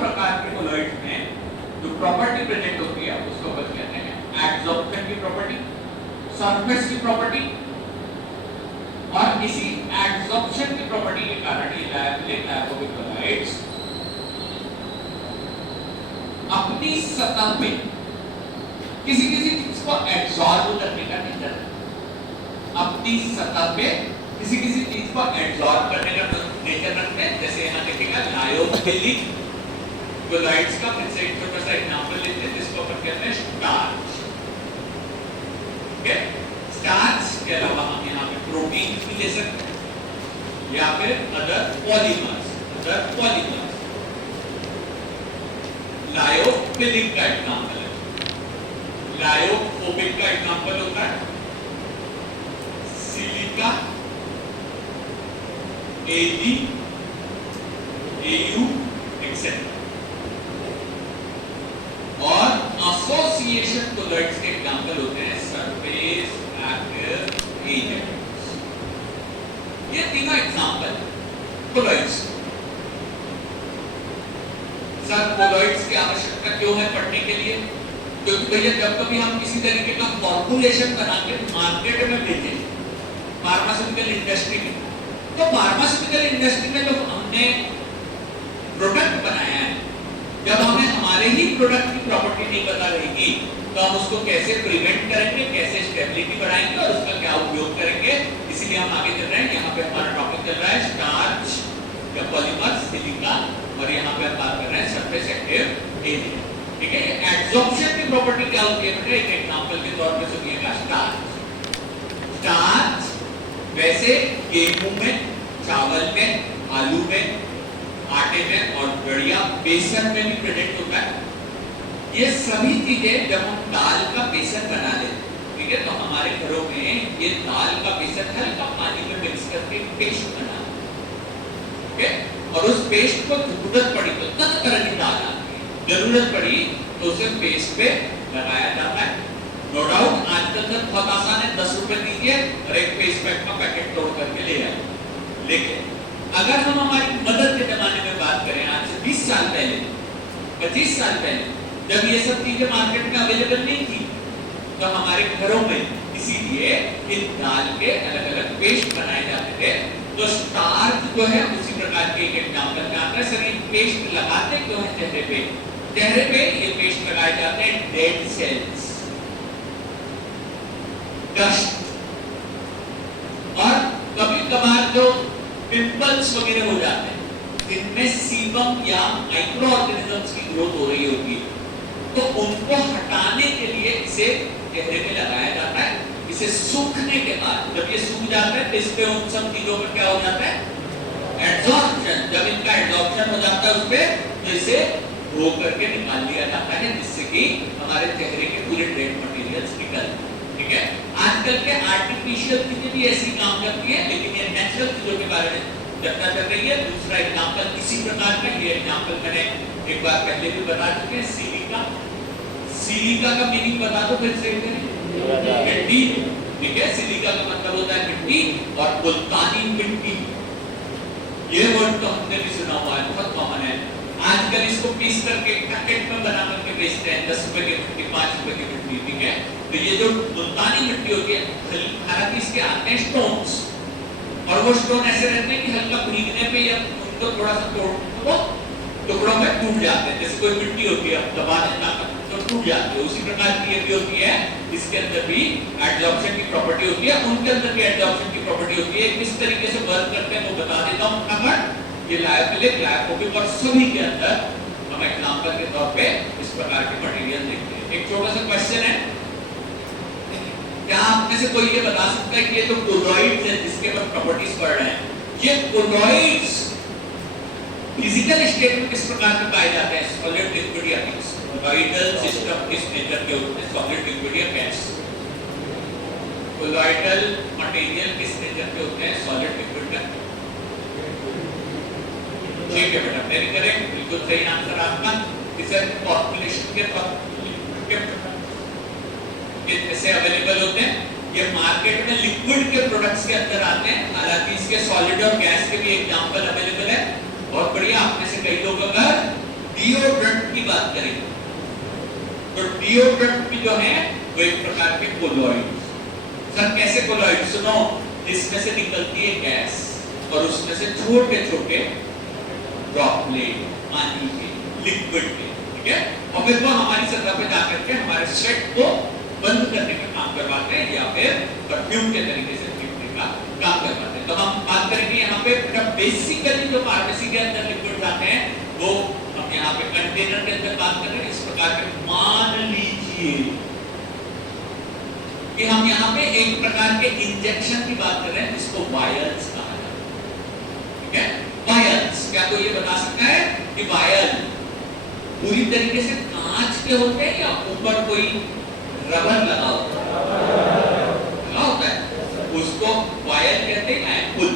प्रकार के कोलॉइड्स में जो प्रॉपर्टी प्रेजेंट होती है उसको अपन कहते हैं एडसॉर्प्शन की प्रॉपर्टी, सरफेस की प्रॉपर्टी। और इसी एडसॉर्प्शन की प्रॉपर्टी के कारण ये डायफिलिक कोलॉइड्स अपनी सतह पे किसी चीज को एब्सॉर्ब करने का नेचर, अपनी सतह पे किसी चीज को एब्सॉर्ब करने का नेचर रखते हैं। जैसे यहाँ देखिएगा लायोफिलिक कोलॉइड्स का फिर से एक छोटा सा एग्जांपल लेते हैं जिसको अपन कहते हैं स्टार्च। ठीक है, स्टार्च के अलावा हम यहाँ पे प्रोटीन भी ले सकते हैं या फिर अदर पॉलीमर्स। लायोफिलिक का एग्जांपल है, लायोफोबिक का एग्जांपल होता है सिलिका, Ag, Au, etc. और एसोसिएशन कोलॉइड्स के एग्जांपल होते हैं सरफेस एक्टिव एजेंट्स। ये तीनों एग्जांपल कोलॉइड्स। सर कोलॉइड्स की आवश्यकता क्यों है पढ़ने के लिए? क्योंकि भैया जब कभी हम किसी तरीके का फॉर्मुलेशन बना के मार्केट में भेजें फार्मास्यूटिकल इंडस्ट्री में, तो फार्मास्यूटिकल इंडस्ट्री में जो हमने प्रोडक्ट बनाया है, जब हमें हमारे ही प्रोडक्ट की प्रॉपर्टी नहीं पता रहेगी तो हम उसको कैसे प्रिवेंट करेंगे, कैसे स्टेबिलिटी बढ़ाएंगे और उसका क्या उपयोग करेंगे। इसीलिए हम आगे चल रहे हैं। यहाँ पे हमारा टॉपिक चल रहा है स्टार्च या पॉलीमर सिलिका, और यहाँ पे हम बात कर रहे हैं सरफेस एक्टिव एजेंट। ठीक है, एडसॉर्प्शन की प्रॉपर्टी क्या होती है बेटा? एक एग्जांपल के तौर पे सुनिएगा स्टार्च वैसे गेहूं में, चावल में, आलू में, आटे में और बढ़िया बेसन में भी प्रेजेंट होता है। ये सभी चीजें जब हम दाल का बेसन बना लेते हैं, ठीक है, तो हमारे घरों में ये दाल का बेसन हल्का पानी में मिक्स करके पेस्ट बना, ठीक है, और उस पेस्ट को जरूरत पड़ी तो तरह की दाल आती है, जरूरत पड़ी तो उसे पेस्ट पे लगाया जाता है। नो डाउट आजकल तो बहुत आसान है, 10 रुपए दीजिए और एक फेस पैक का पैकेट तोड़ करके ले आए। लेकिन अगर हम हमारी मदद के जमाने में बात करें, आज से 20 साल पहले, 25 साल पहले, जब ये सब चीजें मार्केट में अवेलेबल नहीं थी, तो हमारे घरों में इसीलिए इन दाल के अलग अलग पेस्ट बनाए जाते थे। तो स्टार्च जो है उसी प्रकार के एक एग्जांपल में आता है। सर ये पेस्ट लगाते क्यों है चेहरे पे? चेहरे पे ये पेस्ट लगाए जाते हैं डेड सेल्स, डस्ट, और कभी कभार जो पिंपल्स वगैरह हो जाते हैं जिनमें सीबम या माइक्रो ऑर्गेनिजम्स की ग्रोथ हो रही होगी, तो उनको हटाने के लिए इसे चेहरे पे लगाया जाता है। इसे सूखने के बाद जब ये सूख जाता है तो इस पे उन सब चीजों पर क्या हो जाता है? एडसॉर्प्शन। जब इनका एडसॉर्प्शन हो जाता है उस पे तो इसे धो करके निकाल लिया जाता है, जिससे कि हमारे चेहरे के पूरे डेड मटेरियल्स निकल। ठीक है, आजकल के आर्टिफिशियल चीजें भी ऐसी काम करती है, लेकिन ये नेचुरल चीजों के बारे में चर्चा कर रही है। दूसरा एग्जांपल इसी प्रकार का, ये एग्जांपल मैंने एक बार पहले भी बता चुके हैं, सिलिका। सिलिका का मीनिंग बता दो फिर से, मिट्टी। ठीक है, सिलिका का मतलब होता है मिट्टी, और मुल्तानी मिट्टी, ये वर्ड तो हमने भी सुना हुआ है, बहुत कॉमन है। आजकल इसको पीस करके पैकेट में बना करके बेचते हैं, 10 रुपए की मिट्टी, 5 रुपए की मिट्टी। ठीक है, तो ये जो मुल्तानी मिट्टी होती है, हालांकि इसके आते हैं स्टोन्स, और वो स्टोन ऐसे रहते हैं कि हल्का भीगने पे या उनको थोड़ा सा तोड़ टुकड़ों में टूट जाते हैं। जैसे कोई मिट्टी होती है, दबा देना तो टूट जाती है, उसी प्रकार की ये भी होती है। इसके अंदर भी एडसॉर्प्शन की प्रॉपर्टी होती है, उनके अंदर भी एडसॉर्प्शन की प्रॉपर्टी होती है। किस तरीके से वर्क करते हैं वो बता देता हूं फटाफट। ये लायोफिलिक, लायोफोबिक और सभी के अंदर हम एग्जांपल के तौर पे इस प्रकार के मटेरियल देखते हैं। एक छोटा सा क्वेश्चन है, क्या आप में से कोई ये बता सकता है कि ये जो कोलॉइड्स हैं जिसके पर प्रॉपर्टीज पढ़ रहे हैं, ये कोलॉइड्स फिजिकल स्टेट में किस प्रकार के पाए जाते हैं? सॉलिड, लिक्विड या गैस? कोलॉइडल सिस्टम किस नेचर के होते हैं? सॉलिड, लिक्विड या गैस? कोलॉइडल मटेरियल किस नेचर के होते हैं? सॉलिड, लिक्विड या? ठीक है बेटा, वेरी करेक्ट, बिल्कुल सही आंसर आपका। इसे फॉर्मुलेशन के कैसे अवेलेबल होते हैं? ये मार्केट में लिक्विड के प्रोडक्ट्स के अंदर आते हैं, हालांकि इसके सॉलिड और गैस के भी एग्जांपल अवेलेबल है। बहुत बढ़िया, आप में से कई लोग अगर डिओड्रेंट की बात करेंगे तो डिओड्रेंट भी जो है वो एक प्रकार के कोलॉइड्स। सर कैसे कोलॉइड? सुनो, इसमें से निकलती है गैस और उसमें से छोटे छोटे ड्रॉपलेट पानी के, लिक्विड के, ठीक है, और फिर वो हमारी सतह पे जाकर के हमारे स्वेट को बंद करने का काम करवाते हैं या फिर परफ्यूम के तरीके से फेंकने का काम करवाते हैं। तो हम बात करेंगे यहाँ पे बेसिकली जो फार्मेसी के अंदर लिक्विड आते हैं वो हम यहाँ पे कंटेनर के अंदर बात कर रहे हैं। इस प्रकार के मान लीजिए कि हम यहाँ पे एक प्रकार के इंजेक्शन की बात कर रहे हैं जिसको वायल्स कहा जाता है, ठीक है, वायल्स। क्या कोई ये बता सकता है कि वायल पूरी तरीके से कांच के होते हैं या ऊपर कोई रबर लगा होता है? उसको वायल कहते हैं या एम्पुल?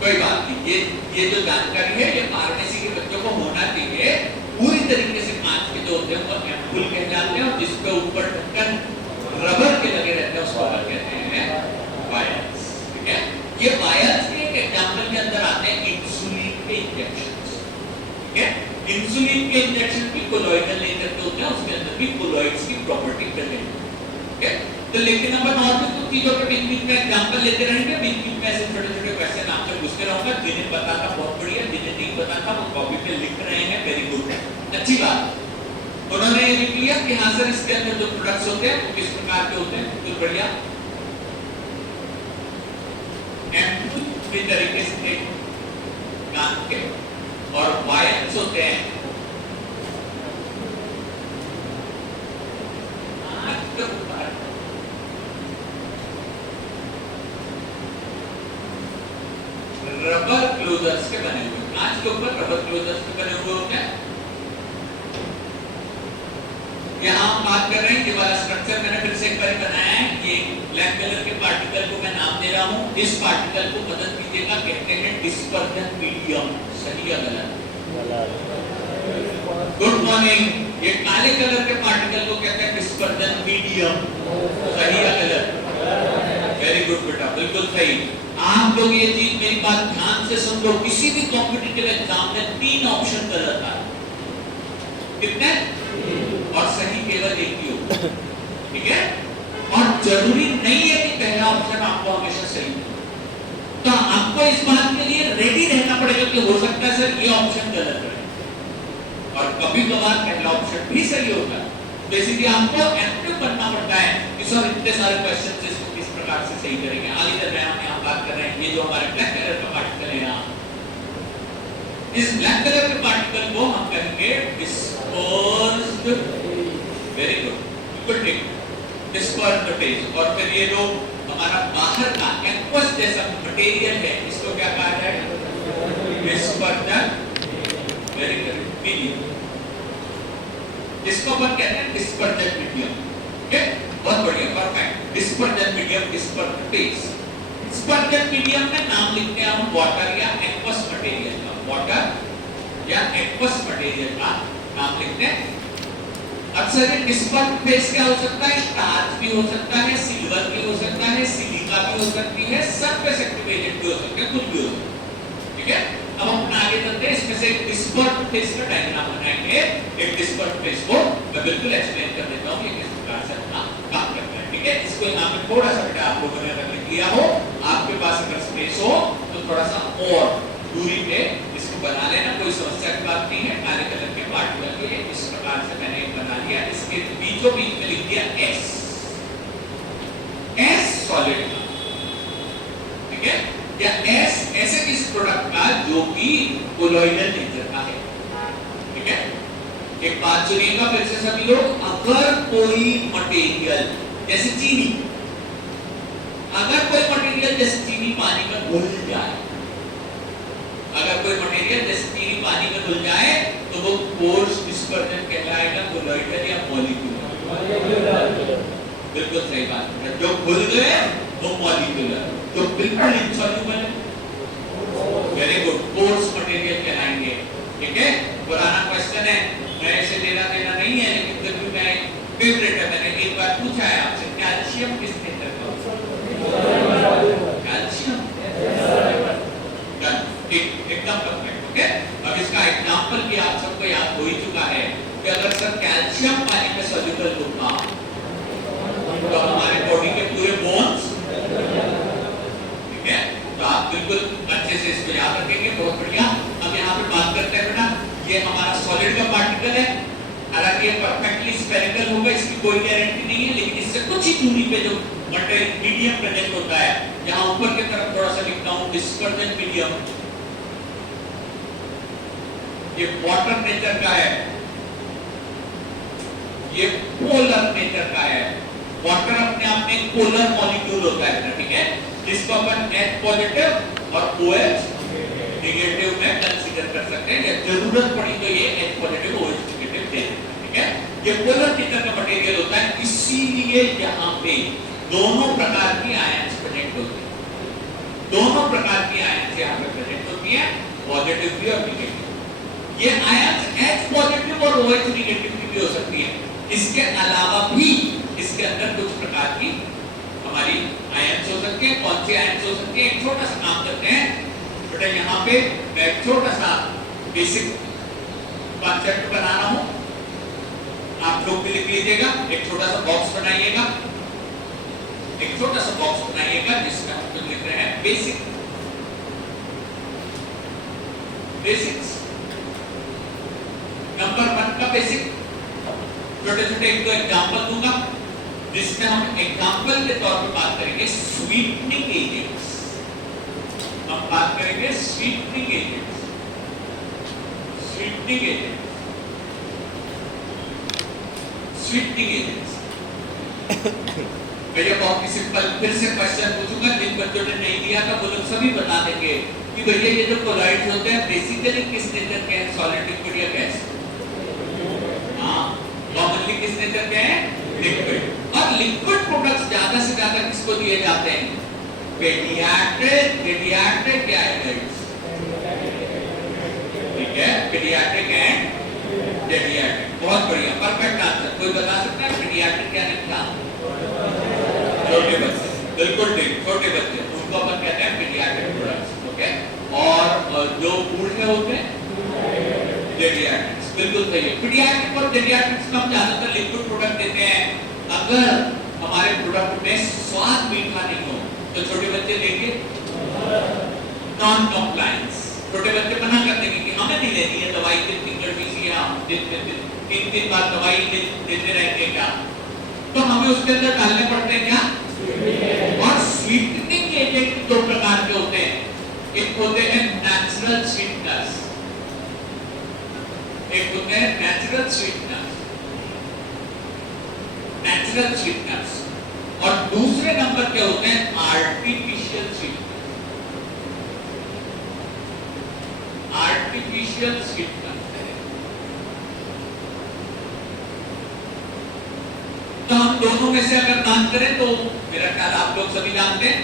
कोई बात नहीं, ये जो जानकारी है ये फार्मेसी के बच्चों को होना चाहिए। पूरी तरीके से कांच के जो होते हैं वो एम्पुल कहलाते हैं और जिसपे ऊपर ढक्कन रबर के लगे रहते हैं उसको कहते हैं वायल्स, ठीक है। ये वायल्स के एक एग्जांपल के अंदर आते हैं इंसुलिन के इंजेक्शंस, ठीक है। इंसुलिन के इंजेक्शन भी कोलॉइडल नेचर के होते हैं, उसके अंदर भी कोलॉइड्स की प्रॉपर्टी प्रेजेंट है, ठीक है। तो लेकिन अपन और भी कुछ चीजों के बीच में एग्जांपल लेते रहेंगे, बीच में ऐसे छोटे-छोटे क्वेश्चन आपसे पूछते रहूंगा। जिन्हें पता था बहुत बढ़िया, जिन्हें नहीं पता था वो कॉपी पे लिख रहे हैं, वेरी गुड, अच्छी बात। उन्होंने ये लिख लिया कि हाँ सर इसके अंदर जो प्रोडक्ट्स होते हैं वो किस प्रकार के होते हैं, बिल्कुल बढ़िया। एम्पुल के तरीके से कांच के और वायल्स होते हैं रबर क्लोजर्स के बने हुए, कांच के ऊपर रबर क्लोजर्स के बने हुए होते हैं। यहाँ हम बात कर रहे हैं, ये वाला स्ट्रक्चर मैंने फिर से एक बार बनाया है। ये ब्लैक कलर के पार्टिकल को मैं नाम दे रहा हूँ। इस पार्टिकल को मदद कीजिएगा, कहते हैं डिस्पर्जन मीडियम। सही या गलत? Good morning. ये काले कलर के पार्टिकल को कहते हैं डिस्पर्जन मीडियम। सही या गलत? वेरी गुड बेटा, बिल्कुल सही। आप लोग ये चीज मेरी बात ध्यान से सुन लो। किसी भी कॉम्पिटिटिव एग्जाम में 3 ऑप्शन गलत आए, कितने? और सही केवल एक ही होगा, ठीक है। और जरूरी नहीं है कि पहला ऑप्शन आपको हमेशा सही हो, तो आपको इस बात के लिए रेडी रहना पड़ेगा कि हो सकता है सर ये ऑप्शन गलत रहे, और कभी कभार पहला ऑप्शन भी सही होगा। तो इसलिए आपको एक्टिव बनना पड़ता है कि सर इतने सारे क्वेश्चन इसको किस प्रकार से सही करेंगे। आगे चल रहे हैं, हम यहाँ बात कर रहे हैं, ये जो हमारे ब्लैक कलर का पार्टिकल है, यहाँ इस ब्लैक कलर के पार्टिकल को हम कहेंगे डिस्पर्स्ड। वेरी गुड, बिल्कुल ठीक, डिस्पर्स्ड फेज। और फिर ये जो हमारा बाहर का एक्वस जैसा मटेरियल है, इसको क्या कहा जाएगा? डिस्पर्जन। Very good, medium. इसको अपन कहते हैं डिस्पर्जन मीडियम, ठीक है, बहुत बढ़िया, perfect. Dispersion medium, dispersed phase. Dispersion medium में नाम लिखते हैं हम वाटर या एक्वस मटेरियल का, वाटर या एक्वस मटेरियल का नाम लिखते हैं। अक्सर ये डिस्पर्स्ड फेज क्या हो सकता है? स्टार्च भी हो सकता है, सिल्वर भी हो सकता है, सिलिका भी हो सकती है, सरफेस एक्टिव एजेंट भी हो सकता है, कुछ भी हो सकता है, ठीक है। अब हम आगे चलते हैं, इसमें से एक डिस्पर्स्ड फेज का डायग्राम बनाएंगे। एक डिस्पर्स्ड फेज को मैं बिल्कुल एक्सप्लेन कर देता हूँ ये किस प्रकार से काम करता है, ठीक है। इसको यहाँ पे थोड़ा सा बेटा आप लोगों ने अगर लिख लिया हो, आपके पास अगर स्पेस हो तो थोड़ा सा और दूरी पे इसको बना लेना, कोई समस्या की बात नहीं है। काले कलर के पार्टिकल को इस प्रकार से मैंने बना लिया, इसके बीचों बीच में लिख दिया एस, एस सॉलिड, ठीक है, या एस ऐसे किसी प्रोडक्ट का जो कि कोलॉइडल नेचर का है, ठीक है। एक बात सुनिएगा फिर से सभी लोग, अगर कोई मटेरियल जैसे चीनी, अगर कोई मटेरियल जैसे चीनी पानी में घुल जाए, अगर कोई मटेरियल जैसे चीनी पानी में घुल जाए तो वो कोर्स डिस्पर्जन कहलाएगा, कोलॉइडल या मॉलिक्यूलर। बिल्कुल सही बात है, जो घुल गए वो मॉलिक्यूलर, जो बिल्कुल इनसॉल्युबल है, वेरी गुड, कोर्स मटेरियल कहलाएंगे, ठीक है। पुराना क्वेश्चन है, नए से लेना देना नहीं है, लेकिन फिर भी मैं फेवरेट है, मैंने एक बार पूछा है आपसे, कैल्शियम किस नेचर का? कैल्शियम सबको याद हो ही चुका है कि अगर सर कैल्शियम पानी में सॉल्युबल होगा तो हमारे बॉडी के पूरे बोन्स, ठीक है, तो आप बिल्कुल अच्छे से इसको याद रखेंगे। बहुत बढ़िया। अब यहाँ पे बात करते हैं बेटा, ये हमारा सॉलिड का पार्टिकल है, हालांकि ये परफेक्टली स्फेरिकल होगा, इसकी कोई गारंटी नहीं है, लेकिन इससे कुछ ही दूरी पे जो मीडियम प्रेजेंट होता है, यहाँ ऊपर की तरफ थोड़ा सा लिखता हूँ डिस्पर्जन मीडियम, ये वाटर नेचर का है, ये पोलर नेचर का है। वाटर अपने आप में पोलर मॉलिक्यूल होता है, ठीक है, जिसको अपन H पॉजिटिव और OH नेगेटिव में कंसीडर कर सकते हैं, या जरूरत पड़ी तो ये H पॉजिटिव OH नेगेटिव दे देता है, ठीक है। ये पोलर नेचर का मटेरियल होता है, इसीलिए यहाँ पे दोनों प्रकार की आयंस प्रेजेंट होती है, दोनों प्रकार की आयंस यहाँ पे प्रेजेंट होती है, पॉजिटिव भी और नेगेटिव। ये आयंस H पॉजिटिव और OH नेगेटिव भी हो सकती है। इसके अलावा भी इसके अंदर कुछ प्रकार की हमारी आयंस हो सकती है। कौन सी आयंस हो सकती है, एक छोटा सा काम करते हैं बेटा, यहाँ पे मैं एक छोटा सा बेसिक कॉन्सेप्ट बना रहा हूं, आप लोग भी लिख लीजिएगा। एक छोटा सा बॉक्स बनाइएगा, एक छोटा सा बॉक्स बनाइएगा जिसमें हम लोग लिख रहे हैं बेसिक्स। नंबर 1 का बेसिक, छोटे छोटे एक दो एग्जांपल दूंगा जिसमें हम एग्जांपल के तौर पर बात करेंगे स्वीटनिंग एजेंट्स। हम बात करेंगे स्वीटनिंग एजेंट्स। भैया बहुत ही सिंपल, फिर से क्वेश्चन पूछूंगा, जिन बच्चों ने नहीं दिया था वो लोग सभी बता देंगे कि भैया ये जो कोलॉइड्स होते हैं बेसिकली किस नेचर के हैं, सॉलिड, लिक्विड या गैस? कॉमनली किस नेचर के हैं? लिक्विड। और लिक्विड प्रोडक्ट्स ज्यादा से ज्यादा किसको दिए जाते हैं? पेडियाट्रिक आयोडाइड्स, ठीक है, पेडियाट्रिक एंड पेडियाट्रिक। बहुत बढ़िया, परफेक्ट आंसर। कोई बता सकता है पेडियाट्रिक क्या निकला? छोटे बच्चे, बिल्कुल ठीक, छोटे बच्चे, उनको अपन कहते हैं पेडियाट्रिक प्रोडक्ट्स, ओके। और जो बूढ़े होते हैं पेडियाट्रिक्स, बिल्कुल सही है। पीडियाट्रिक और पेडियाट्रिक्स में हम ज्यादातर लिक्विड प्रोडक्ट देते हैं। अगर हमारे प्रोडक्ट में स्वाद मीठा नहीं हो तो छोटे बच्चे लेंगे नॉन कॉम्प्लायंस, छोटे बच्चे मना कर देंगे कि हमें नहीं लेनी है दवाई, तीन बार दवाई देते रहेंगे क्या, तो हमें उसके अंदर डालने पड़ते हैं क्या? और स्वीटनिंग एजेंट दो प्रकार के होते हैं, एक होते हैं नेचुरल स्वीटनर्स, एक होते हैं नेचुरल स्वीटनर्स, और दूसरे नंबर पे होते हैं आर्टिफिशियल स्वीटनर्स। तो हम दोनों में से अगर बात करें तो मेरा ख्याल आप लोग सभी जानते हैं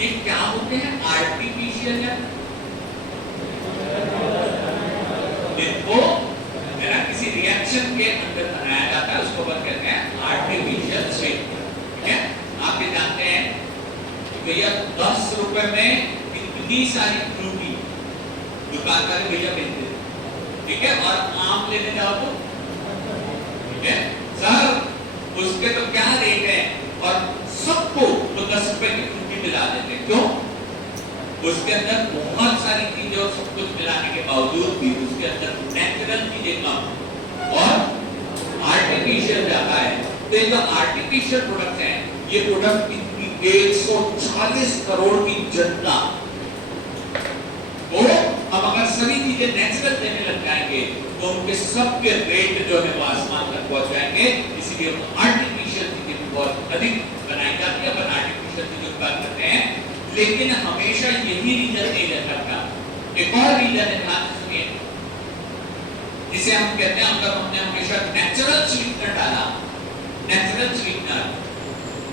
ये क्या होते हैं, आर्टिफिशियल है, जिनको मेरा किसी रिएक्शन के अंदर बनाया जाता है उसको अपन कहते हैं आर्टिफिशियल स्वीटनर, ठीक है। आप ये जानते हैं कि भैया 10 रुपए में इतनी सारी फ्रूटी दुकान वाले भैया बेचते हैं, ठीक है, और आम लेने जाओ तो ठीक है सर उसके तो क्या रेट है, और सबको तो 10 रुपए की फ्रूटी मिला देते हैं, क्यों? उसके अंदर बहुत सारी चीजें और सब कुछ मिलाने के बावजूद भी उसके अंदर नेचुरल चीजें कम और आर्टिफिशियल ज्यादा है। तो ये जो आर्टिफिशियल प्रोडक्ट हैं, ये प्रोडक्ट इतनी 140 करोड़ की जनता को हम अगर सभी चीजें नेचुरल देने लग जाएंगे तो उनके सबके रेट जो है वो आसमान तक पहुंच जाएंगे। इसीलिए आर्टिफिशियल चीजें बहुत अधिक बनाई जाती है, अपन आर्टिफिशियल चीजें उत्पादन करते हैं, लेकिन हमेशा यही रीजन नहीं रहता था। एक और रीजन है, ध्यान से सुनिए, जिसे हम कहते हैं अगर हमने हमेशा नेचुरल स्वीटनर डाला, नेचुरल स्वीटनर,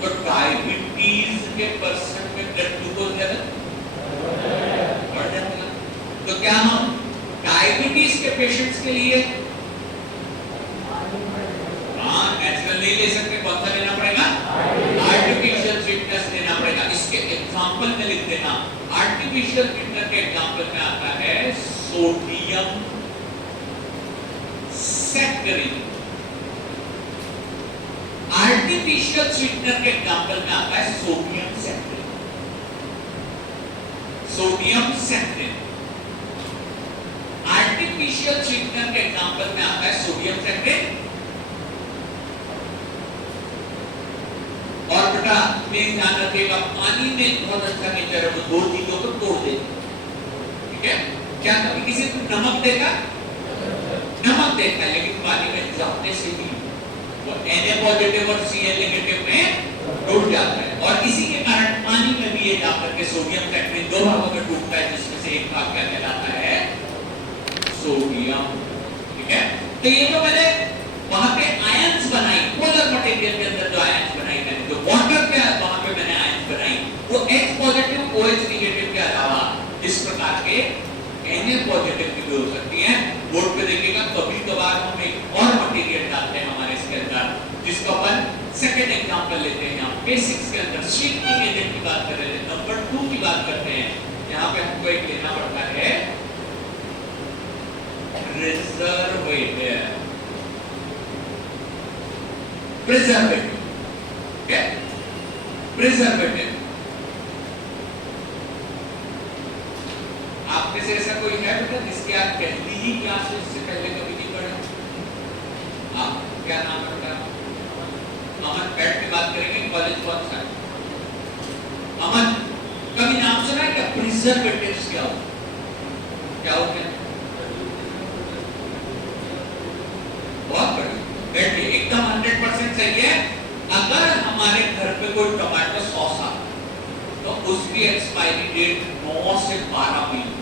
तो डायबिटीज के पर्सन में ब्लड ग्लूकोज लेवल बढ़ जाएगा। तो क्या हम डायबिटीज के पेशेंट्स के लिए नेचुरल नहीं ले सकते, कौन सा लेना पड़ेगा? आर्टिफिशियल स्वीटनेस लेना पड़ेगा। इसके एग्जांपल में लिख देना, आर्टिफिशियल स्वीटनर के एग्जांपल में आता है सोडियम करेंगे। आर्टिफिशियल स्वीटनर के एग्जांपल में आता है sodium saccharine. Sodium saccharine artificial sweetener के एग्जांपल में आता है सोडियम सैक्रिन। और बेटा तुम्हें ध्यान रखिएगा, पानी में बहुत अच्छा नेचर है, वो दो चीजों को तोड़ देता है, ठीक है। क्या कभी किसी को नमक देखा? नमक देखा है, लेकिन पानी में जाने से ही वो Na पॉजिटिव और Cl नेगेटिव में टूट जाता है। और इसी के कारण पानी में भी ये जाकर के सोडियम सैक्रिन दो भागों में टूटता है, जिसमें से एक भाग क्या कहलाता है? सोडियम, ठीक है। तो ये जो मैंने वहां पे आयंस बनाई, पोलर मटेरियल के अंदर जो आयंस बनाई मैंने, जो वाटर के वहां पे मैंने आयंस बनाई, वो H पॉजिटिव OH नेगेटिव के अलावा इस प्रकार के Na पॉजिटिव भी हो सकती है। बोर्ड पे देखिएगा, कभी कभार हम एक और मटेरियल डालते हैं हमारे इसके अंदर, जिसका अपन सेकंड एग्जांपल लेते हैं। यहाँ बेसिक्स के अंदर स्वीटनिंग एजेंट की बात कर रहे थे, नंबर 2 की बात करते हैं। यहाँ पे हमको एक लेना पड़ता है प्रिजर्वेटिव। प्रिजर्वेटिव, क्या? प्रिजर्वेटिव। आप में से ऐसा कोई है बेटा जिसके आप पहली ही क्लास में इससे पहले कभी नहीं पढ़े? आप क्या नाम है बेटा? अमन। बैठ के बात करेंगे, कॉलेज कौन सा है? अमन, कभी नाम सुना है क्या? प्रिजर्वेटिव्स क्या होता है? क्या होते हैं? बहुत बढ़िया, बैठिए, एकदम 100% सही है। अगर हमारे घर पे कोई टमाटो सॉस आ तो उसकी एक्सपायरी डेट 9 से 12 महीने,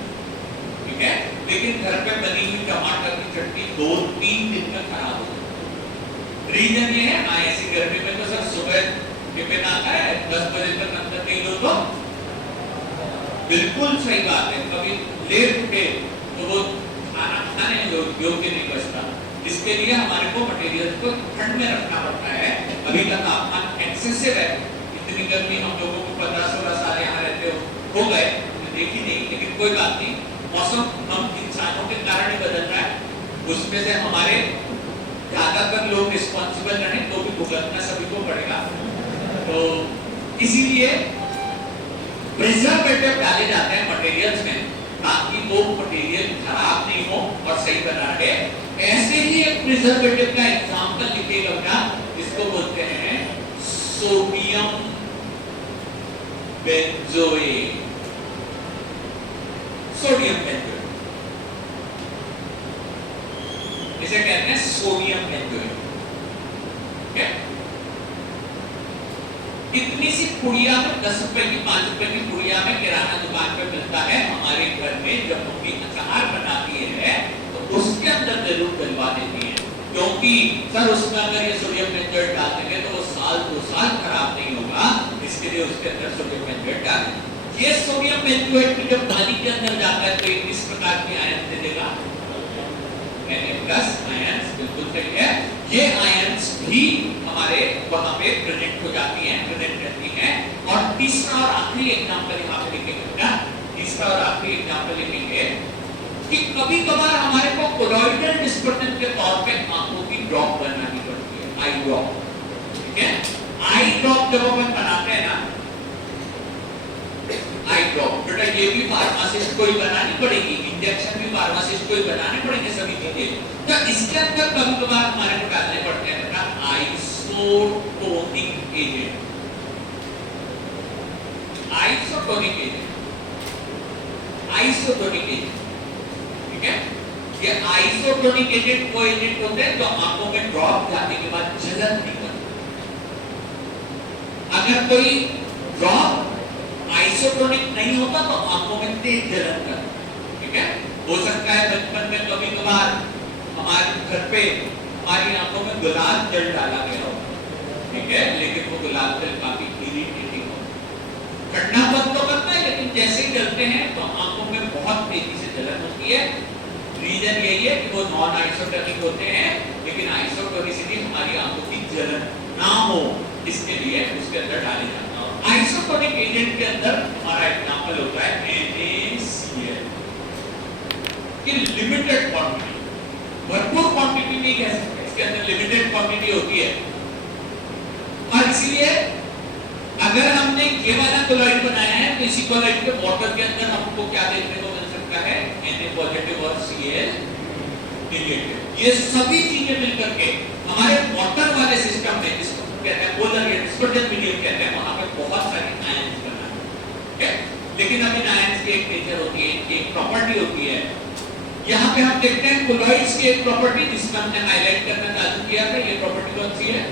ठीक है। लेकिन घर पे बनी हुई टमाटर की चटनी 2-3 दिन में खराब हो जाती है। रीजन ये है, हाँ ऐसी गर्मी में तो सर सुबह टिफिन आता है, 10 बजे तक अंदर नहीं लो तो बिल्कुल सही बात है। कभी लेट उठे तो वो खाना खाने योग्य नहीं बचता। इसके लिए हमारे को मटेरियल को ठंड में रखना पड़ता है। अभी का तापमान एक्सेसिव है, इतनी गर्मी हम लोगों को 15-16 साल यहाँ रहते हो गए तो देखी नहीं, लेकिन कोई बात नहीं। मौसम हम इंसानों के कारण ही बदल रहा है, उसमें से हमारे ज्यादातर लोग रिस्पॉन्सिबल रहे तो भी भुगतना सभी को पड़ेगा। तो इसीलिए प्रिजर्वेटिव डाले जाते हैं मटेरियल्स में, ताकि वो मटेरियल खराब नहीं हो और सही बना रहे। ऐसे ही एक प्रिजर्वेटिव का एग्जांपल लिखिएगा क्या, इसको बोलते हैं सोडियम बेंजोएट। सोडियम बेंजोएट, इसे कहते हैं सोडियम बेंजोएट। इतनी सी पुड़िया में 10 रुपए की 5 रुपए की पुड़िया में किराना दुकान पे मिलता है। हमारे घर में जब मम्मी अचार बनाती है तो उसके अंदर जरूर डलवा देती है, क्योंकि सर उसमें अगर ये सोडियम बेंजोएट डाल देंगे तो वो साल 2 साल खराब नहीं होगा, इसके लिए उसके अंदर सोडियम बेंजोएट डालें। ये सोडियम बेंजोएट भी जब पानी के अंदर जाता है तो इस प्रकार की आयन दे देगा, Na+ आयंस, बिल्कुल सही है। ये आयंस भी हमारे वहां पे प्रेजेंट हो जाती हैं, प्रेजेंट रहती हैं। और तीसरा और आखिरी एग्जांपल यहाँ पे लिखेंगे, तीसरा और आखिरी एग्जांपल लिखेंगे कि कभी कभार हमारे को कोलॉइडल डिस्पर्जन के तौर पे आंखों की ड्रॉप बनानी पड़ती है, आई ड्रॉप, ठीक है। आई ड्रॉप जब अपन बनाते हैं ना, आई ड्रॉप, बेटा ये भी फार्मासिस्ट को ही बनानी पड़ेगी, इंजेक्शन भी फार्मासिस्ट को ही बनाने पड़ेंगे, सभी चीजें। तो इसके अंदर कभी कभार हमारे को डालने पड़ते हैं बेटा isotonic agent. Isotonic agent, isotonic agent, ठीक है। ये आइसोटोनिक एजेंट वो एजेंट होते हैं जो आंखों में ड्रॉप जाने के बाद जलन नहीं करते। अगर कोई ड्रॉप आइसोटोनिक नहीं होता तो आंखों में तेज जलन करता है, ठीक है। हो सकता है बचपन में कभी कभार हमारे घर पे हमारी आंखों में गुलाब जल डाला गया हो, ठीक है, लेकिन वो गुलाब जल काफी इरिटेटिंग हो, ठंडा बंद तो करता है, लेकिन जैसे ही जलते हैं तो आंखों में बहुत तेजी से जलन होती है। रीजन यही है कि वो नॉन आइसोटोनिक होते हैं, लेकिन आइसोटोनिसिटी हमारी आंखों की जलन ना हो इसके लिए उसके अंदर डाले जाते हैं। आइसोटोनिक एजेंट के अंदर हमारा एग्जांपल होता है NaCl की लिमिटेड क्वांटिटी, भरपूर क्वांटिटी नहीं कह सकते, इसके अंदर लिमिटेड क्वांटिटी होती है। और इसीलिए अगर हमने ये वाला कोलॉइड बनाया है तो इसी कोलॉइड के वाटर के अंदर हमको क्या देखने को मिल सकता है, Na पॉजिटिव और Cl नेगेटिव। ये सभी चीजें मिलकर के हमारे वाटर वाले सिस्टम में, जिसको कहते हैं पोलर या डिस्पर्जन मीडियम कहते हैं, वहां पे बहुत सारे आयंस बना है, ठीक है। लेकिन अब इन आयंस की एक नेचर होती है, इनकी एक प्रॉपर्टी होती है। यहाँ पे हम देखते हैं कोलॉइड्स की एक प्रॉपर्टी जिसमें हमने हाईलाइट करना चालू किया था, ये प्रॉपर्टी कौन सी है,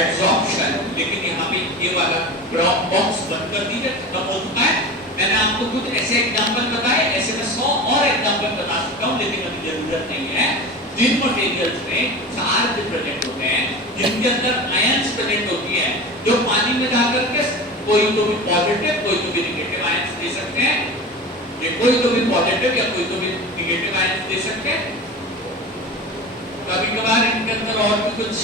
एडसॉर्प्शन। लेकिन यहाँ पे ये वाला बॉक्स बंद कर दीजिए, खत्म हो चुका है। मैंने आपको कुछ ऐसे एग्जांपल बताए, ऐसे मैं 100 और एग्जांपल बता सकता हूँ, लेकिन अभी जरूरत नहीं है। जिन मटेरियल्स में चार्ज प्रेजेंट होते हैं, जिनके अंदर आयंस प्रेजेंट होती है, जो पानी में जाकर के कोई तो भी पॉजिटिव कोई तो भी नेगेटिव आयंस दे सकते हैं, ये कोई तो भी पॉजिटिव या कोई तो भी नेगेटिव आयंस दे सकते हैं। कभी कभार इनके अंदर और भी कुछ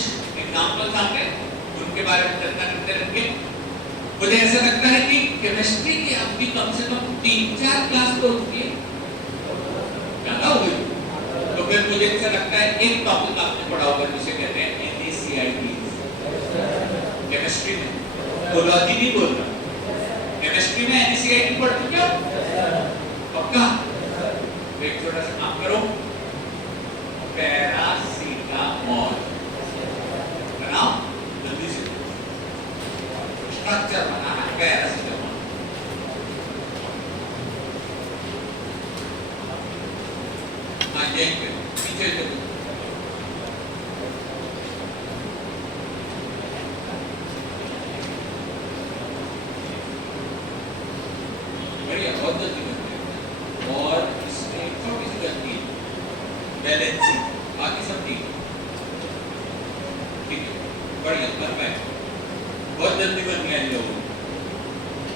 एग्जांपल्स आते हैं, उनके बारे में चर्चा करते रहेंगे। मुझे ऐसा लगता है कि केमिस्ट्री की आपकी कम से कम 3-4 क्लास तो होती है, ज्यादा हो गई तो फिर मुझे ऐसा लगता है एक टॉपिक आपने पढ़ा होगा जिसे कहते हैं NaCl केमिस्ट्री में। कोलॉजी नहीं बोल रहा, केमिस्ट्री में NaCl पढ़ चुके हो पक्का? एक छोटा सा काम करो, पैरासीटामोल बनाओ जल्दी से, स्ट्रक्चर बनाना पैरासीटामोल। हाँ यही पीछे देखो, बढ़िया, बहुत जल्दी करते हैं। और इसमें छोटी सी गलती बैलेंसिंग, बाकी सब ठीक है, बढ़िया कर पाए, बहुत जल्दी बन गया इन लोगों।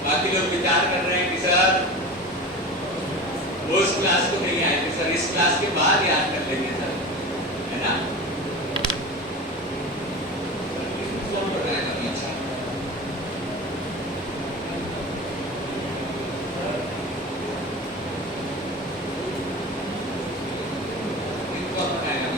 बाकी लोग विचार कर रहे हैं कि सर वो उस क्लास को नहीं आए थे, सर इस क्लास के बाद याद कर लेंगे सर, है ना। कौन बताएगा अभी? अच्छा कौन बताएगा?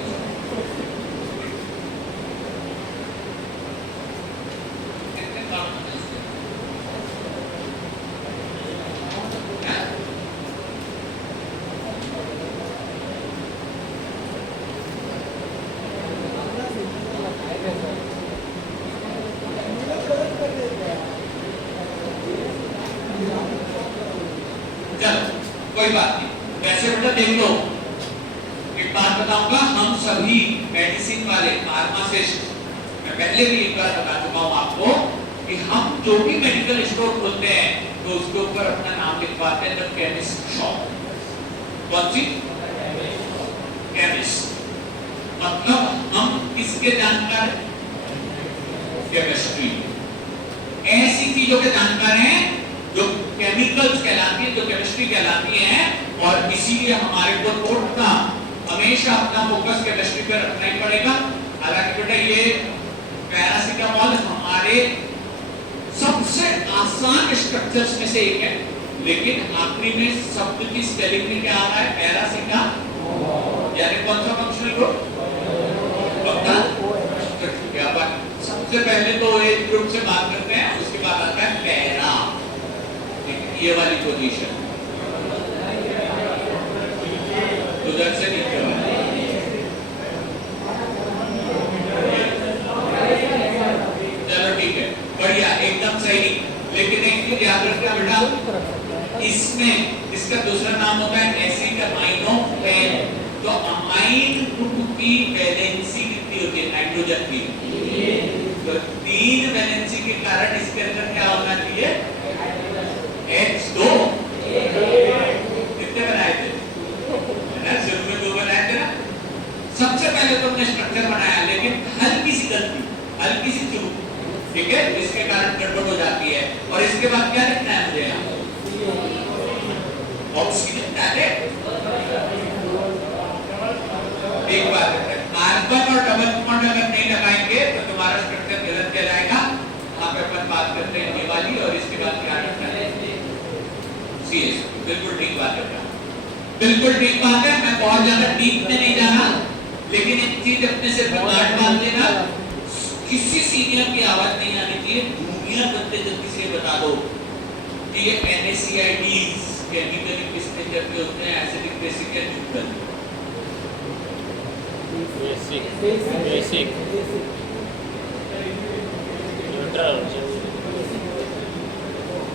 कोई बात नहीं, वैसे बेटा देख लो, एक बात बताऊंगा, हम सभी मेडिसिन वाले फार्मासिस्ट, मैं पहले भी एक बार बता चुका हूं आपको कि हम जो भी मेडिकल स्टोर खोलते हैं तो उसके ऊपर अपना नाम लिखवाते हैं, द केमिस्ट शॉप। कौन सी? केमिस्ट। मतलब हम किसके जानकार हैं? केमिस्ट्री, ऐसी चीजों के जानकार हैं जो केमिकल्स कहलाती है, जो केमिस्ट्री कहलाती है। और इसीलिए हमारे को थोड़ा हमेशा अपना फोकस केमिस्ट्री पे रखना ही पड़ेगा। हालांकि बेटा ये पैरासीटामोल हमारे सबसे आसान स्ट्रक्चर्स में से एक है, लेकिन आखिरी में शब्द की स्पेलिंग में क्या आ रहा है? पैरासीटा, यानी कौन सा फंक्शनल ग्रुप? क्या बात। सबसे पहले तो एक ग्रुप से बात करते हैं, उसके बाद आता है पैरा, ये वाली पोजीशन, उधर से नीचे वाली। चलो ठीक है, बढ़िया, एकदम सही। लेकिन एक चीज याद रखना बेटा, इसमें इसका दूसरा नाम होता है एसिड अमाइनोफेन। तो अमाइन ग्रुप की वैलेंसी कितनी होती है नाइट्रोजन की? तो 3 वैलेंसी के कारण इसके अंदर क्या होना चाहिए? H2 कितने बनाए थे? शुरू में 2 बनाए थे ना। सबसे पहले तो हमने स्ट्रक्चर बनाया, लेकिन हल्की सी गलती, हल्की सी चूक, ठीक है, इसके कारण गड़बड़ हो जाती है। और इसके बाद क्या लिखना है मुझे यहाँ? ऑक्सीजन डाले। एक बात है, कार्बन और डबल बॉन्ड अगर नहीं लगाएंगे तो तुम्हारा स्ट्रक्चर गलत कहलाएगा। यहाँ पे अपन बात करते हैं ये वाली, और इसके बाद क्या लिखना है? सीएस। बिल्कुल ठीक बात है, बिल्कुल ठीक बात है। मैं बहुत ज्यादा डीप में नहीं जाना, लेकिन एक चीज अपने सिर पे गांठ बांध लेना, किसी सीनियर की आवाज नहीं आनी चाहिए, दुनिया बनते जल्दी से बता दो कि ये NaCl's केमिकली किस नेचर के होते हैं, एसिडिक, बेसिक या न्यूट्रल? Basic neutral.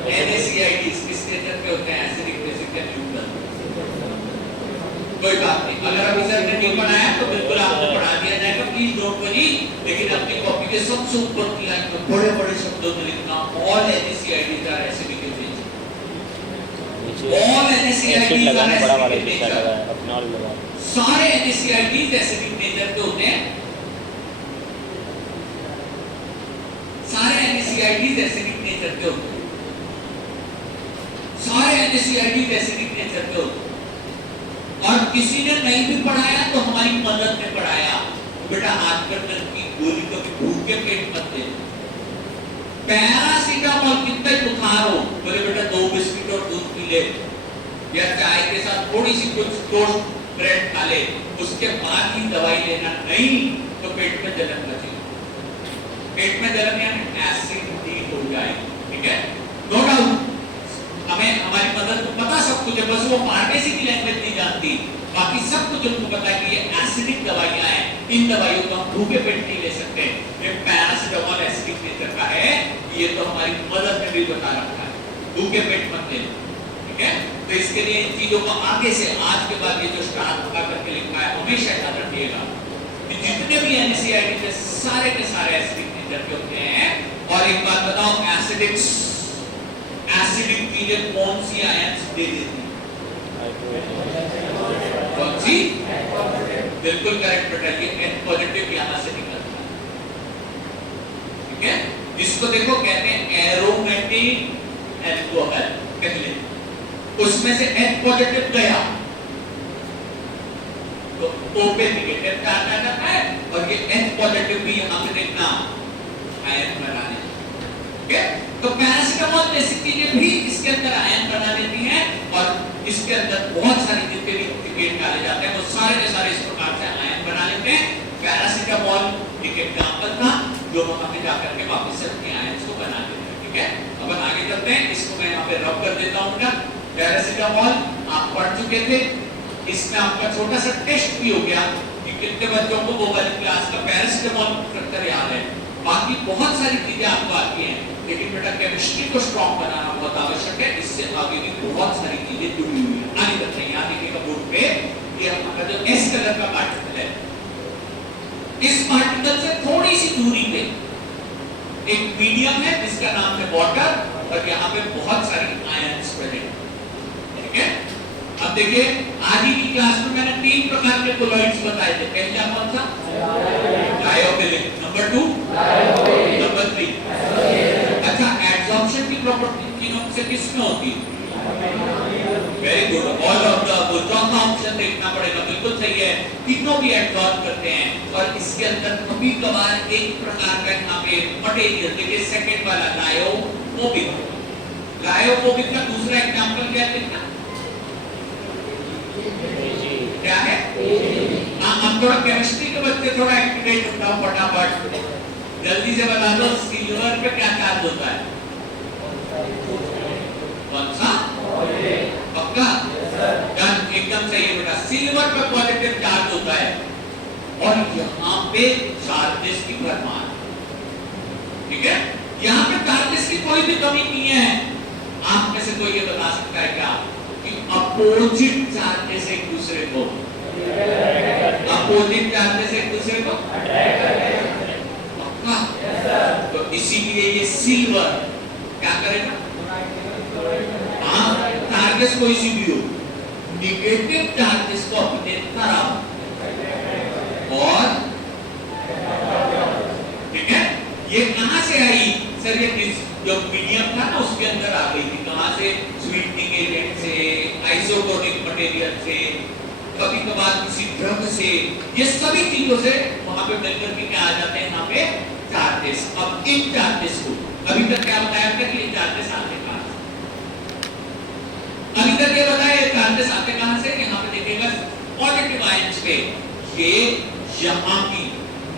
NaCl's किस नेचर के होते हैं, एसिडिक, बेसिक या न्यूट्रल? कोई बात नहीं, अगर अभी सर ने नहीं पढ़ाया तो बिल्कुल आपको पढ़ा दिया जाएगा, प्लीज डोंट वरी। लेकिन अपनी कॉपी के सबसे ऊपर की लाइन में बड़े बड़े शब्दों में लिखना, all NaCl's are acidic in nature, all NaCl's are acidic in nature, सारे NaCl's एसिडिक नेचर के होते हैं, सारे NaCl's एसिडिक नेचर के होते हैं, सारे NaCl's एसिडिक नेचर के होते हैं। और किसी ने नहीं भी पढ़ाया तो हमारी मदद ने पढ़ाया, बेटा हाथ पर की गोली कभी भूखे पेट मत ले, पैरासीटामोल कितना ही बुखार हो, बोले बेटा 2 बिस्किट और दूध पी ले, या चाय के साथ थोड़ी सी कुछ टोस्ट ब्रेड खा ले, उसके बाद ही दवाई लेना, नहीं तो पेट में जलन मचेगी, पेट में जलन यानी एसिडिटी हो जाएगी, ठीक है? नो डाउट हमें हमारी मदद को पता सब कुछ है, बस वो फार्मेसी की लैंग्वेज नहीं जानती, बाकी सब कुछ उनको पता है कि ये एसिडिक दवाइयां हैं, इन दवाइयों को हम भूखे पेट नहीं ले सकते। ये पैरासिटामोल एसिडिक नेचर का है, ये तो हमारी मदद में भी बता रखा है, भूखे पेट मत ले, ठीक है? तो इसके लिए इन चीजों को आगे से आज के बाद ये जो स्टार लगा करके लिखा है हमेशा याद रखिएगा कि जितने भी NaCl के सारे एसिडिक नेचर के होते हैं। और एक बात बताओ, एसिडिक चीजें कौन सी आयंस दे देती है? कौन सी? बिल्कुल करेक्ट बेटा, ये H पॉजिटिव यहां से निकलता है, ठीक है? जिसको देखो कहते हैं एरोमेटिक अल्कोहल, कहले उसमें से H पॉजिटिव गया तो O पे नेगेटिव चार्ज आ जाता है, और ये H पॉजिटिव भी यहां पे देखना आयन बनाने, ठीक है? तो पैरासिटामोल जैसी चीजें भी इसके अंदर आयन बना देती हैं, और इसके अंदर बहुत सारी जितने भी एक्टिवेट डाले जाते हैं वो सारे के सारे इस प्रकार से आयन बना लेते हैं। पैरासिटामोल एक एग्जांपल था जो वहां पे जाकर के वापस से अपने आयंस को बना देते हैं, ठीक है? अब आगे चलते हैं, इसको मैं यहाँ पे रब कर देता हूँ। पैरासिटामोल आप पढ़ चुके थे, इसमें आपका छोटा सा टेस्ट भी हो गया कि कितने बच्चों को वो वाली क्लास का पैरासिटामोल स्ट्रक्चर याद है। बाकी बहुत सारी चीजें आपको आती हैं, लेकिन बेटा केमिस्ट्री को स्ट्रॉन्ग बनाना बहुत आवश्यक है, इससे आगे भी बहुत सारी चीजें जुड़ी हुई हैं। आगे बढ़ते हैं, यहाँ देखिएगा बोर्ड पे ये हमारा जो S कलर का पार्टिकल है, इस पार्टिकल से थोड़ी सी दूरी पे एक मीडियम है जिसका नाम है वाटर, और यहाँ पे बहुत सारी आयंस प्रेजेंट, ठीक है? अब देखिए आज की क्लास में मैंने 3 प्रकार के कोलॉइड्स बताए थे। पहला कौन सा? डायोफिलिक, नंबर 2, नंबर 3। अच्छा, एडसॉर्प्शन की प्रॉपर्टी तीनों से किसमें होती है? Very good, all of the above. चौथा ऑप्शन देखना पड़ेगा, बिल्कुल सही है, तीनों भी एडसॉर्ब करते हैं। और इसके अंदर कभी कभार एक प्रकार का यहाँ पे मटेरियल, देखिए सेकंड वाला लायोफोबिक, लायोफोबिक का दूसरा एग्जांपल क्या देखना क्या है? हम थोड़ा केमिस्ट्री के बच्चे थोड़ा एक्टिवेट होता हूं, फटाफट जल्दी से बता दो, सिल्वर पे क्या चार्ज होता है? कौन सा? पक्का? एकदम सही है बेटा, सिल्वर पे पॉजिटिव चार्ज होता है, और यहाँ पे चार्जेस की भरमार, ठीक है? यहाँ पे चार्जेस की कोई भी कमी नहीं है। आप में से कोई ये बता सकता है क्या कि अपोजिट चार्जेस एक दूसरे को, अपोजिट चार्जेस एक दूसरे को पक्का? तो इसीलिए ये सिल्वर क्या करेगा? हाँ, चार्जेस कोई सी भी हो, नेगेटिव चार्जेस को अपने तरफ, और ठीक है, ये कहां से आई सर? ये जो मीडियम था ना उसके अंदर आ गई थी, कहां से? स्वीटनिंग एजेंट से, आइसोटोनिक मटेरियल से, कभी कभार किसी ड्रग से, ये सभी चीजों से वहां पे मिलकर के क्या आ जाते हैं यहाँ पे? चार्जेस। अब इन चार्जेस को अभी तक क्या बताया था कि ये चार्जेस आते कहां से? अभी तक ये बताया चार्जेस आते कहां से? यहाँ पे देखिएगा पॉजिटिव आयंस पे ये यहाँ की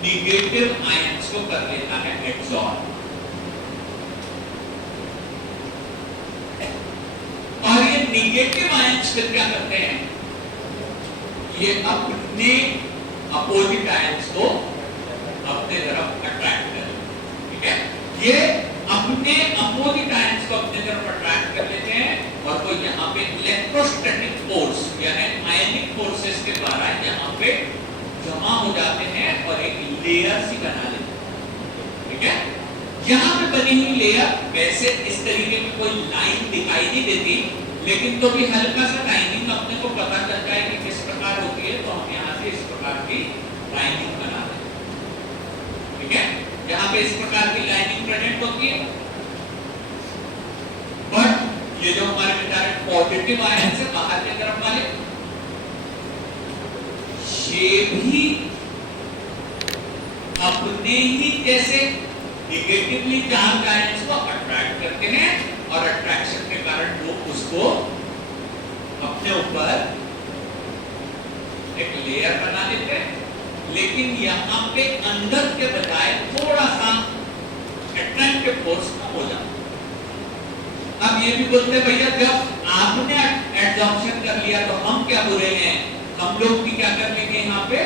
निगेटिव आयंस को कर लेता है एब्सॉर्ब। और ये निगेटिव आयंस फिर क्या करते हैं, ये अपने अपोजिट आयंस को अपने तरफ अट्रैक्ट कर, ठीक है, ये अपने अपोजिट आयंस को अपने तरफ अट्रैक्ट कर लेते हैं और वो यहाँ पे इलेक्ट्रोस्टैटिक फोर्स यानी आयनिक फोर्सेस के द्वारा यहाँ पे जमा हो जाते हैं और एक लेयर सी बना लेते हैं, ठीक है। यहाँ पे बनी हुई लेयर वैसे इस तरीके की कोई लाइन दिखाई नहीं देती, लेकिन तो भी हल्का सा लाइनिंग अपने को पता चल जाए कि किस प्रकार होती है, तो हम यहाँ से इस प्रकार की लाइनिंग बना देते हैं, ठीक है। यहाँ पे इस प्रकार की लाइनिंग प्रेजेंट होती है, बट ये जो हमारे बेचारे पॉजिटिव आयन से बाहर की तरफ वाले, ये भी अपने ही जैसे नेगेटिवली चार्ज आयंस को अट्रैक्ट करते हैं और अट्रैक्शन के कारण वो उसको अपने ऊपर एक लेयर बना लेते हैं, लेकिन यहाँ पे अंदर के बजाय थोड़ा सा अट्रैक्टिव फोर्स कम हो जाता है। अब ये भी बोलते हैं भैया जब आपने एब्जॉर्प्शन कर लिया तो हम क्या बुरे हैं, हम लोग भी क्या कर लेंगे यहाँ पे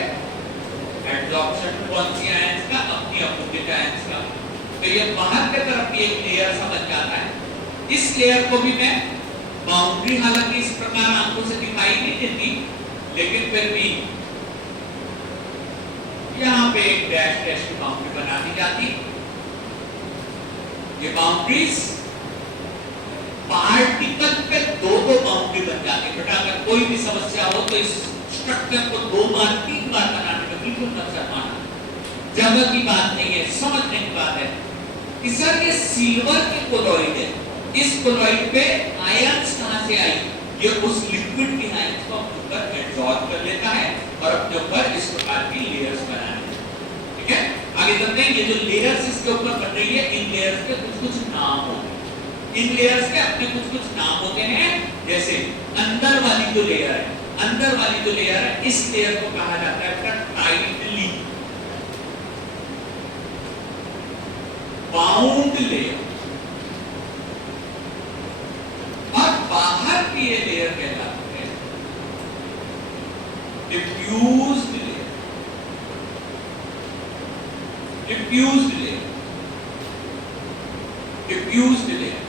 एब्जॉर्प्शन कौन सी आयंस का, अपनी अपोजिट आयंस का, तो ये बाहर की तरफ भी एक लेयर सा बन जाता है। इस लेयर को भी मैं बाउंड्री हालांकि इस प्रकार आंखों से दिखाई नहीं देती, लेकिन फिर भी यहाँ पे एक डैश डैश की बाउंड्री बना दी जाती। ये बाउंड्रीज पार्टिकल पे दो बाउंड्री बन जाती। बेटा अगर कोई भी समस्या हो तो इस स्ट्रक्चर को 2 बार 3 बार बनाने में बिल्कुल मत शर्माना, जगह की बात नहीं है, समझने की बात है। सर ये सिल्वर की कोलॉइड है, इस कोलॉइड पे आयंस कहां से आई, ये उस लिक्विड की आयंस को अपने ऊपर एब्जॉर्ब कर लेता है और अपने ऊपर इस प्रकार की लेयर्स बना लेता है, ठीक है। आगे चलते हैं, ये जो लेयर्स इसके ऊपर बन रही है, इन लेयर्स के कुछ कुछ नाम होते हैं, इन लेयर्स के अपने कुछ कुछ नाम होते हैं। जैसे अंदर वाली जो लेयर है, अंदर वाली जो लेयर है, इस लेयर को कहा जाता है टाइटली बाउंड लेयर, और बाहर की ये लेयर कहलाती है diffused layer, diffused layer, diffused layer.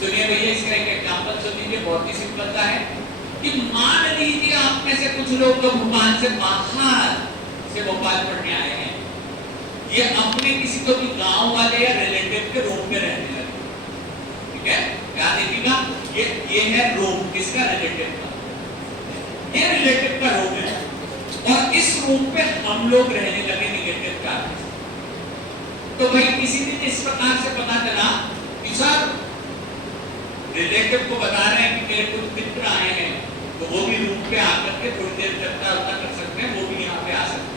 सुनिए भैया, इसका एक एग्जांपल सुन लीजिए, बहुत ही सिंपल सा है कि मान लीजिए आप में से कुछ लोग जो भोपाल से बाहर से भोपाल पढ़ने आए हैं, ये अपने किसी को भी गांव वाले या रिलेटिव के रूम में रहने लगे, ठीक है। क्या देखिएगा, ये है रूम, किसका, रिलेटिव का, ये रिलेटिव का रूम है, और इस रूम पे हम लोग रहने लगे निगेटिव चार्ज। तो भाई किसी दिन इस प्रकार से पता चला कि सर रिलेटिव को बता रहे हैं कि मेरे कुछ मित्र आए हैं, तो वो भी रूम पे आकर के थोड़ी देर चर्चा कर सकते हैं, वो भी यहाँ पे आ सकते हैं।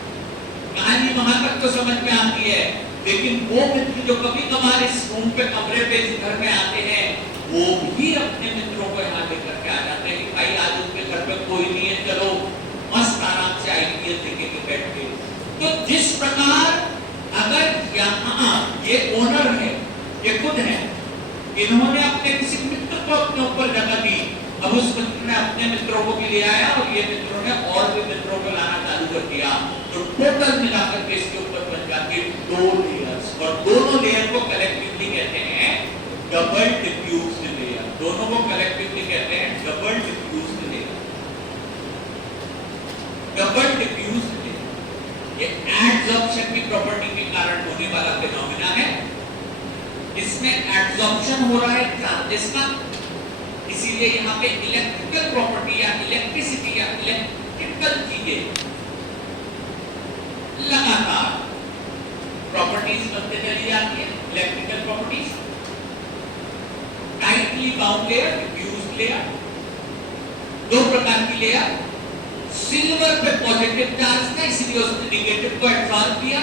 कहानी वहां तक तो समझ में आती है, लेकिन वो मित्र जो कभी कभार इस रूम पे कमरे पे इस घर में आते हैं, वो भी अपने मित्रों को यहाँ लेकर के आ जाते हैं कि भाई आज उनके घर पे कोई नहीं है, चलो मस्त आराम से आईपीएल देखेंगे बैठ के। तो जिस प्रकार अगर यहाँ ये ओनर है, ये खुद है, इन्होंने अपने किसी मित्र को अपने ऊपर जगह दी, अब उस मित्र ने अपने मित्रों को भी ले आया और ये मित्रों ने और भी मित्रों को लाना चालू कर दिया, तो टोटल मिलाकर के इसके ऊपर बन जाती है 2 लेयर्स, और दोनों लेयर को कलेक्टिवली कहते हैं डबल डिफ्यूज्ड लेयर। दोनों को कलेक्टिवली कहते हैं double diffused layer, double diffused layer. ये एडसॉर्प्शन की प्रॉपर्टी के कारण होने वाला फिनोमेना है। इसमें एब्जॉर्प्शन हो रहा है चार्जेस का, इसीलिए यहाँ पे इलेक्ट्रिकल प्रॉपर्टी या इलेक्ट्रिसिटी या इलेक्ट्रिकल चीजें लगातार प्रॉपर्टीज बनते चली जाती है। Electrical properties, tightly bound layer, diffused layer, 2 प्रकार की लेयर। सिल्वर पे पॉजिटिव चार्ज था, इसलिए उसने निगेटिव को एब्सॉर्ब किया,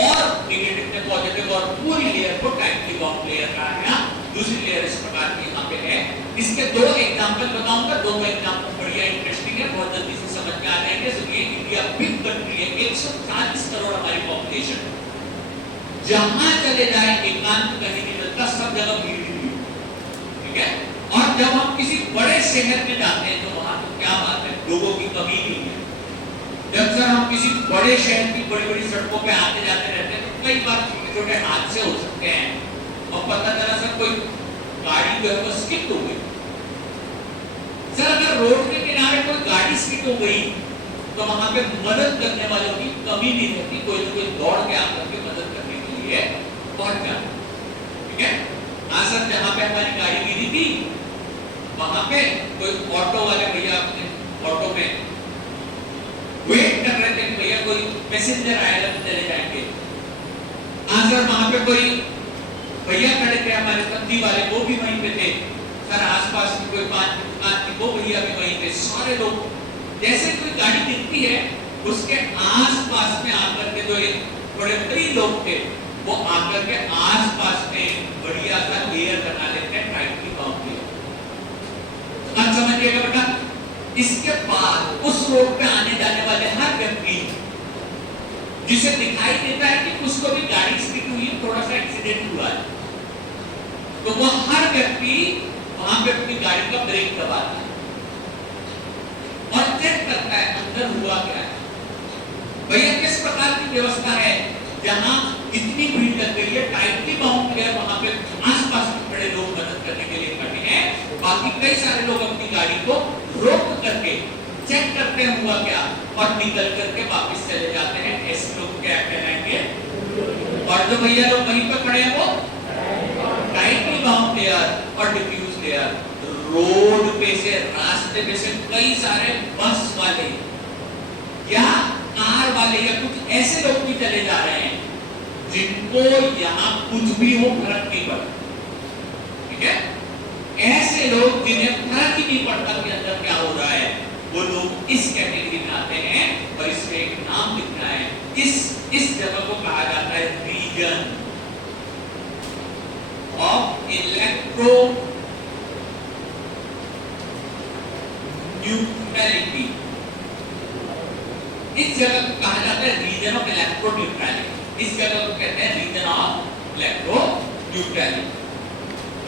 और नेगेटिव ने पॉजिटिव और पूरी लेयर को टाइटली बाउंड लेयर कहा गया। दूसरी लेयर इस प्रकार की यहाँ पे है। इसके दो एग्जांपल बताऊंगा, दोनों एग्जांपल बढ़िया इंटरेस्टिंग है, बहुत जल्दी से समझ में आ जाएंगे। सुनिए, इंडिया बिग कंट्री है, 140 करोड़ हमारी पॉपुलेशन, जहां चले जाए एकांत कहीं नहीं मिलता, सब जगह भीड़ ही भीड़, ठीक है। और जब हम किसी बड़े शहर में जाते हैं तो वहां तो क्या बात है, लोगों की कमी नहीं है। जब सर हम किसी बड़े शहर की बड़ी बड़ी सड़कों पे आते जाते रहते हैं तो कई बार छोटे छोटे हादसे हो सकते हैं और पता चला सर कोई गाड़ी जो है वो स्किप हो गई। सर अगर रोड के किनारे कोई गाड़ी स्किप हो गई तो वहां पे मदद करने वालों की कमी नहीं रहती, कोई ना कोई दौड़ के आकर के मदद करने के लिए पहुंच जाता, ठीक है। हाँ सर, जहां पे हमारी गाड़ी गिरी थी वहां पे कोई ऑटो वाले भैया अपने ऑटो में वेट कर रहे थे कि भैया कोई पैसेंजर आएगा तो चले जाएंगे। हाँ सर, वहां पे कोई भैया खड़े थे हमारे सब्जी वाले, वो भी वहीं पे थे। सर आसपास में कोई पांच दुकान थी, वो भैया भी वहीं पे, सारे लोग। जैसे कोई गाड़ी दिखती है उसके आसपास में आकर के जो एक थोड़े कई लोग थे वो आकर के आसपास में बढ़िया सा लेयर बना लेते हैं, टाइटली बाउंड लेयर। अब समझिएगा बेटा, इसके बाद उस रोड पे आने जाने वाले हर व्यक्ति जिसे दिखाई देता है कि उसको भी गाड़ी स्किड हुई, थोड़ा सा एक्सीडेंट हुआ है, तो वो हर व्यक्ति वहां पे अपनी गाड़ी का ब्रेक दबाता है और चेक करता है अंदर हुआ क्या है। भैया किस प्रकार की व्यवस्था है, जहां इतनी भीड़ लग गई है, टाइटली बाउंड है, वहां पे आसपास में खड़े लोग मदद करने के लिए खड़े हैं, बाकी कई सारे लोग अपनी गाड़ी को रोक करके चेक करते हैं हुआ क्या और निकल करके वापस चले जाते हैं। ऐसे लोग क्या कहलाएंगे? और जो भैया लोग वहीं पे खड़े हैं वो टाइटली बाउंड लेयर और डिफ्यूज लेयर। रोड पे से, रास्ते पे से कई सारे बस वाले या कार वाले या कुछ ऐसे लोग भी चले जा रहे हैं जिनको यहाँ कुछ भी हो फर्क नहीं पड़ता, ठीक है। ऐसे लोग जिन्हें फर्क ही नहीं पड़ता कि अंदर क्या हो रहा है, वो लोग इस कैटेगरी में आते हैं और इसमें एक नाम लिखना है। इस जगह को कहा जाता है रीजन ऑफ इलेक्ट्रो न्यूट्रलिटी। इस जगह को कहा जाता है रीजन ऑफ इलेक्ट्रो न्यूट्रलिटी। इस जगह को कहते हैं region of electro neutrality.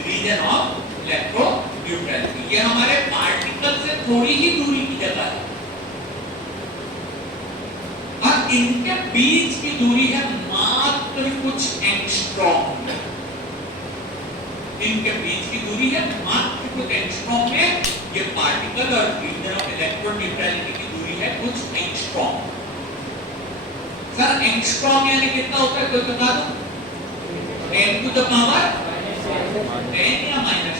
Region of electro neutrality, ये हमारे पार्टिकल से थोड़ी ही दूरी की जगह है और इनके बीच की दूरी है मात्र कुछ एंगस्ट्रॉम। इनके बीच की दूरी है मात्र कुछ एंगस्ट्रॉम में। ये पार्टिकल और रीजन ऑफ इलेक्ट्रो न्यूट्रलिटी की दूरी है कुछ एंगस्ट्रॉम। सर एंगस्ट्रॉम यानी कितना होता है, कोई बता दो? 10 to the power 10 या -10?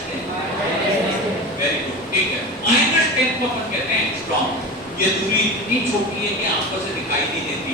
वेरी गुड, ठीक है, -10 को अपन कहते हैं एंगस्ट्रॉम। ये दूरी इतनी छोटी है कि आंखों से दिखाई नहीं देती।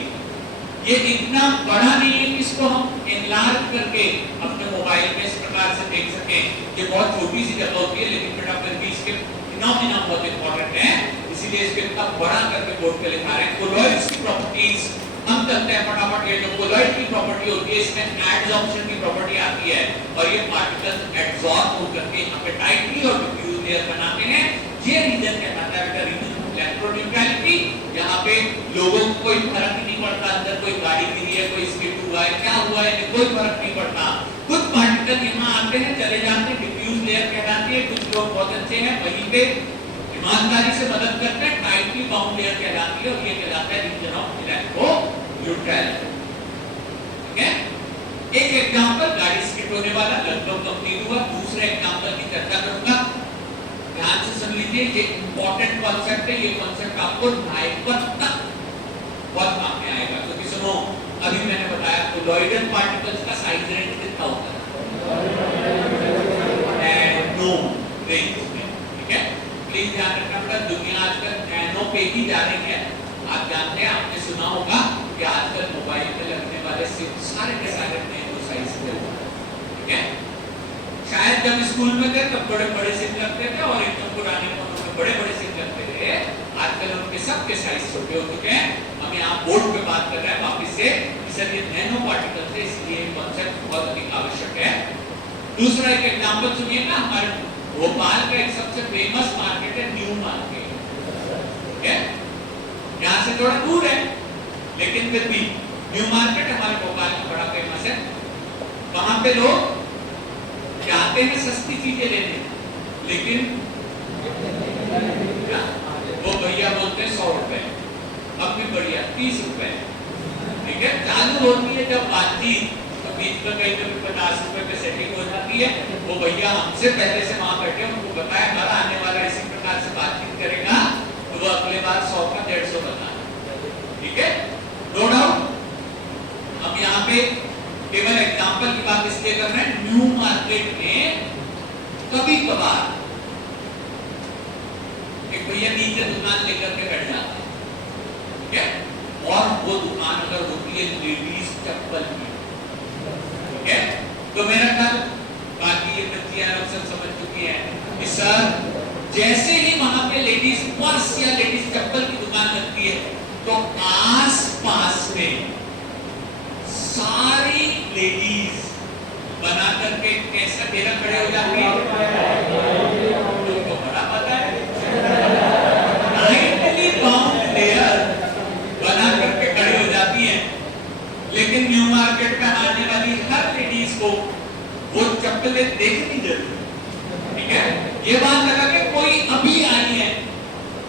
ये इतना बड़ा नहीं है कि इसको हम एनलार्ज करके अपने मोबाइल में इस प्रकार से देख सकें। ये बहुत छोटी सी जगह होती है, लेकिन बेटा फिर भी इसके फिनोमेना बहुत इंपॉर्टेंट है, इसीलिए इसके इतना बड़ा करके बोर्ड पे लिखा रहे हैं। कोलॉइड्स की प्रॉपर्टीज हम चलते हैं फटाफट। ये जो कोलॉइड की प्रॉपर्टी होती है, इसमें एडसॉर्प्शन की प्रॉपर्टी आती है और ये पार्टिकल्स एडसॉर्ब होकर के यहाँ पे टाइटली और डिफ्यूज लेयर बनाते हैं। ये रीजन कहलाता है बेटा रीजन ऑफ इलेक्ट्रोन्यूट्रलिटी। यहाँ पे लोगों को कोई फर्क ही नहीं पड़ता, अंदर कोई गाड़ी गिरी है, कोई स्किड हुआ है, क्या हुआ है, कोई फर्क नहीं पड़ता। कुछ पार्टिकल यहाँ आते हैं चले जाते हैं, डिफ्यूज लेयर कहलाती है। कुछ लोग बहुत अच्छे हैं, वहीं पे ईमानदारी से मदद करते हैं, टाइटली बाउंड लेयर कहलाती है और ये कहलाता है रीजन ऑफ इलेक्ट्रोन्यूट्रलिटी, ठीक है। एक एग्जांपल गाड़ी स्किड होने वाला लगभग कंप्लीट हुआ। दूसरे एग्जांपल की चर्चा करूंगा, ध्यान से सुन लीजिए। ये इंपॉर्टेंट कॉन्सेप्ट है, ये कॉन्सेप्ट आपको 9 तक बहुत काम में आएगा। क्योंकि सुनो, अभी मैंने बताया कोलॉइडल पार्टिकल्स का साइज रेंज कितना होता है, नैनो रेंज में, ठीक है। प्लीज ध्यान रखना, दुनिया आजकल नैनो पे ही जा रही है। आप जानते हैं, आपने सुना होगा कि आजकल मोबाइल पे लगने वाले सिम सारे के सारे नैनो साइज के होते हैं, ठीक है। शायद जब स्कूल में थे तब बड़े बड़े सिम लगते थे और एकदम पुराने फोनों में बड़े बड़े सिम लगते थे। आजकल उनके सबके साइज छोटे हो चुके हैं। हम यहाँ बोर्ड पे बात कर रहे हैं वापस से, सर ये नैनो पार्टिकल्स है, इसलिए कॉन्सेप्ट बहुत अधिक आवश्यक है। दूसरा एक एग्जांपल सुनिए ना, हमारे भोपाल का एक सबसे फेमस मार्केट है न्यू मार्केट, ठीक है, यहाँ से थोड़ा दूर है लेकिन फिर भी न्यू मार्केट हमारे भोपाल में बड़ा फेमस है। वहां पे लोग जाते हैं सस्ती चीजें लेने, लेकिन वो भैया बोलते हैं 100 रुपए, अब भी बढ़िया 30 रुपए, ठीक है। चालू होती है जब बातचीत तो बीच में कहीं कभी 50 रुपए पे सेटिंग हो जाती है। वो भैया हमसे पहले से वहां बैठे, उनको बताया हमारा आने वाला इसी प्रकार से बातचीत करेगा, तो वो अगले बार 100 का 150 बता, ठीक है, नो डाउट। हम यहाँ पे केवल एग्जांपल की बात इसलिए कर रहे हैं, न्यू मार्केट में कभी कभार एक भैया नीचे दुकान लेकर के बैठ जाते हैं, ठीक है, और वो दुकान अगर होती है लेडीज चप्पल की, ठीक है, तो मेरा ख्याल बाकी ये बच्चियां लोग सब समझ चुकी हैं कि सर जैसे ही वहां पे लेडीज पर्स या लेडीज चप्पल की दुकान लगती है तो आस पास में सारी लेडीज बना करके कैसा घेरा खड़े हो जाती है, तुमको बड़ा पता है, टाइटली बाउंड लेयर बना करके खड़े हो जाती है। लेकिन न्यू मार्केट में आने वाली हर लेडीज को वो चप्पलें देखनी जरूरी, ठीक है। ये बात लगा कि कोई अभी आई है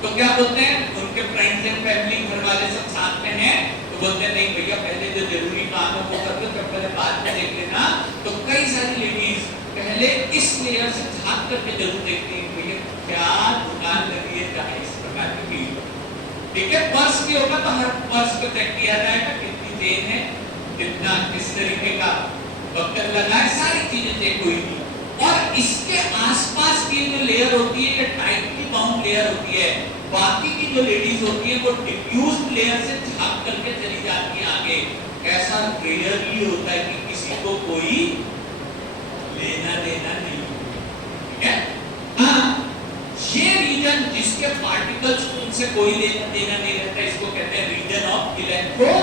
तो क्या बोलते हैं, उनके फ्रेंड्स एंड फैमिली घर वाले सब साथ में हैं, तो बोलते हैं नहीं भैया पहले जो जरूरी काम है वो कर लो, चप्पलें बाद में देख लेना। तो कई सारी लेडीज पहले इस लेयर से झांक करके जरूर देखती हैं भैया क्या दुकान लगी है, चाहे इस प्रकार की चीज, ठीक है। पर्स भी होगा तो हर पर्स को चेक किया जाएगा, कितनी चेन है, कितना किस तरीके का बक्कल लगा है, सारी चीजें चेक हुई। और इसके आसपास की जो लेयर होती है, टाइटली बाउंड लेयर होती है, बाकी की जो लेडीज होती है वो डिफ्यूज्ड लेयर से झांक करके चली जाती है आगे। ऐसा रेयरली होता है कि किसी को कोई लेना देना नहीं, ठीक है। हाँ, ये रीजन जिसके पार्टिकल्स उनसे कोई लेना देना नहीं रहता, इसको कहते हैं रीजन ऑफ इलेक्ट्रो।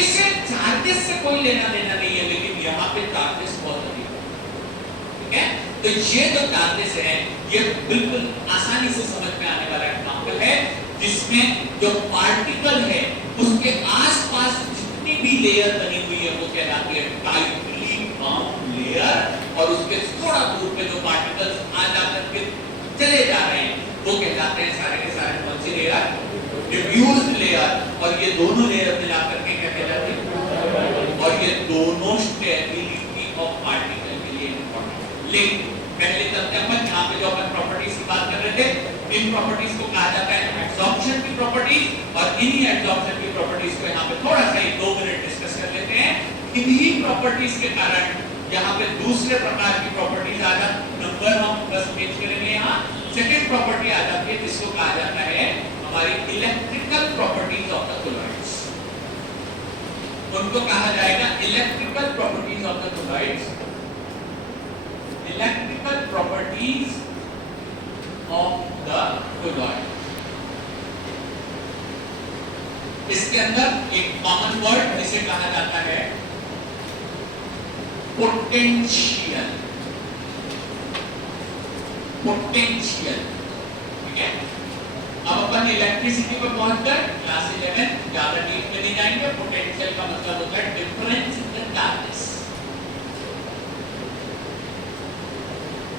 इससे चार्जेस से कोई लेना देना नहीं है, लेकिन यहाँ पे चार्जेस बहुत अधिक है, ठीक है। तो ये जो चार्जेस है ये बिल्कुल आसानी से समझ में आने वाला एग्जांपल है, जिसमें जो पार्टिकल है उसके आसपास जितनी भी लेयर बनी हुई है वो कहलाती है टाइटली बाउंड लेयर, और उसके थोड़ा दूर पे जो पार्टिकल्स आ जाकर के चले जा रहे हैं वो कहलाते हैं सारे के सारे कौन सी लेयर, डिफ्यूज्ड लेयर। और ये दोनों लेयर मिला करके क्या कहलाते हैं, और ये दोनों स्टेबिलिटी ऑफ पार्टिकल के लिए इंपॉर्टेंट। लेकिन पहले चलते हैं अपन यहाँ पे जो अपन प्रॉपर्टीज की बात कर रहे थे, इन प्रॉपर्टीज को कहा जाता है एब्जॉर्प्शन की प्रॉपर्टीज, और इन्हीं एब्जॉर्प्शन की प्रॉपर्टीज को यहाँ पे थोड़ा सा 2 मिनट डिस्कस कर लेते हैं। इन्हीं प्रॉपर्टीज के कारण यहाँ पे दूसरे प्रकार की प्रॉपर्टीज आ जाती, नंबर हम बस चेंज करेंगे, यहाँ सेकंड प्रॉपर्टी आ जाती है जिसको कहा जाता है हमारी electrical properties of the colloids. उनको कहा जाएगा electrical properties of the colloids, electrical properties of the colloid. इसके अंदर एक कॉमन वर्ड जिसे कहा जाता है पोटेंशियल, पोटेंशियल, ठीक है। अब अपन इलेक्ट्रिसिटी पे पहुंचकर क्लास 11 ज्यादा डीप में नहीं जाएंगे। पोटेंशियल का मतलब होता है difference in the charges,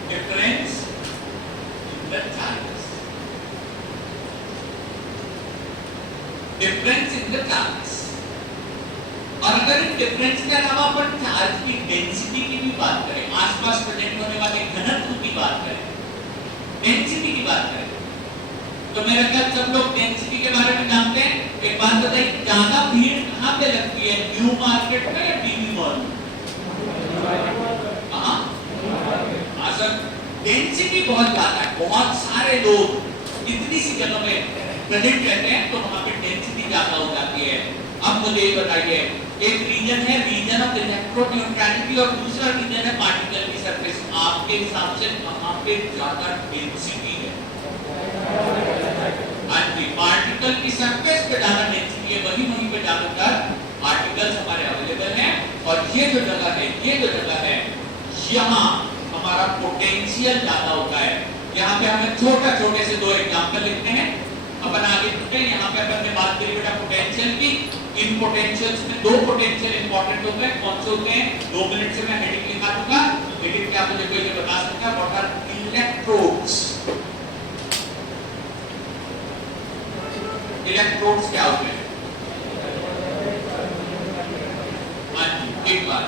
difference in the charges, difference in the charges. और अगर इन डिफरेंस के अलावा अपन चार्ज की डेंसिटी की भी बात करें, आसपास प्रेजेंट होने वाले घनत्व की बात करें, डेंसिटी की बात करें, तो मेरे ख्याल सब लोग डेंसिटी के बारे में जानते हैं। एक बात बताइए, ज्यादा भीड़ कहाँ पे लगती है, न्यू मार्केट में या टीवी मॉल में? हाँ सर, डेंसिटी बहुत ज्यादा है, बहुत सारे लोग इतनी सी जगह में प्रेजेंट रहते हैं तो वहां पे डेंसिटी ज्यादा हो जाती है। अब मुझे ये बताइए, एक रीजन है रीजन ऑफ इलेक्ट्रोन्यूट्रलिटी और दूसरा रीजन है पार्टिकल की सरफेस। आपके हिसाब से कहां पे ज्यादा डेंसिटी है? हाँ जी, पार्टिकल की सरफेस पे ज्यादा डेंसिटी है, वहीं पे ज्यादातर पार्टिकल्स हमारे अवेलेबल हैं। और ये जो जगह है यहाँ हमारा पोटेंशियल ज्यादा होता है। यहाँ पे हमें छोटे से दो एग्जांपल लिखते हैं, अपन आगे बढ़ते हैं। यहाँ पे अपन ने बात करी बेटा पोटेंशियल की। इन पोटेंशियल्स में दो पोटेंशियल इंपॉर्टेंट होते हैं। कौन से होते हैं? 2 मिनट से मैं हेडिंग लिखा दूंगा, लेकिन क्या मुझे कोई ये बता सकता है व्हाट आर इलेक्ट्रोड्स? इलेक्ट्रोड्स क्या होते हैं? हाँ जी, एक बार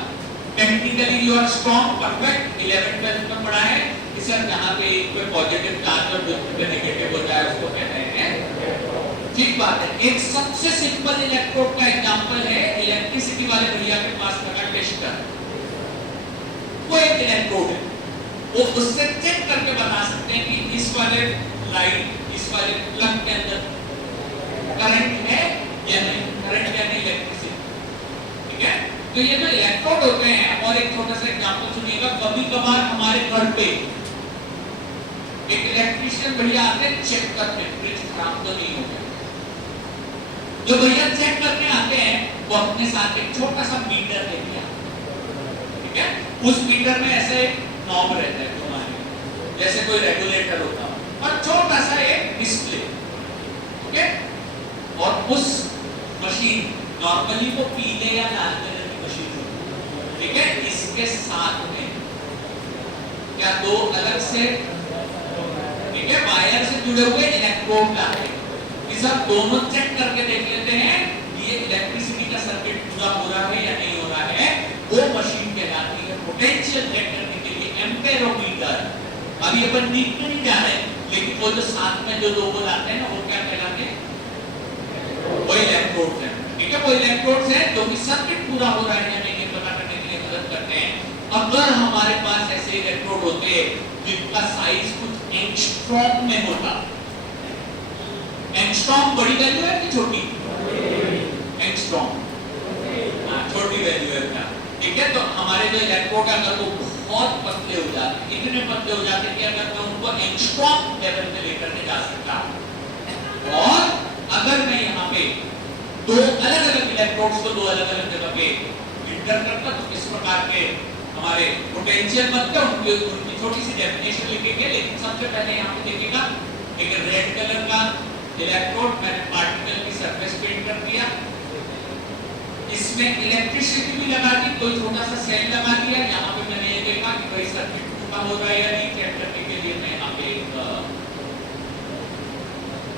technically you are strong, perfect. 11th 12th में पढ़ा है कि सर जहां पे कोई पॉजिटिव चार्ज और दूसरे पे नेगेटिव होता है उसको कहते हैं। ठीक बात है। एक सबसे सिंपल इलेक्ट्रोड का एग्जांपल है इलेक्ट्रिसिटी वाले भैया के पास लगा टेस्टर। वो एक इलेक्ट्रोड है, वो उससे चेक करके बता सकते हैं कि इस वाले लाइट, इस वाले प्लग के अंदर करंट है या नहीं, करंट या नहीं, इलेक्ट्रिसिटी। ठीक है, तो ये जो इलेक्ट्रोड होते हैं, और एक छोटा सा एग्जांपल सुनिएगा। कभी कभार हमारे घर पे एक इलेक्ट्रिशियन भैया आते हैं, चेक करते हैं फ्रिज खराब तो नहीं हो गया। जो भैया चेक करने आते हैं वो अपने साथ एक छोटा सा मीटर लेके आते हैं। ठीक है, उस मीटर में ऐसे एक नॉब रहता है घुमाने, जैसे कोई रेगुलेटर होता है, और छोटा सा एक डिस्प्ले। ओके, और उस मशीन नॉर्मली वो पीले या लाल कलर की मशीन होती है। ठीक है, इसके साथ में क्या दो अलग से, ठीक है, वायर से जुड़े हुए इलेक्ट्रोड लाते हैं। सब दोनों चेक करके देख लेते हैं कि ये इलेक्ट्रिसिटी का सर्किट पूरा हो रहा है या नहीं हो रहा है। वो मशीन कहलाती है पोटेंशियल चेक करने के लिए एम्पेरोमीटर। अभी अपन लिख नहीं जा रहे, लेकिन वो जो साथ में जो दो बोल आते हैं ना, वो क्या कहलाते हैं? वो इलेक्ट्रोड्स हैं। ठीक है, वो इलेक्ट्रोड्स हैं जो कि सर्किट पूरा हो रहा है या नहीं पता करने के लिए मदद करते हैं। अगर हमारे पास ऐसे इलेक्ट्रोड होते जिनका साइज कुछ एंगस्ट्रॉम में होता, एंगस्ट्रॉम बड़ी वैल्यू है कि छोटी? एंगस्ट्रॉम, हाँ छोटी वैल्यू है क्या? ठीक है, तो हमारे जो इलेक्ट्रोड है अगर वो बहुत पतले हो जाते, इतने पतले हो जाते कि अगर मैं उनको एंगस्ट्रॉम लेवल पे लेकर नहीं जा सकता, और अगर मैं यहाँ पे दो अलग अलग इलेक्ट्रोड्स को दो अलग अलग जगह पे इंटर करता, तो इस प्रकार के हमारे पोटेंशियल बनते हैं। उनकी छोटी सी डेफिनेशन लिखेंगे, लेकिन सबसे पहले यहाँ पे देखिएगा एक रेड कलर का इलेक्ट्रोड मैंने पार्टिकल की सरफेस पे इंटर किया, इसमें इलेक्ट्रिसिटी भी लगा दी, कोई छोटा सा सेल लगा दिया। यहाँ पे मैंने ये देखा कि भाई सर्किट पूरा हो रहा है या नहीं, चेक करने के लिए मैं यहाँ पे एक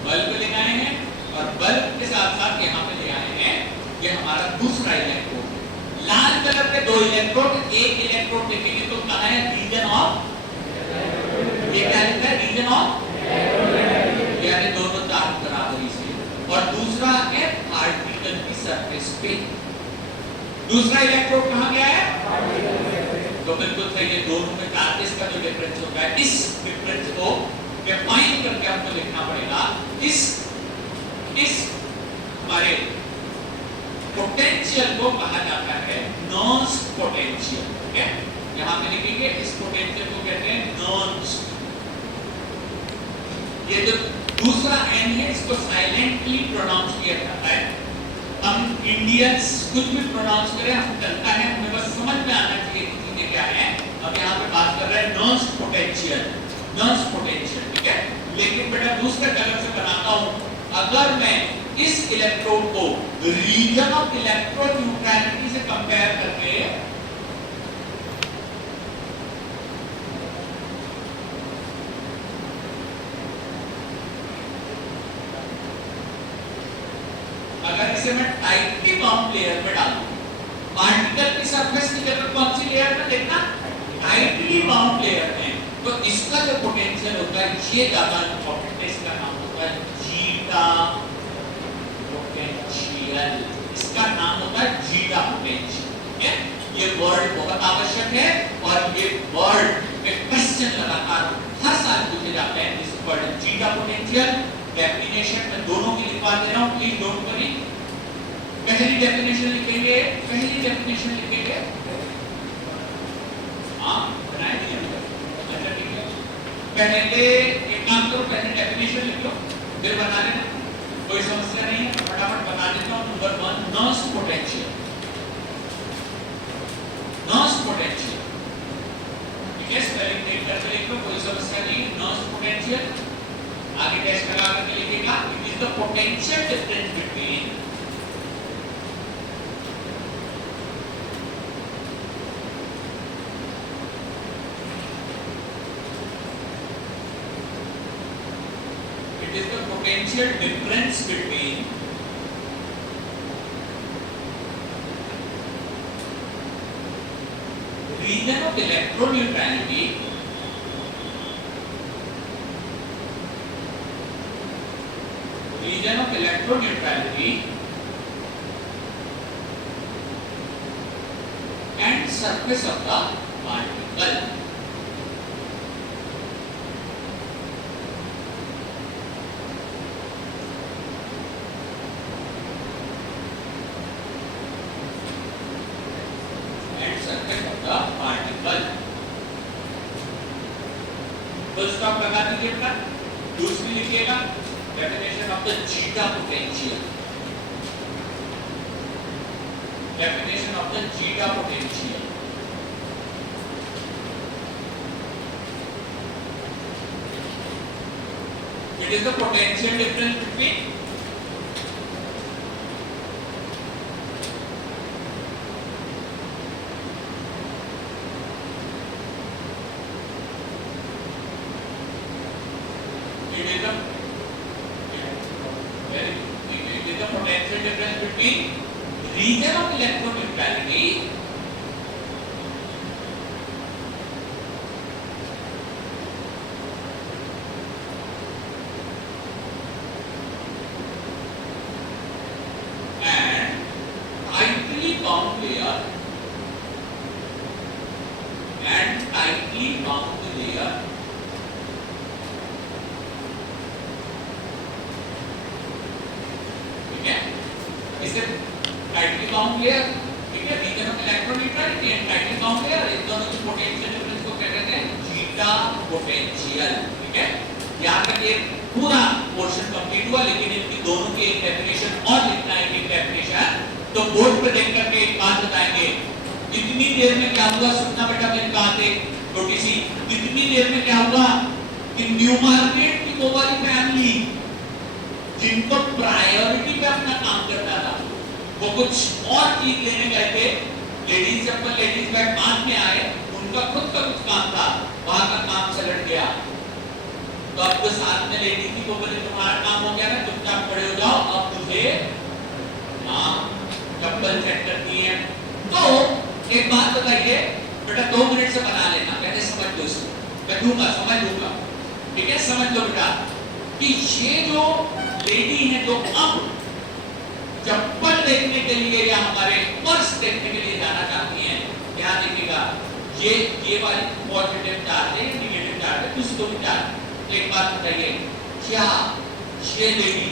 बल्ब लगाए हैं, और बल्ब के साथ साथ यहाँ पे ले आए हैं ये हमारा दूसरा इलेक्ट्रोड। लाल कलर के दो इलेक्ट्रोड, एक इलेक्ट्रोड देखेंगे तो कहा है रीजन ऑफ, ये क्या लिखा है? रीजन ऑफ, यानी दोनों तार बराबरी से, और दूसरा है पार्टिकल की सरफेस पे। दूसरा इलेक्ट्रोड कहां गया है? तो बिल्कुल सही है, दोनों में चार्जेस का जो डिफरेंस होता है, इस डिफरेंस को डिफाइन करके हमको लिखना पड़ेगा। इस हमारे पोटेंशियल को कहा जाता है नॉन्स पोटेंशियल। ठीक है, यहां पे लिखेंगे इस पोटेंशियल को कहते हैं नॉन्स। ये जो दूसरा एन है इसको साइलेंटली प्रोनाउंस किया जाता है। हम इंडियंस कुछ भी प्रोनाउंस करें हम चलता है, हमें बस समझ में आना चाहिए कि चीजें क्या है। अब यहाँ पे बात कर रहे हैं नॉन्स पोटेंशियल, नॉन्स पोटेंशियल। ठीक है, लेकिन बेटा दूसरे कलर से बनाता हूँ। अगर मैं इस इलेक्ट्रोड को रीजन ऑफ इलेक्ट्रोन्यूट्रलिटी से कंपेयर करके अगर इसे मैं टाइटली बाउंड लेयर में डालूं, पार्टिकल की सरफेस की जगह कौन सी लेयर में देखना? टाइटली बाउंड लेयर में। तो इसका जो पोटेंशियल होता है ये ज्यादा इंपॉर्टेंट है, इसका नाम होता है जीटा पोटेंशियल। इसका नाम होता है जीटा पोटेंशियल। ठीक है, ये वर्ड बहुत आवश्यक है, और ये वर्ड पे क्वेश्चन लगातार हर साल पूछे जाते हैं। This word zeta potential definition में दोनों की लिखवा दे रहा हूं, प्लीज डोंट वरी। पहली डेफिनेशन लिखेंगे, पहली डेफिनेशन लिखेंगे, हाँ बनाए नहीं हम, अच्छा ठीक है। पहले एक काम करो, पहले डेफिनेशन लिख लो, फिर बना लेना। कोई समस्या नहीं है, फटाफट बता देता हूं। Number 1 nurse potential, nurse potential, ठीक है, स्पेलिंग देख करके लिख लो, कोई समस्या नहीं। नर्स पोटेंशियल आगे टेस्ट लगा करके लिखिएगा। It is the potential difference between potential difference between region of electroneutrality and surface of the particle. Full stop लगा दीजिएगा। दूसरी लिखिएगा definition of the zeta potential, definition of the zeta potential. It is the potential difference between region of electroneutrality and tightly bound layer ठीक है, इसे tightly bound layer, ठीक है, region of electroneutrality and tightly bound layer, इन दोनों की potential difference को क्या कहते हैं? जीटा पोटेंशियल, ठीक है। यहाँ तक ये पूरा पोर्शन कंप्लीट हुआ, लेकिन इनकी दोनों की एक डेफिनेशन और लिखना है, एक डेफिनेशन। तो बोर्ड पे देख करके एक बात बताएंगे, इतनी देर में क्या हुआ? सुनना बेटा मेरी बात है छोटी सी। इतनी देर में क्या हुआ कि न्यूमार्केट की वो वाली फैमिली जिनको प्रायोरिटी पे अपना काम करना था, वो कुछ और चीज लेने गए थे। लेडीज चप्पल, लेडीज बैग बाद में आए, उनका खुद का कुछ काम था, वहां का काम चलट गया। तो अब जो साथ में लेडी थी वो बोले तुम्हारा काम हो गया ना, चुपचाप खड़े हो जाओ, अब मुझे चप्पल सेट करनी है। तो एक बात बताइए बेटा, 2 मिनट से बना लेना, कहते समझ लो इसको, मैं दूंगा, समझ लूंगा, ठीक है। समझ लो बेटा कि ये जो लेडी है जो अब चप्पल देखने के लिए या हमारे पर्स देखने के लिए जाना चाहती हैं, क्या देखिएगा, ये वाली पॉजिटिव चार्ज है, नेगेटिव चार्ज है, कुछ तो भी चार्ज। एक बात बताइए, क्या ये लेडी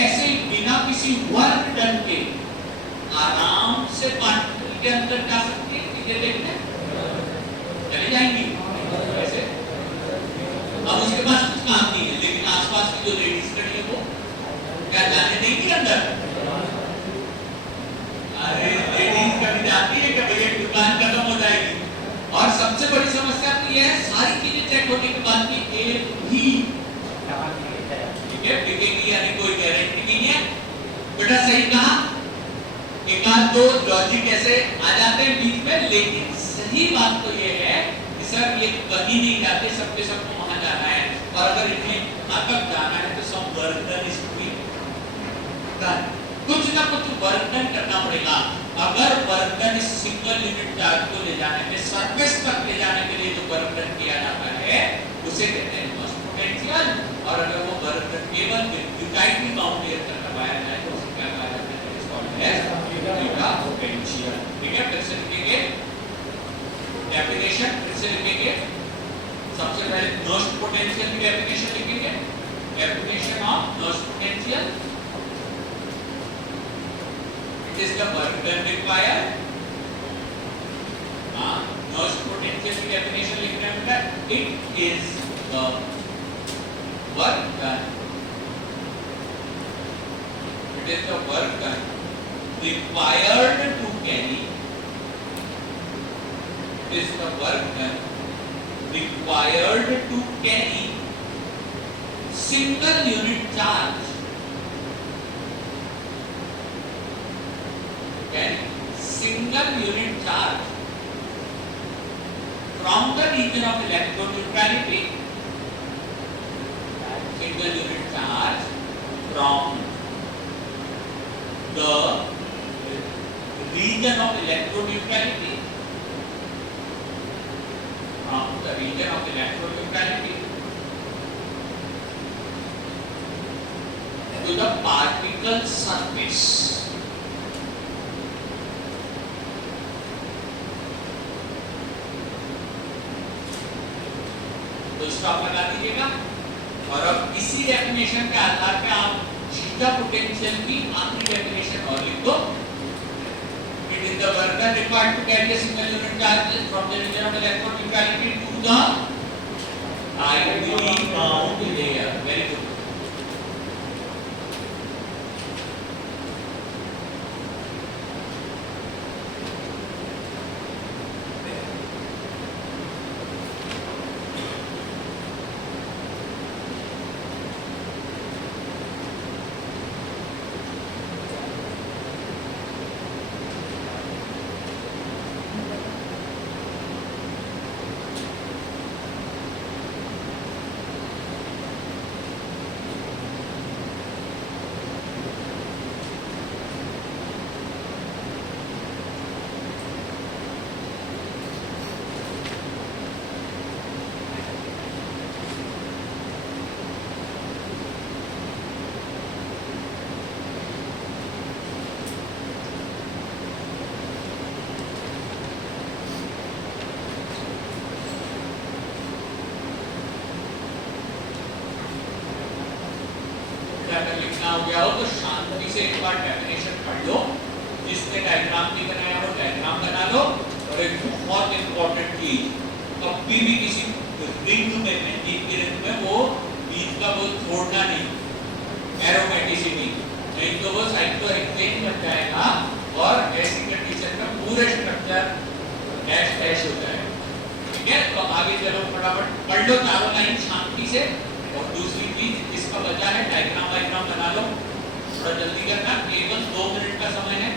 ऐसे बिना किसी वर्क डन के आराम से पार्टिकल के अंदर जा सकती है? चीजें देखने चली जाएंगी ऐसे। अब उसके पास कुछ काम नहीं है, लेकिन आसपास की जो लेडीज खड़ी है वो क्या जाने देंगी अंदर? अरे लेडीज कभी जाती है कि भैया दुकान खत्म हो जाएगी। और सबसे बड़ी समस्या तो ये है, सारी चीजें चेक होने के बाद भी एक भी ठीक है टिकेगी यानी कोई गारंटी नहीं है। बेटा सही कहा, एक आध दो लॉजिक ऐसे आ जाते हैं बीच में, लेकिन सही बात तो ये है कि सर ये कहीं नहीं जाते, सबके सबको वहां जाना है। और अगर इन्हें नाटक जाना है तो सब वर्क डन इज कुछ ना कुछ वर्क डन करना पड़ेगा। अगर वर्क डन इस सिंगल यूनिट चार्ज को ले जाने में, सरफेस तक ले जाने के लिए जो वर्क डन किया जाता है उसे कहते हैं मास पोटेंशियल। और अगर वो वर्क डन केवल यूटाइटली बाउंडेड करना पाया जाए तो उसे क्या कहा जाता है? It's called as zeta potential. ठीक है, फिर से लिखेंगे डेफिनेशन, फिर से लिखेंगे सबसे पहले नर्स पोटेंशियल की डेफिनेशन लिखेंगे। Definition of nurse potential is the work done required। Nurse potential की डेफिनेशन लिखने में बेटा, it is the work done is the work done required to carry, is the work done required to carry single unit charge, carry single unit charge from the region of electroneutrality, single unit charge from the region of electroneutrality, from the region of electroneutrality to the particle surface. तो stop लगा दीजिएगा और अब इसी definition के आधार पे आप theta potential की आखिरी डेफिनेशन और लिख दो. It is the work done required to carry a single unit charge from the region of electroneutrality to the ideally bound layer. Very good. अगर लिखना हो गया हो तो शांति से एक बार डेफिनेशन पढ़ लो. जिसने डायग्राम नहीं बनाया वो डायग्राम बना लो. और एक बहुत इंपॉर्टेंट चीज, कभी भी किसी रिंग में जीप की रिंग में वो बीच का वो छोड़ना नहीं, एरोमेटिसिटी, नहीं तो वो साइक्लोहेक्सेन बन जाएगा और ऐसी कंडीशन में पूरे स्ट्रक्चर डैश डैश हो जाएगा. ठीक है, तो आगे चलो फटाफट पढ़ लो चारों लाइन शांति से. और दूसरी चीज इसका बचा है डायग्राम बना लो, थोड़ा जल्दी करना, केवल 2 मिनट का समय है.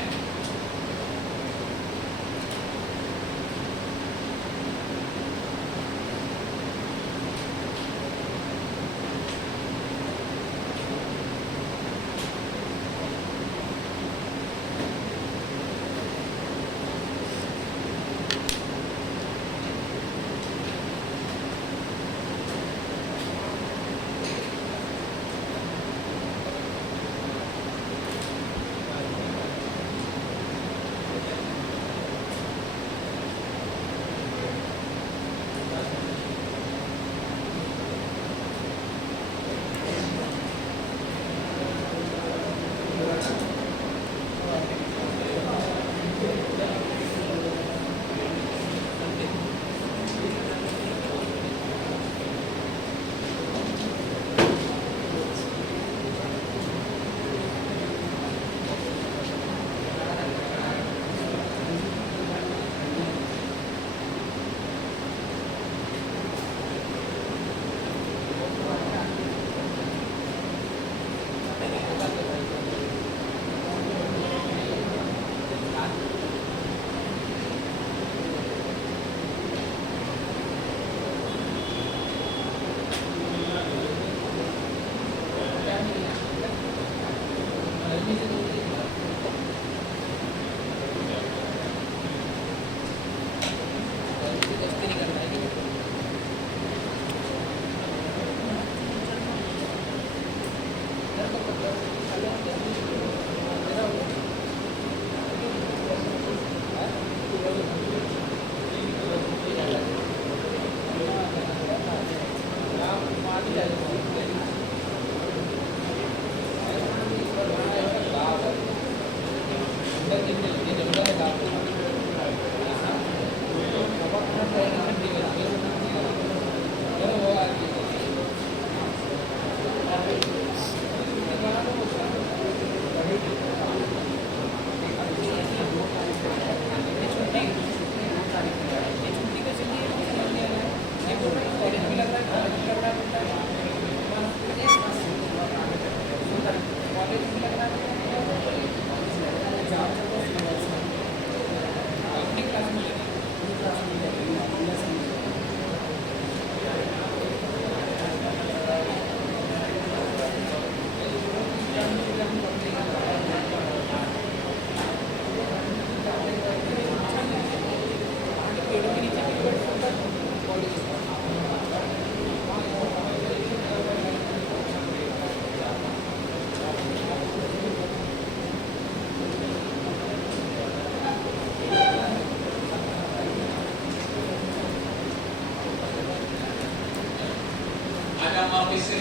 वापस से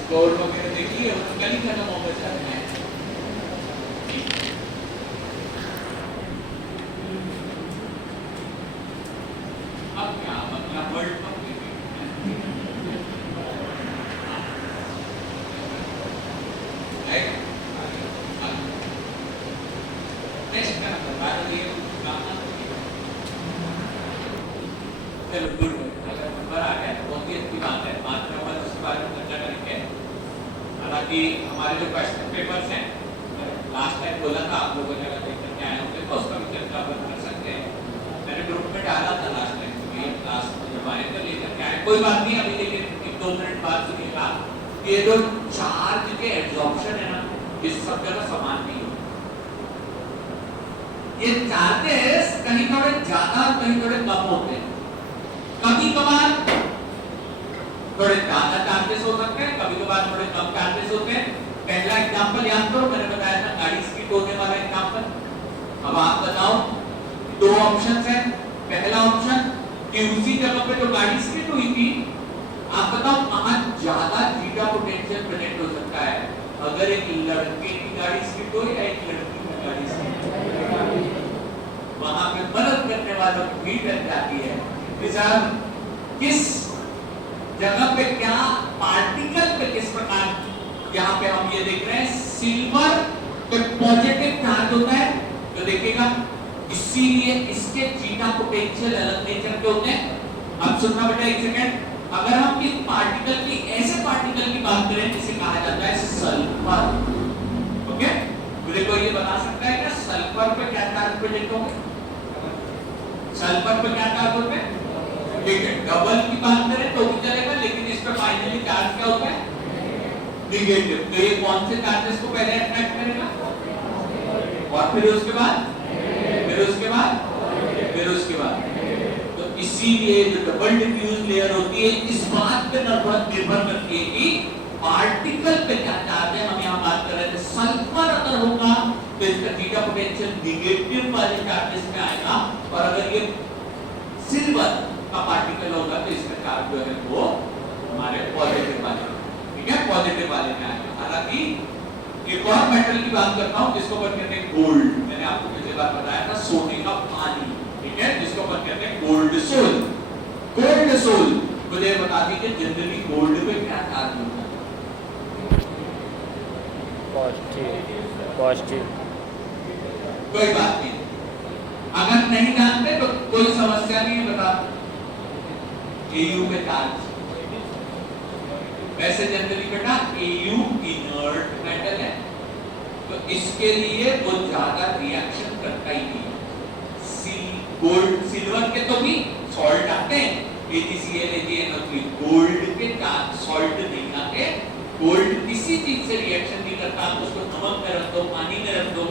स्कोर वगैरह देखिए, वो तो कल ही खत्म होगा सर है। अब क्या मतलब वर्ल्ड कप नेक्स्ट क्या बता रही है चलो गुड, अगर नंबर आ गया तो बहुत ही अच्छी बात है, मात्र नंबर उसके बारे में चर्चा करेंगे। हालांकि हमारे जो क्वेश्चन पेपर्स हैं, लास्ट टाइम बोला था आप लोगों ने अगर देख करके आए होंगे तो उसका भी चर्चा अपन कर सकते हैं। मैंने ग्रुप में डाला था लास्ट टाइम, तो ये क्लास में जब आए तो लेकर के आए, कोई बात नहीं। अभी लेकिन 1-2 मिनट बाद सुनिएगा, ये जो चार्ज के एब्जॉर्प्शन है ना, ये सब जगह समान नहीं है। ये चार्जेस कहीं थोड़े ज्यादा कहीं थोड़े कम होते हैं। कभी कभार थोड़े ज्यादा चार्जेस हो सकते हैं, कभी कभार थोड़े कम चार्जेस होते हैं। पहला एग्जांपल याद करो, मैंने बताया था गाड़ी स्किड होने वाला एग्जांपल। अब आप बताओ, 2 ऑप्शंस हैं। पहला ऑप्शन कि उसी जगह पे जो गाड़ी स्किड हुई थी, आप बताओ कहां ज्यादा जीटा पोटेंशियल प्रेजेंट हो सकता है, अगर एक लड़के की गाड़ी स्किड हो या एक लड़की की गाड़ी स्किड, वहां पे मदद करने वालों की भीड़ लग जाती है। किस जगह पे क्या पार्टिकल पे किस प्रकार, यहाँ पे हम ये देख रहे हैं सिल्वर पे पॉजिटिव चार्ज होता है, तो देखिएगा इसीलिए इसके जीटा पोटेंशियल अलग नेचर के होते हैं। अब सुनना बेटा एक सेकंड, अगर हम किस पार्टिकल की, ऐसे पार्टिकल की बात करें जिसे कहा जाता है सल्फर, ओके, मुझे कोई ये बता सकता है क्या सल्फर पे क्या चार्ज प्रेजेंट होंगे? सल्फर पे क्या चार्ज होते हैं? ठीक है, डबल की बात करें तो भी चलेगा, लेकिन इस पे फाइनली चार्ज क्या होता है? नेगेटिव। तो ये कौन से चार्जेस को पहले अट्रैक्ट करेगा और फिर उसके बाद तो इसीलिए जो डबल डिफ्यूज लेयर होती है, इस बात पे निर्भर करती है कि पार्टिकल पे क्या चार्ज है। हम यहाँ बात कर रहे थे सल्फर अगर होगा तो इसका जीटा पोटेंशियल नेगेटिव वाले चार्जेस में आएगा, और अगर ये सिल्वर का पार्टिकल होगा तो इसका चार्ज जो है वो हमारे पॉजिटिव वाले, ठीक है, पॉजिटिव वाले में आएगा। हालांकि एक और मेटल की बात करता हूं जिसको अपन कहते हैं गोल्ड, मैंने आपको पिछली बार बताया था सोने का पानी, ठीक है, जिसको अपन कहते हैं गोल्ड सोल। गोल्ड सोल मुझे बता दीजिए जनरली गोल्ड पे क्या चार्ज होता है? पॉजिटिव। कोई बात नहीं, अगर नहीं जानते तो कोई समस्या नहीं है, बता Au पे चार्ज, वैसे जनरली बेटा Au इनर्ट मेटल है, तो इसके लिए वो ज्यादा रिएक्शन करता ही नहीं। गोल्ड सिल्वर के तो भी सॉल्ट आते हैं, AgCl AgNO3, गोल्ड के चार्ज सॉल्ट नहीं आते। गोल्ड किसी चीज से रिएक्शन नहीं करता, आप उसको नमक में रख दो, पानी में रख दो,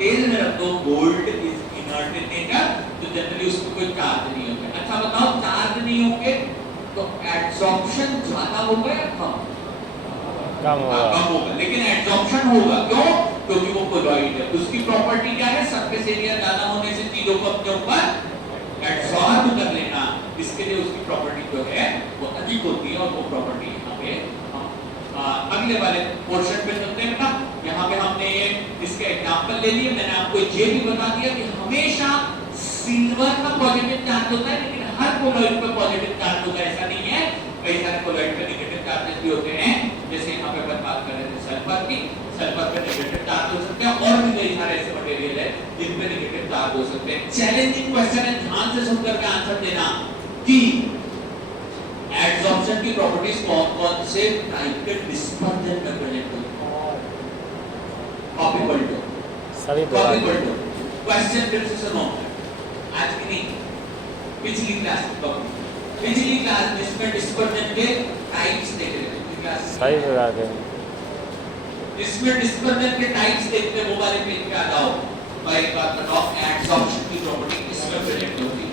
तेल में रख दो, gold is inert in nature, तो जनरली उसको कोई चार्ज नहीं होगा। अच्छा बताओ, चार्ज नहीं होंगे तो एड्सॉर्प्शन ज्यादा होगा या कम होगा, लेकिन एड्सॉर्प्शन होगा। क्यों? क्योंकि वो कोलॉइड है, उसकी प्रॉपर्टी क्या है? सरफेस एरिया ज्यादा होने से चीजों को अपने ऊपर एब्सॉर्ब कर लेना, इसके लिए उसकी प्रॉपर्टी जो है वो अधिक होती है, और वो प्रॉपर्टी यहाँ पे अगले वाले पोर्शन पे चलते हैं बेटा। यहाँ पे हमने इसके एग्जांपल ले लिए, मैंने आपको ये भी बता दिया कि हमेशा सिल्वर का पॉजिटिव चार्ज होता है, लेकिन हर कोलॉइड पे पॉजिटिव चार्ज होगा ऐसा नहीं है, कई सारे कोलॉइड पे नेगेटिव चार्जेस भी होते हैं। जैसे यहाँ पे बात कर रहे थे सल्फर की, सल्फर पे नेगेटिव चार्ज हो सकते हैं, और भी कई सारे ऐसे मटेरियल है जिन पे नेगेटिव चार्ज हो सकते हैं। चैलेंजिंग क्वेश्चन है, ध्यान से सुनकर के आंसर देना कि एड्सॉर्प्शन की प्रॉपर्टीज कौन से टाइप के डिस्पर्जन में प्रेजेंट होती है? कॉपी पलटो, सभी कॉपी पलटो, क्वेश्चन फिर से सुनो, आज की नहीं पिछली क्लास में, पिछली क्लास में इसमें डिस्पर्जन के टाइप्स देखे थे, पिछली क्लास सही बता दे, इसमें डिस्पर्जन के टाइप्स देखते हैं। वो वाले पेज पे आ जाओ, मैं एक बात बताओ, एड्सॉर्प्शन की प्रॉपर्टी इसमें प्रेजेंट होती है।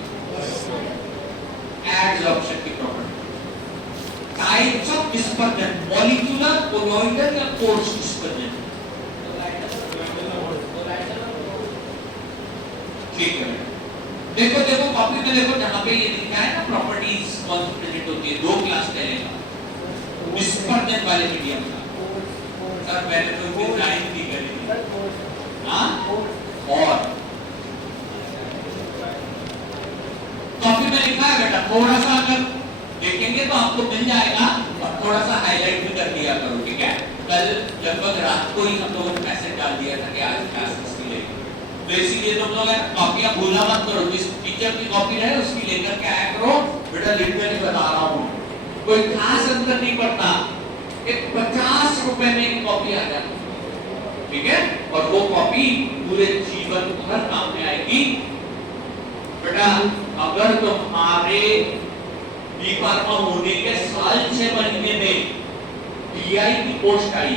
एड्सॉर्प्शन की property, types of dispersion, molecular, colloidal या कोर्स डिस्पर्जन। ठीक है, देखो कॉपी में देखो, जहां पे ये लिखा है ना प्रॉपर्टीज कौन सी प्रेजेंट होती है, 2 क्लास पहले का वजन वाले मीडियम का? सर मैंने तो डिजाइन भी करी। हाँ, और कॉपी में लिखा है बेटा, थोड़ा सा अगर देखेंगे तो आपको मिल जाएगा, और थोड़ा सा हाईलाइट भी कर दिया करो, ठीक है? कल लगभग रात को ही हम लोगों ने मैसेज डाल दिया था कि आज क्लास इसकी लेंगे, तो इसीलिए तुम लोग कॉपियां भूला मत करो। जिस टीचर की कॉपी रहे उसकी लेकर के आया करो। बेटा लिटरली बता रहा हूँ, कोई खास अंतर नहीं पड़ता, एक 50 रुपए में एक कॉपी आ जाती है, ठीक है? और वो कॉपी पूरे जीवन भर काम में आएगी। बेटा अगर तुम्हारे बी फार्मा होने के साल 6 महीने में पीआई की पोस्ट आई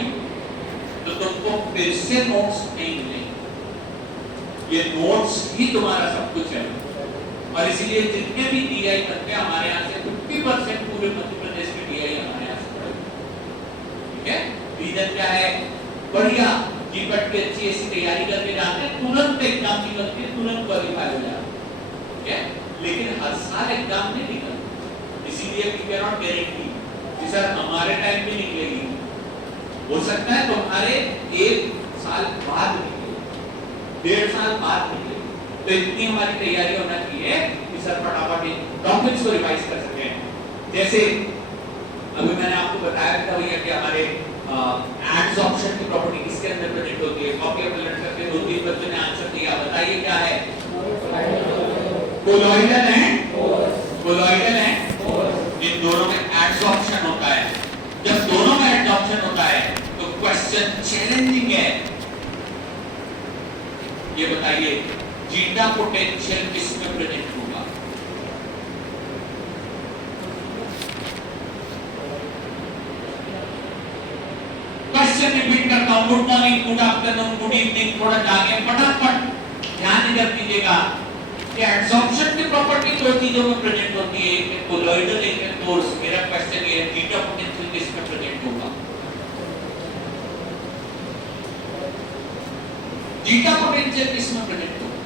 तो तुमको फिर से नोट्स नहीं मिलेंगे, ये नोट्स ही तुम्हारा सब कुछ है। और इसीलिए जितने भी डीआई करते हैं हमारे यहाँ से 50% पूरे मध्य प्रदेश में डीआई हमारे यहाँ से पढ़े, ठीक है? रीजन क्या है? बढ़िया जीपट की अच्छी ऐसी तैयारी करके जाते हैं, तुरंत एग्जाम निकलती है, तुरंत क्वालिफाई हो जाते हैं, ठीक है? लेकिन हर साल एग्जाम नहीं निकलती, इसीलिए वी कैन नॉट गारंटी कि सर हमारे टाइम में निकलेगी, हो सकता है तुम्हारे 1 साल बाद निकले, 1.5 साल बाद निकले। तो इतनी हमारी तैयारी होना चाहिए कि सर फटाफट टॉपिक्स को रिवाइज कर सके। जैसे अभी मैंने आपको बताया था भैया कि हमारे एडसॉर्प्शन की प्रॉपर्टी किसके अंदर प्रेजेंट होती है। कॉपी ऑफ लेटर करके 2-3 बच्चों ने आंसर दिया, बताइए क्या है? कोलॉइडल एंड इन दोनों में एडसॉर्प्शन होता है। जब दोनों में एडसॉर्प्शन होता है तो क्वेश्चन चैलेंजिंग है। ये बताइए जीटा पोटेंशियल किसमें प्रेजेंट होगा? क्वेश्चन रिपीट करता हूं, good morning, good afternoon, good evening, थोड़ा जागे फटाफट ध्यान इधर दीजिएगा कि एडसॉर्प्शन की प्रॉपर्टी 2 चीजों में प्रेजेंट होती है, एक में कोलॉइडल, एक में कोर्स। मेरा क्वेश्चन ये है जीटा पोटेंशियल किसमें प्रेजेंट होगा? जीटा पोटेंशियल किसमें प्रेजेंट होगा?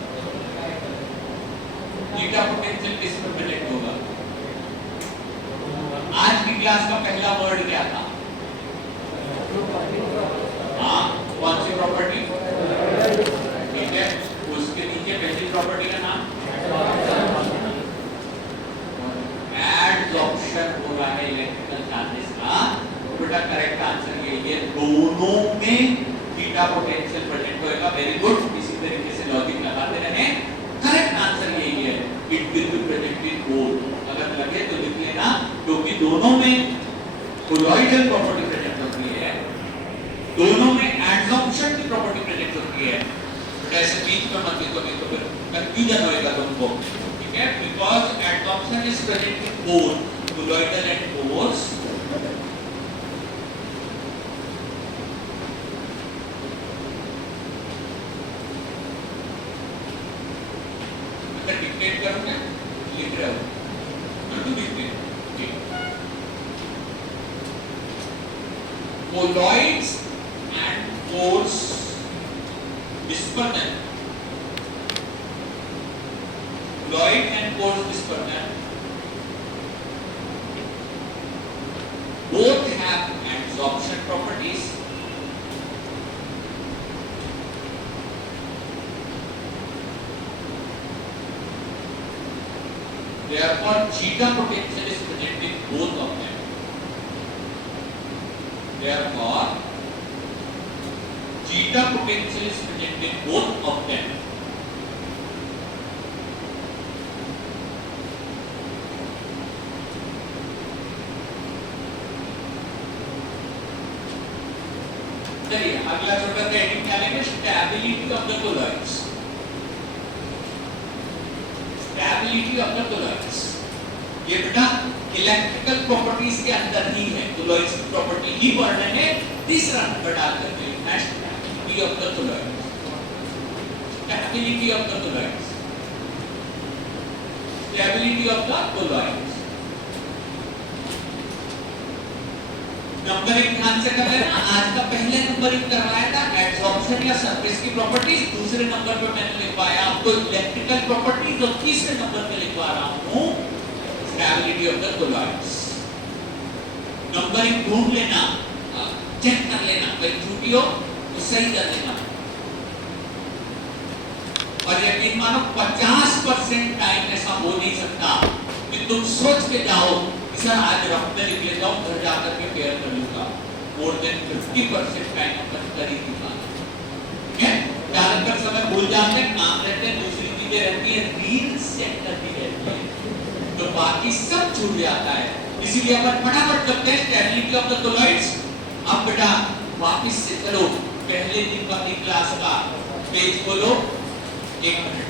जीटा पोटेंशियल किसमें प्रेजेंट होगा? आज की क्लास का पहला वर्ड क्या था? हाँ, कौन सी प्रॉपर्टी? ठीक है, उसके नीचे पहली प्रॉपर्टी का नाम एडसॉर्प्शन हो रहा है इलेक्ट्रिकल चार्जेस का। बेटा करेक्ट आंसर ये दोनों में बीटा पोटेंशियल प्रेजेंट होएगा। वेरी गुड, इसी तरीके से लॉजिक लगाते रहें। करेक्ट आंसर यही है, it will be present in both. अगर लगे तो लिख लेना, क्योंकि दोनों में कोलॉइडल प्रॉपर्टी प्रेजेंट होती है, दोनों में एडसॉर्प्शन की प्रॉपर्टी प्रेजेंट होती है। ऐसे बीच में मत लिखो, नहीं तो फिर कंफ्यूजन होएगा तुमको, ठीक है? Because adsorption is present in both colloidal and course. Dictate करूं क्या? लिख रहे हो तो dictate. Colloids and course dispersion, colloid and coarse dispersion both have adsorption properties. Therefore, zeta potential is present in both of them. Therefore, zeta potential is present in both of them. चलिए अगला छोटा सा heading क्या लेंगे? Stability of the colloids. Stability of the colloids ये बेटा electrical properties के अंदर ही है, कोलॉइड्स की प्रॉपर्टी ही पढ़ रहे हैं। तीसरा नंबर डाल करके लिखना है stability of the colloids. Stability of the colloids, stability of the colloids. Numbering ध्यान से कर लेना। आज का पहले नंबरिंग करवाया था एडसॉर्प्शन या सरफेस की प्रॉपर्टीज, दूसरे नंबर पे मैंने लिखवाया आपको इलेक्ट्रिकल प्रॉपर्टीज, और तीसरे नंबर पे लिखवा रहा हूं stability of the colloids. Numbering ढूंढ लेना, चेक कर लेना, भाई छुट्टी हो तो सही कर लेना। और यकीन मानो 50% टाइम ऐसा हो नहीं सकता कि तुम सोच के जाओ कि सर आज रफ में लिख लेता हूँ, घर जाकर के पेयर कर लूंगा। मोर देन 50% टाइम अपन कर ही नहीं पाते, ठीक है? ज्यादातर समय भूल जाते हैं, काम रहते हैं, दूसरी चीजें रहती है, रील सेट करनी रहती है, तो बाकी सब छूट जाता है। इसीलिए अपन फटाफट करते हैं स्टेबिलिटी ऑफ द कोलॉइड्स। अब बेटा वापस से चलो पहले दिन वाली क्लास का पेज खोलो, 1 मिनट।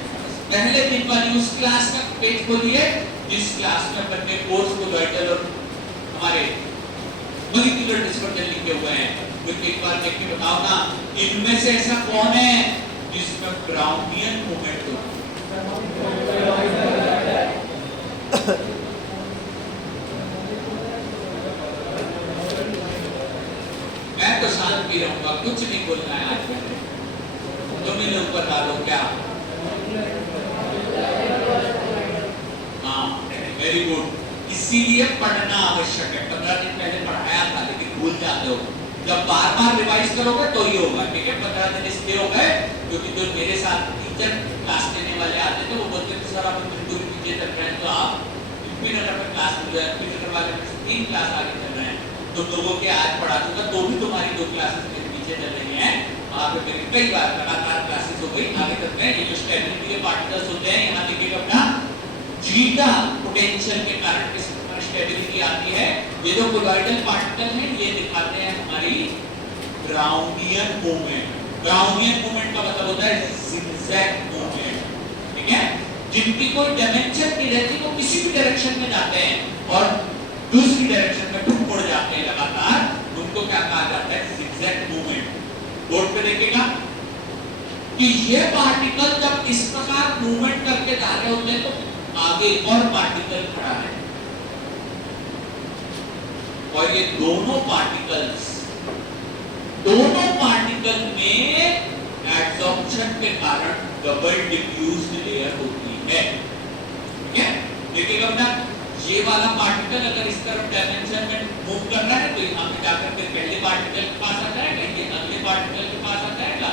पहले दिन वाली उस क्लास का पेज खोलिए जिस क्लास में अपन ने कोर्स कोलॉइडल और हमारे मॉलिक्यूलर डिस्पर्जन लिखे हुए हैं। क्योंकि एक बार देख के बताओ ना, इनमें से ऐसा कौन है जिसमें ब्राउनियन मूवमेंट हो? मैं तो शांत भी रहूंगा, कुछ नहीं बोलना है आज मैंने। तुम इन ऊपर डालो क्या? हाँ, वेरी गुड। इसीलिए पढ़ना आवश्यक है। 15 दिन पहले पढ़ाया था लेकिन भूल जाते हो। जब बार-बार रिवाइज करोगे तो ही होगा, ठीक है? 15 दिन इसलिए हो गए क्योंकि जो मेरे साथ टीचर क्लास लेने वाले आते थे वो बोलते थे सर आप बिल्कुल पीछे चल रहे हैं, तो आप पिनर पर क्लास ले रहे हैं, पिनर वाले में 3 क्लास आगे चल रहे हैं, तो लोगों के आज पढ़ा दूंगा तो भी तुम्हारी 2 क्लासेस मेरे पीछे चल रही हैं। वहाँ पे मेरी कई बार लगातार क्लासेस हो गई, आगे तक में ये जो स्टेबिलिटी के पार्टिकल्स होते हैं, यहाँ देखिएगा अपना जीटा पोटेंशियल के कारण किस प्रकार स्टेबिलिटी आती है। ये जो कोलॉइडल पार्टिकल हैं ये दिखाते हैं हमारी ब्राउनियन मूवमेंट। ब्राउनियन मूवमेंट का मतलब होता है जिगजैग मूवमेंट, ठीक है? जिनकी कोई डायमेंशन नहीं रहती, वो किसी भी डायरेक्शन में जाते हैं और दूसरी डायरेक्शन में मुड़ जाते हैं लगातार, उनको क्या कहा जाता है? Zigzag movement. बोर्ड पे देखिएगा कि ये पार्टिकल जब इस प्रकार मूवमेंट करके जा रहे होते हैं तो आगे और पार्टिकल खड़ा है और ये दोनों पार्टिकल में एब्जॉर्प्शन के कारण डबल डिफ्यूज्ड लेयर होती है, ठीक है? देखिएगा अपना ये वाला पार्टिकल अगर इस तरफ डायमेंशन में मूव कर रहा है तो यहाँ पे जाकर के पहले पार्टिकल के पास आ जाएगा, ये अगले पार्टिकल के पास आ जाएगा,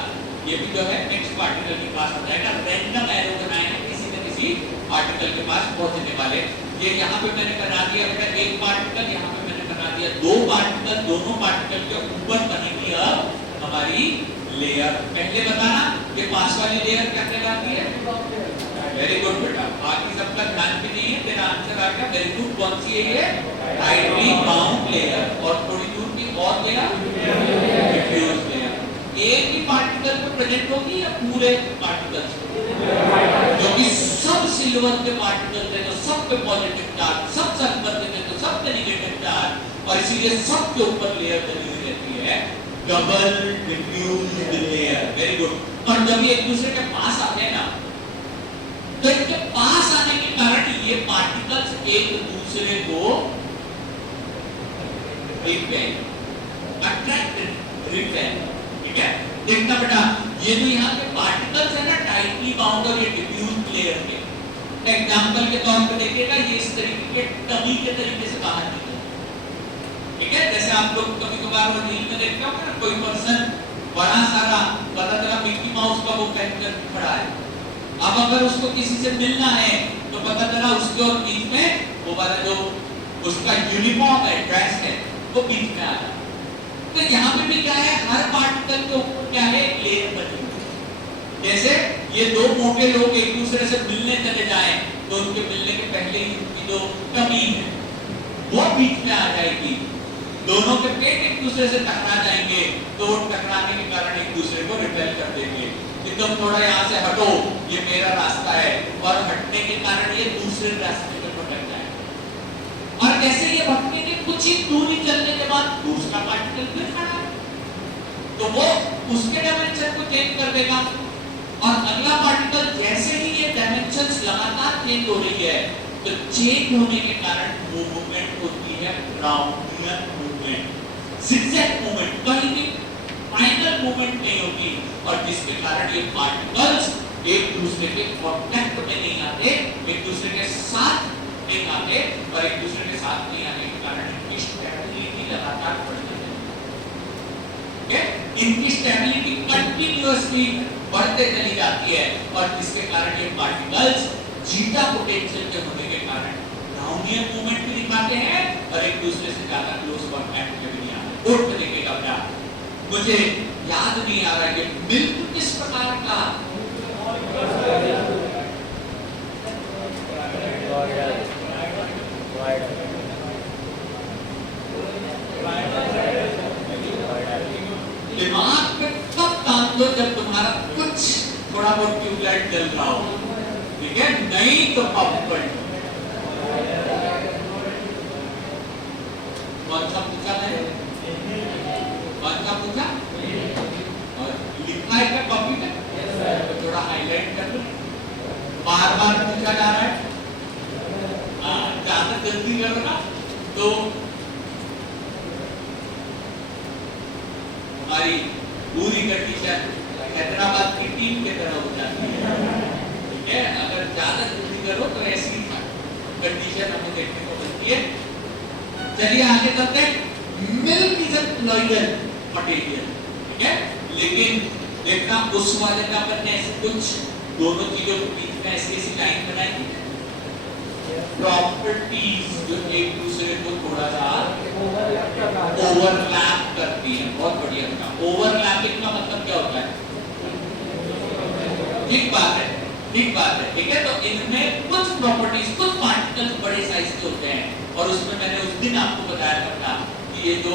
ये भी जो है नेक्स्ट पार्टिकल के पास आ जाएगा। रैंडम एरो बनाएंगे किसी न किसी पार्टिकल के पास पहुंचने वाले। ये यहाँ पे मैंने बना दिया बेटा 1 पार्टिकल, यहाँ पे मैंने बना दिया 2 पार्टिकल, दोनों पार्टिकल के ऊपर बनेगी अब हमारी लेयर। पहले बताना ये पास वाली लेयर क्या कहलाती है? वेरी गुड बेटा, बाकी सबका ध्यान भी नहीं है, तेरा आंसर आ गया, वेरी गुड। कौन सी है ये? Tightly bound layer. और थोड़ी दूर की और लेयर डिफ्यूज लेयर। एक ही पार्टिकल में प्रेजेंट होगी या पूरे पार्टिकल्स? क्योंकि सब सिल्वर के पार्टिकल थे तो सब पे पॉजिटिव चार्ज, सब सल्फर के थे तो सब पे नेगेटिव चार्ज, और इसीलिए सब के ऊपर लेयर बनी हुई रहती है, double diffused layer. Very good. और जब ये एक दूसरे के पास आते हैं ना, तो इनके पास आने के कारण ये पार्टिकल्स एक दूसरे को रिपेल, ठीक है? देखना बेटा, ये जो यहाँ पे पार्टिकल्स है ना टाइटली बाउंड और ये डिफ्यूज्ड लेयर के, एग्जांपल के तौर पे देखिएगा ये इस तरीके के टमी के तरीके से बाहर निकले, ठीक है? जैसे आप लोग कभी-कभार वो रील में देखते हो ना, कोई पर्सन बड़ा सारा पता चला मिक्की माउस का वो पहनकर खड़ा है, अब अगर उसको किसी से मिलना है तो पता चला उसके और बीच में वो वाला जो उसका यूनिफॉर्म है, ड्रेस है, वो बीच में आ रहा है। तो यहाँ पे भी क्या है, हर पार्टिकल के ऊपर क्या है, एक लेयर बनी हुई है। जैसे ये 2 मोटे लोग एक दूसरे से मिलने चले जाएं तो उनके मिलने के पहले ही उनकी जो कमी है वो बीच में आ जाएगी, दोनों के पेट एक दूसरे से टकरा जाएंगे, तो टकराने के कारण एक दूसरे को रिपेल कर देंगे कि तुम थोड़ा यहाँ से हटो, ये मेरा रास्ता है, और हटने के कारण ये दूसरे रास्ते पर भटक जाए। और जैसे ये भटके के कुछ ही दूरी चलने के बाद दूसरा पार्टिकल फिर खड़ा है, तो वो उसके डायमेंशन को चेंज कर देगा, और अगला पार्टिकल जैसे ही ये डायमेंशंस लगातार चेंज हो रही है, तो चेंज होने के कारण मूवमेंट होती है ब्राउनियन मूवमेंट, जिगजैग मूवमेंट, कहीं भी फाइनल मूवमेंट नहीं होगी, और जिसके कारण ये पार्टिकल्स एक दूसरे के कांटेक्ट में नहीं आते, एक दूसरे के साथ नहीं आते, और एक दूसरे के साथ नहीं आने के कारण इनकी स्टेबिलिटी इनकी स्टेबिलिटी कंटिन्यूअसली बढ़ते चली जाती है और जिसके कारण ये पार्टिकल्स जीटा पोटेंशियल के होने के कारण ब्राउनियन मूवमेंट भी दिखाते हैं और एक दूसरे से ज्यादा क्लोज कांटेक्ट में भी नहीं आते। बोर्ड पे देखिएगा बेटा, मुझे याद नहीं आ रहा कि मिल्क किस प्रकार का दिमाग में कब काम दो जब तुम्हारा कुछ थोड़ा बहुत ट्यूबलाइट जल रहा हो, ठीक है, नहीं तो पॉपकॉर्न। कौन सा पूछा है, कौन सा पूछा और लिखा है क्या कॉपी में, तो थोड़ा हाईलाइट कर लो। बार बार पूछा जा रहा है, ज्यादा जल्दी करो ना तो हमारी पूरी कंडीशन हैदराबाद की टीम की तरह हो जाती है, ठीक है। अगर ज्यादा जल्दी करो तो ऐसी कंडीशन हमें देखने को मिलती है। चलिए आगे चलते हैं। Milk is a colloidal material, ठीक है, लेकिन देखना उस वाले का अपन ने ऐसे कुछ दोनों चीजों के बीच में ऐसी लाइन बनाई, प्रॉपर्टीज जो एक दूसरे को थोड़ा सा ओवरलैप करती है। बहुत बढ़िया था। ओवरलैपिंग का मतलब क्या होता है, ठीक बात है, ठीक बात है, ठीक है। तो इनमें कुछ प्रॉपर्टीज, कुछ पार्टिकल्स बड़े साइज के होते हैं और उसमें मैंने उस दिन आपको बताया था कि ये जो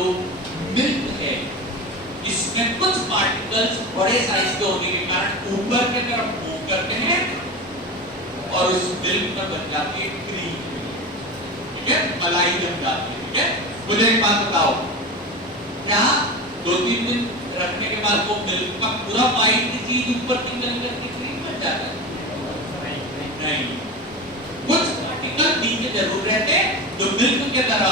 मिल्क है इसमें कुछ पार्टिकल्स बड़े साइज के होने के कारण ऊपर की तरफ मूव करते हैं और उस मिल्क में बन जाती है क्रीम, ठीक है, मलाई जम जाती है, ठीक है। मुझे एक बात बताओ, क्या 2-3 दिन रखने के बाद वो मिल्क का पूरा वाइट की चीज ऊपर निकल करके क्रीम बन जाता है? नहीं, कुछ पार्टिकल नीचे जरूर रहते हैं जो मिल्क के तरह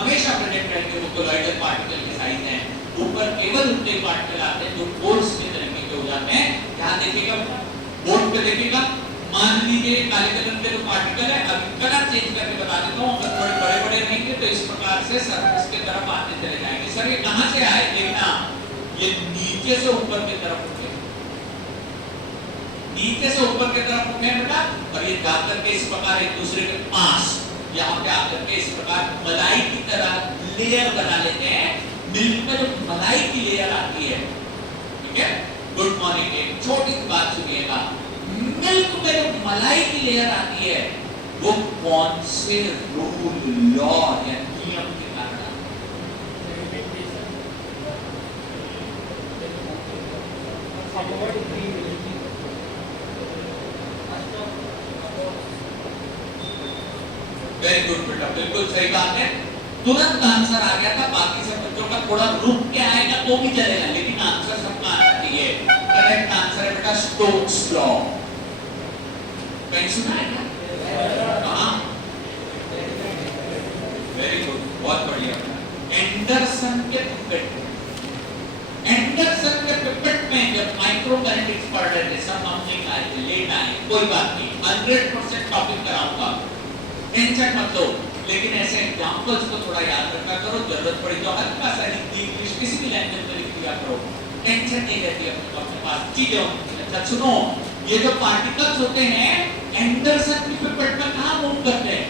हमेशा प्रेजेंट रहेंगे। वो कोलॉइडल पार्टिकल के साइज हैं, ऊपर केवल उतने पार्टिकल आते हैं जो पोर्स के तरीके के हो जाते हैं। ध्यान देखिएगा, बोर्ड पे देखिएगा, मान लीजिए काले कलर के जो पार्टिकल है, अभी कलर चेंज करके बता देता हूँ, अगर थोड़े बड़े बड़े रहेंगे तो इस प्रकार से सरफेस के तरफ आते चले जाएंगे। सर ये कहाँ से आए, देखना ये नीचे से ऊपर की तरफ उठे, नीचे से ऊपर की तरफ उठे बेटा, और ये जाकर के इस प्रकार एक दूसरे के पास यहाँ पे आकर के इस प्रकार मलाई की तरह लेयर बना लेते हैं। मिल्क में जो मलाई की लेयर आती है, ठीक है, गुड मॉर्निंग, एक छोटी सी बात सुनिएगा, मिल्क में जो मलाई की लेयर आती है वो कौन से रूल, लॉ या नियम के कारण वेरी गुड बेटा, बिल्कुल सही बात है। तुरंत आंसर आ गया था, बाकी सब बच्चों का थोड़ा रुक के आएगा तो भी चलेगा, लेकिन आंसर सबका आना चाहिए। करेक्ट आंसर है बेटा स्टोक्स लॉ। कहीं सुना है क्या? कहाँ? वेरी गुड, बहुत बढ़िया। एंडरसन के पिपेट, एंडरसन के पिपेट में जब माइक्रोकाइनेटिक्स पढ़ रहे थे, सब हमने कहा थे लेट आए, कोई बात नहीं, 100% टॉपिक कराऊंगा, टेंशन मत लो। लेकिन ऐसे एग्जांपल्स को थोड़ा याद रखा करो, जरूरत पड़ी तो हल्का सा हिंदी इंग्लिश किसी भी लैंग्वेज में लिख दिया करो, टेंशन नहीं रहती अपने पास चीजें होती। अच्छा सुनो, ये जो पार्टिकल्स होते हैं एंडरसन की पिपेट में कहाँ मूव करते हैं?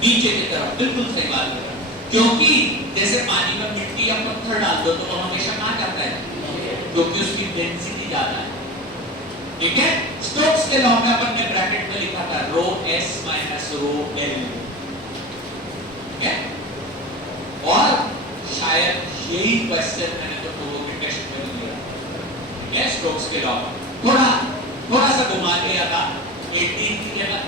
नीचे की तरफ, बिल्कुल सही बात है। क्योंकि जैसे पानी में मिट्टी या पत्थर डाल दो तो हमेशा कहाँ जाता है? क्योंकि उसकी डेंसिटी ज्यादा है, ठीक है। स्टोक्स के लॉ में अपन ने ब्रैकेट में लिखा था रो s माइनस रो l, ठीक है। और शायद यही क्वेश्चन मैंने तो प्रोवोकेशन में दिया, ठीक है। स्टोक्स के लॉ थोड़ा सा घुमा दिया था, 18 की जगह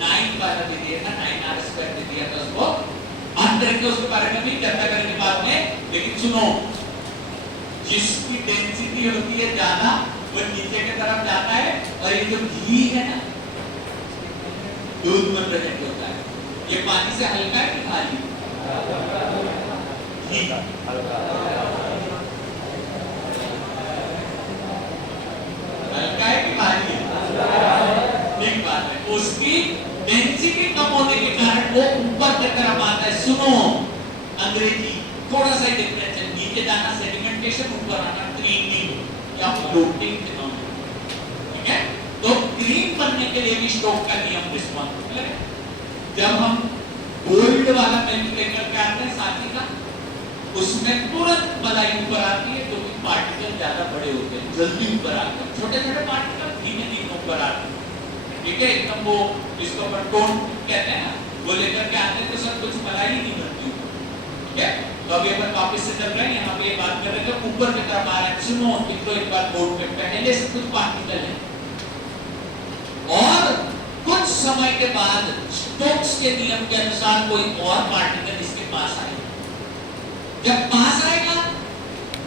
9 वाला दे दिया था, 9r² दे दिया था उसको। हम करेंगे उसके बारे में भी चर्चा करेंगे बाद में, लेकिन सुनो, जिसकी डेंसिटी होती है ज्यादा वो नीचे की तरफ जाता है, और ये जो घी है ना, दूध में प्रेजेंट होता है, ये पानी से हल्का है कि भारी? घी हल्का है कि भारी है? ठीक बात है। उसकी डेंसिटी कम होने के कारण वो ऊपर की तरफ आता है। सुनो, अंग्रेजी थोड़ा सा डिफरेंस है, नीचे नीचे जाना सेडिमेंटेशन, ऊपर आना क्रीमिंग या फ्लोटिंग फिनोमेना, ठीक है। तो क्रीम बनने के लिए भी स्टोक्स का नियम रिस्पॉन्सिबल है। जब हम गोल्ड वाला मिल्क लेकर के आते हैं साथी का, उसमें तुरंत मलाई ऊपर आती है क्योंकि पार्टिकल ज्यादा बड़े होते हैं, जल्दी ऊपर आते हैं। छोटे छोटे पार्टिकल धीमे धीमे ऊपर आते हैं, ठीक है। एकदम वो जिसको अपन टोन कहते हैं ना, वो लेकर के आते हैं तो सब कुछ मलाई ही नहीं बनती, ठीक है। तो अभी अपन वापस से चल रहे हैं, यहाँ पे बात कर रहे थे ऊपर की तरफ आ रहे हैं। सुनो मित्रों, एक बार बोर्ड पे पहले से कुछ पार्टिकल है और कुछ समय के बाद स्टोक्स के नियम के अनुसार कोई और पार्टिकल इसके पास आएगा। जब पास आएगा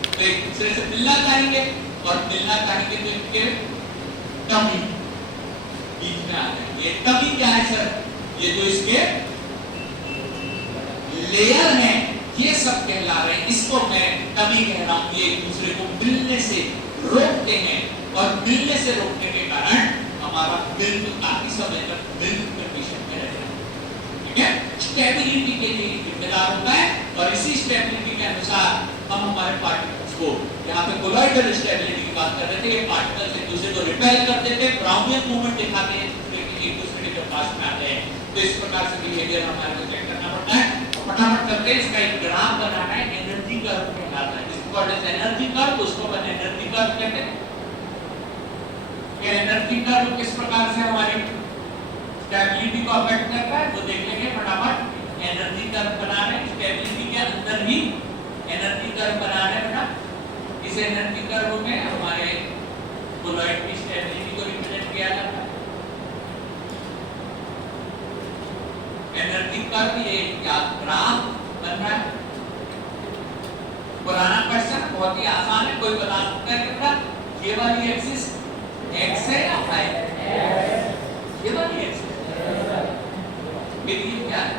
तो एक दूसरे से मिलना चाहेंगे और मिलना चाहेंगे तो इनके टमी बीच में आ जाएंगे। ये टमी क्या है सर? ये जो इसके लेयर हैं ये सब कहला रहे हैं, इसको मैं टमी कह रहा हूं। ये एक दूसरे को मिलने से रोकते हैं और मिलने से रोकने के कारण हमारा मिल्क काफी समय तक मिल्क कंडीशन में रहता है, ठीक है। स्टेबिलिटी के लिए जिम्मेदार होता है और इसी स्टेबिलिटी के अनुसार हम हमारे पार्टिकल्स को, यहाँ पे कोलॉइडल स्टेबिलिटी की बात कर रहे थे, ये पार्टिकल्स एक दूसरे को रिपेल करते थे, ब्राउनियन मूवमेंट दिखाते हैं एक दूसरे के पास में आते हैं। तो इस प्रकार से बिहेवियर हमारे को चेक करना पड़ता है। फटाफट करते हैं, इसका एक ग्राफ बनाना है, एनर्जी कर्व कहलाता है। इसको कॉल्ड एज एनर्जी कर्व, उसको अपन एनर्जी कर्व कहते हैं। ये एनर्जी कर्व किस प्रकार से हमारी स्टेबिलिटी को अफेक्ट करता है वो देख लेंगे। फटाफट एनर्जी कर्व बना रहे हैं, स्टेबिलिटी के अंदर ही एनर्जी कर्व बना रहे हैं बेटा। इस एनर्जी कर्व में हमारे कोलॉइड की स्टेबिलिटी को रिप्रेजेंट किया जाता है। एनर्जी कर्व ये क्या ग्राफ बन रहा है। पुराना क्वेश्चन बहुत ही आसान है, कोई बता सकता है कितना? ये वाली एक्सिस x है या y है? ये वाली एक्सिस फिर ये क्या है?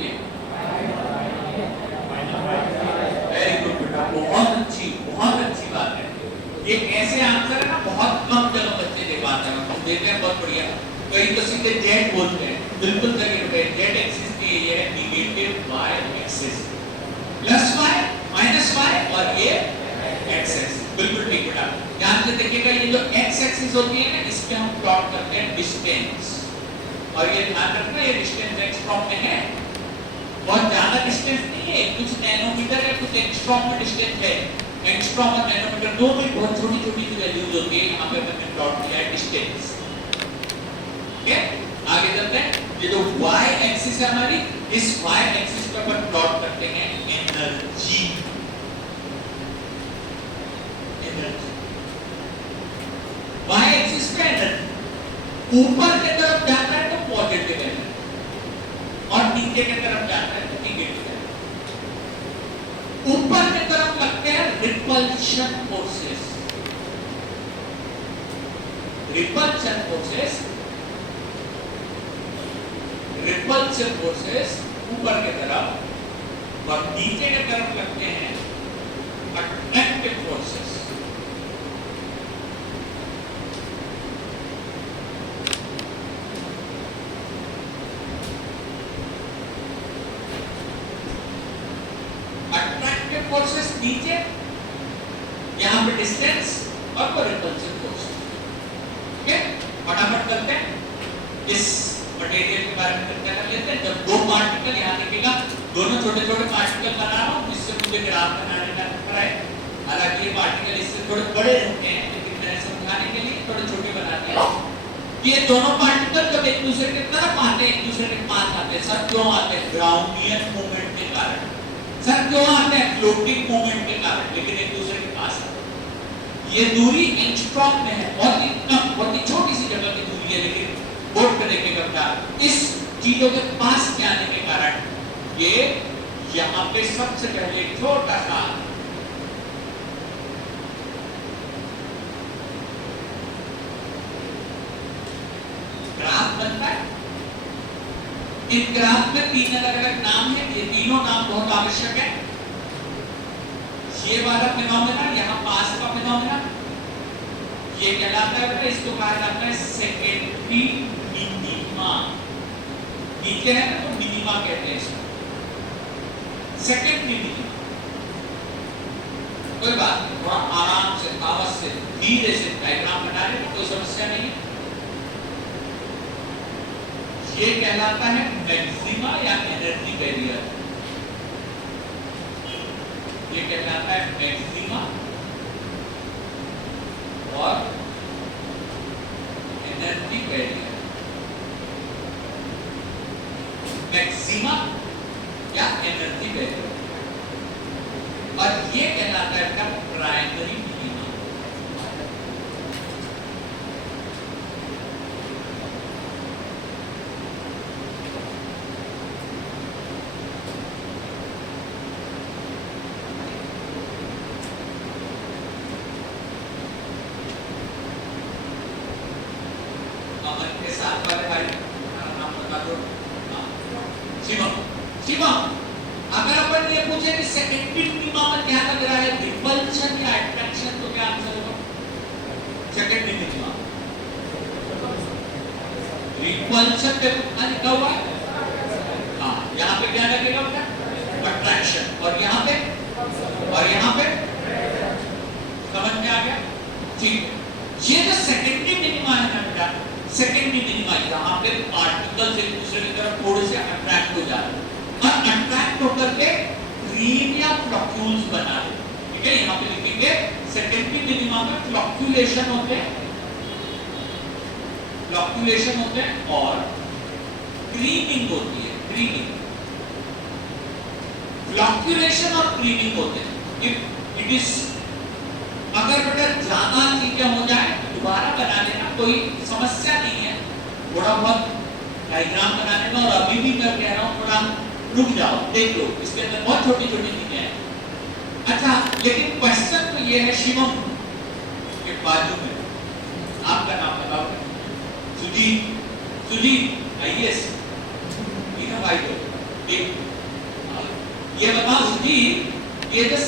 ये वेरी गुड बेटा, बहुत अच्छी बात है। ये ऐसे आंसर है ना, बहुत कम जगह बच्चे दे पाते हैं, हम देते हैं बहुत बढ़िया। कहीं तो सीधे जेड बोलते हैं, बिल्कुल सही है। जेड एक्सिस की ये है negative y axis, plus y minus y और ये x एक्सिस, बिल्कुल ठीक बेटा। ध्यान से देखिएगा, ये जो x एक्सिस होती है ना, इस पे हम प्लॉट करते हैं डिस्टेंस, और ये ध्यान रखना ये डिस्टेंस एंगस्ट्रॉम में है, बहुत ज्यादा डिस्टेंस नहीं है, कुछ नैनोमीटर है, कुछ एंगस्ट्रॉम में डिस्टेंस है। एंगस्ट्रॉम और नैनोमीटर दो में बहुत छोटी छोटी सी वैल्यूज होती है, यहाँ पे मैंने प्लॉट किया है डिस्टेंस, ठीक है। आगे चलते हैं, ये जो y एक्सिस है हमारी, इस y एक्सिस पे अपन प्लॉट करते हैं एनर्जी। y एक्सिस पे एनर्जी ऊपर की तरफ जाता है तो पॉजिटिव एनर्जी और नीचे की तरफ जाता है तो नेगेटिव एनर्जी। ऊपर की तरफ लगते हैं रिपल्शन फोर्सेस, रिपल्शन फोर्सेस ऊपर की तरफ, और नीचे की तरफ लगते हैं अट्रैक्टिव फोर्सेस। अट्रैक्टिव फोर्सेस नीचे, यहां पे डिस्टेंस और वो रिपल्सिव फोर्स, ठीक है। फटाफट करते हैं, इस मटेरियल के बारे में चर्चा कर लेते हैं। जब दो पार्टिकल, यहाँ देखिएगा दोनों छोटे छोटे पार्टिकल बना रहा हूँ, इससे मुझे ग्राफ बनाने का खतरा है। हालांकि ये पार्टिकल इससे थोड़े बड़े होते हैं, लेकिन मैंने समझाने के लिए थोड़े छोटे बना दिया। ये दोनों पार्टिकल जब एक दूसरे की तरफ आते हैं, एक दूसरे के पास आते हैं, सर क्यों आते हैं? ब्राउनियन मूवमेंट के कारण। सर क्यों आते हैं? फ्लोटिंग मूवमेंट के कारण, लेकिन एक दूसरे के पास आते हैं। ये दूरी एंगस्ट्रॉम में है, बहुत ही कम, बहुत ही छोटी सी जगह की दूरी है, लेकिन बोर्ड पे देखिएगा क्या, इस चीजों के पास में आने के कारण ये यहाँ पे सबसे पहले छोटा सा ग्राफ बनता है। इन ग्राफ में तीन अलग अलग नाम है, ये तीनों नाम बहुत आवश्यक है। ये वाला फिनोमेना, यहाँ पास का फिनोमेना, ये कहलाता है, इसको कहा जाता है सेकेंडरी मिनिमा। नीचे है ना तो मिनिमा कहते हैं इसको, सेकेंडरी मिनिमा। कोई बात नहीं, थोड़ा आराम से, आवाज से, धीरे से डायग्राम बना लें, कोई समस्या नहीं है। ये कहलाता है मैक्सिमा या एनर्जी बैरियर। ये कहलाता है मैक्सिमा और एनर्जी बैरियर। मैक्सिमा या एनर्जी बैरियर, और ये कहलाता है इसका प्राइमरी मिनिमा। अमन के साथ वाले भाई नाम बता दो। शिवम, शिवम, अगर अपन ये पूछे कि सेकेंडरी मिनिमा में क्या लग रहा है, रिपल्शन या अट्रैक्शन, तो क्या आंसर होगा? Secondary minima. रिपल्शन पे लिखा हुआ है, हाँ, यहाँ पे क्या लगेगा बेटा? अट्रैक्शन। और यहाँ पे, और यहाँ पे समझ में आ गया? ठीक। ये जो सेकेंडरी मिनिमा है ना बेटा, सेकेंडरी मिनिमा यहाँ पे पार्टिकल्स एक दूसरे की तरफ थोड़े से अट्रैक्ट हो जाते हैं और अट्रैक्ट होकर के क्रीम या फ्लॉक्यूल्स बना रहे। ठीक है, यहाँ पे लिखेंगे सेकेंडरी मिनिमा में फ्लॉक्यूलेशन होते हैं, फ्लॉक्यूलेशन होते हैं और क्रीमिंग होती है, क्रीमिंग। फ्लॉक्यूलेशन और क्रीमिंग होते हैं। इट इज, अगर बेटा ज्यादा चीजें हो जाए दोबारा बना लेना, कोई समस्या नहीं है। थोड़ा बहुत डायग्राम बनाने में, और अभी भी मैं कह रहा हूँ थोड़ा रुक जाओ, देख लो, इसके अंदर बहुत छोटी छोटी चीजें हैं। अच्छा, लेकिन क्वेश्चन तो ये है शिवम के बाजू में, आपका नाम बताओ। सुजीत, सुजीत आईएएस, ठीक है भाई। तो ये बताओ सुजीत, ये जो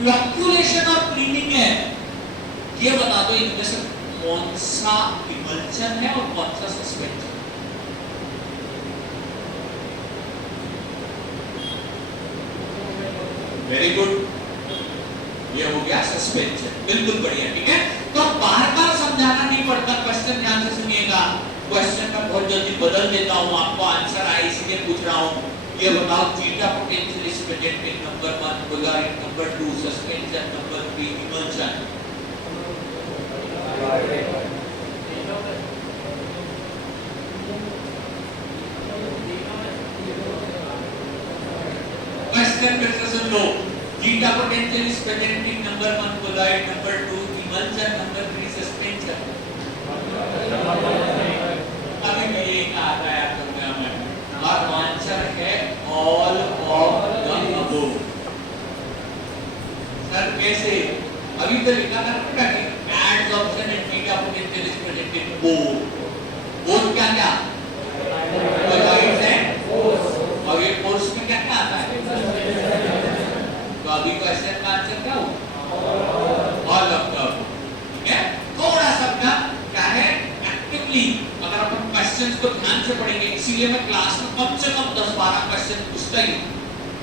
फ्लॉक्यूलेशन और क्रीमिंग है, ये बता दो इनमें से कौन सा इमल्शन है और कौन सा सस्पेंशन? वेरी गुड, ये हो गया सस्पेंशन, बिल्कुल बढ़िया। ठीक है, तो बार बार समझाना नहीं पड़ता, क्वेश्चन ध्यान से सुनिएगा। क्वेश्चन में बहुत जल्दी बदल देता हूँ, आपको आंसर आए इसलिए पूछ रहा हूँ। ये बताओ, theta potential is present in number 1, polar number 2, suspension number 3, emulsion. Question फिर से सुन लो। Theta potential is present in number 1, polar number 2, emulsion number 3, suspension. अभी भी यही कहा था यार तुमने हमें, और आंसर है all of the above. Sir कैसे? अभी तो लिखा था ना कि एड्स option and theta potential is present in both. Both क्या क्या? कोलॉइड्स है, और ये फोर्स में क्या क्या आता है? तो अभी क्वेश्चन का आंसर क्या होगा? All of the above. ठीक है, थोड़ा सा क्या है, एक्टिवली अगर अपन क्वेश्चंस को ध्यान से पढ़ेंगे, इसीलिए मैं क्लास में कम से कम 10-12 क्वेश्चन पूछता ही हूं,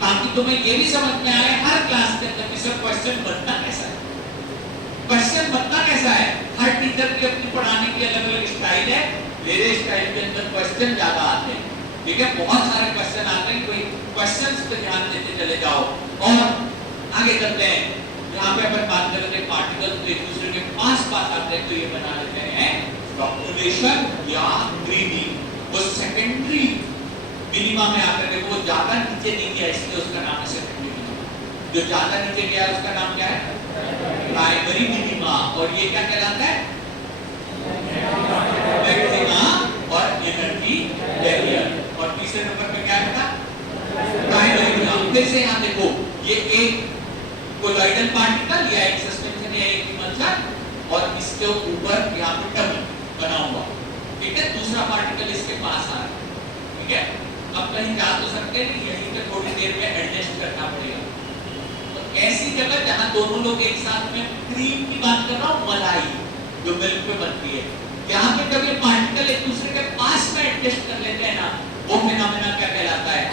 ताकि तुम्हें ये भी समझ में आए हर क्लास के अंदर सर क्वेश्चन बनता कैसा है। क्वेश्चन बनता कैसा है, हर टीचर की अपनी पढ़ाने की अलग अलग स्टाइल है। मेरे स्टाइल के अंदर क्वेश्चन ज्यादा आते हैं। ठीक है, बहुत सारे क्वेश्चन आते हैं, कोई क्वेश्चंस पे ध्यान देते चले जाओ। और आगे चलते हैं, यहाँ पे अपन बात कर रहे थे पार्टिकल्स एक दूसरे के पास आते हैं, तो ये बना लेते हैं फ्लॉक्यूलेशन या क्रीमिंग। वो सेकेंडरी मिनिमा में आकर के वो ज्यादा नीचे नहीं गया, इसलिए उसका नाम है सेकेंडरी मिनिमा। जो ज्यादा नीचे गया उसका नाम क्या है? Primary minima. और ये क्या कहलाता है? मैक्सिमा और एनर्जी बैरियर। और तीसरे नंबर पे क्या था? Primary minima. फिर से यहाँ देखो, ये एक कोलॉइडल पार्टिकल या एक सस्पेंशन या एक इमल्शन, और इसके ऊपर यहाँ पे टर्मिनल बना हुआ। ठीक है, दूसरा पार्टिकल इसके पास आ रहा है। ठीक है, अब कहीं जा तो सकते नहीं, यहीं पे थोड़ी देर में एडजस्ट करना पड़ेगा। तो ऐसी जगह जहां दोनों लोग एक साथ में, क्रीम की बात कर रहा हूँ, मलाई जो मिल्क पे बनती है, यहाँ पे जब ये पार्टिकल एक दूसरे के पास में एडजस्ट कर लेते हैं ना, वो फिनोमेना क्या कहलाता है?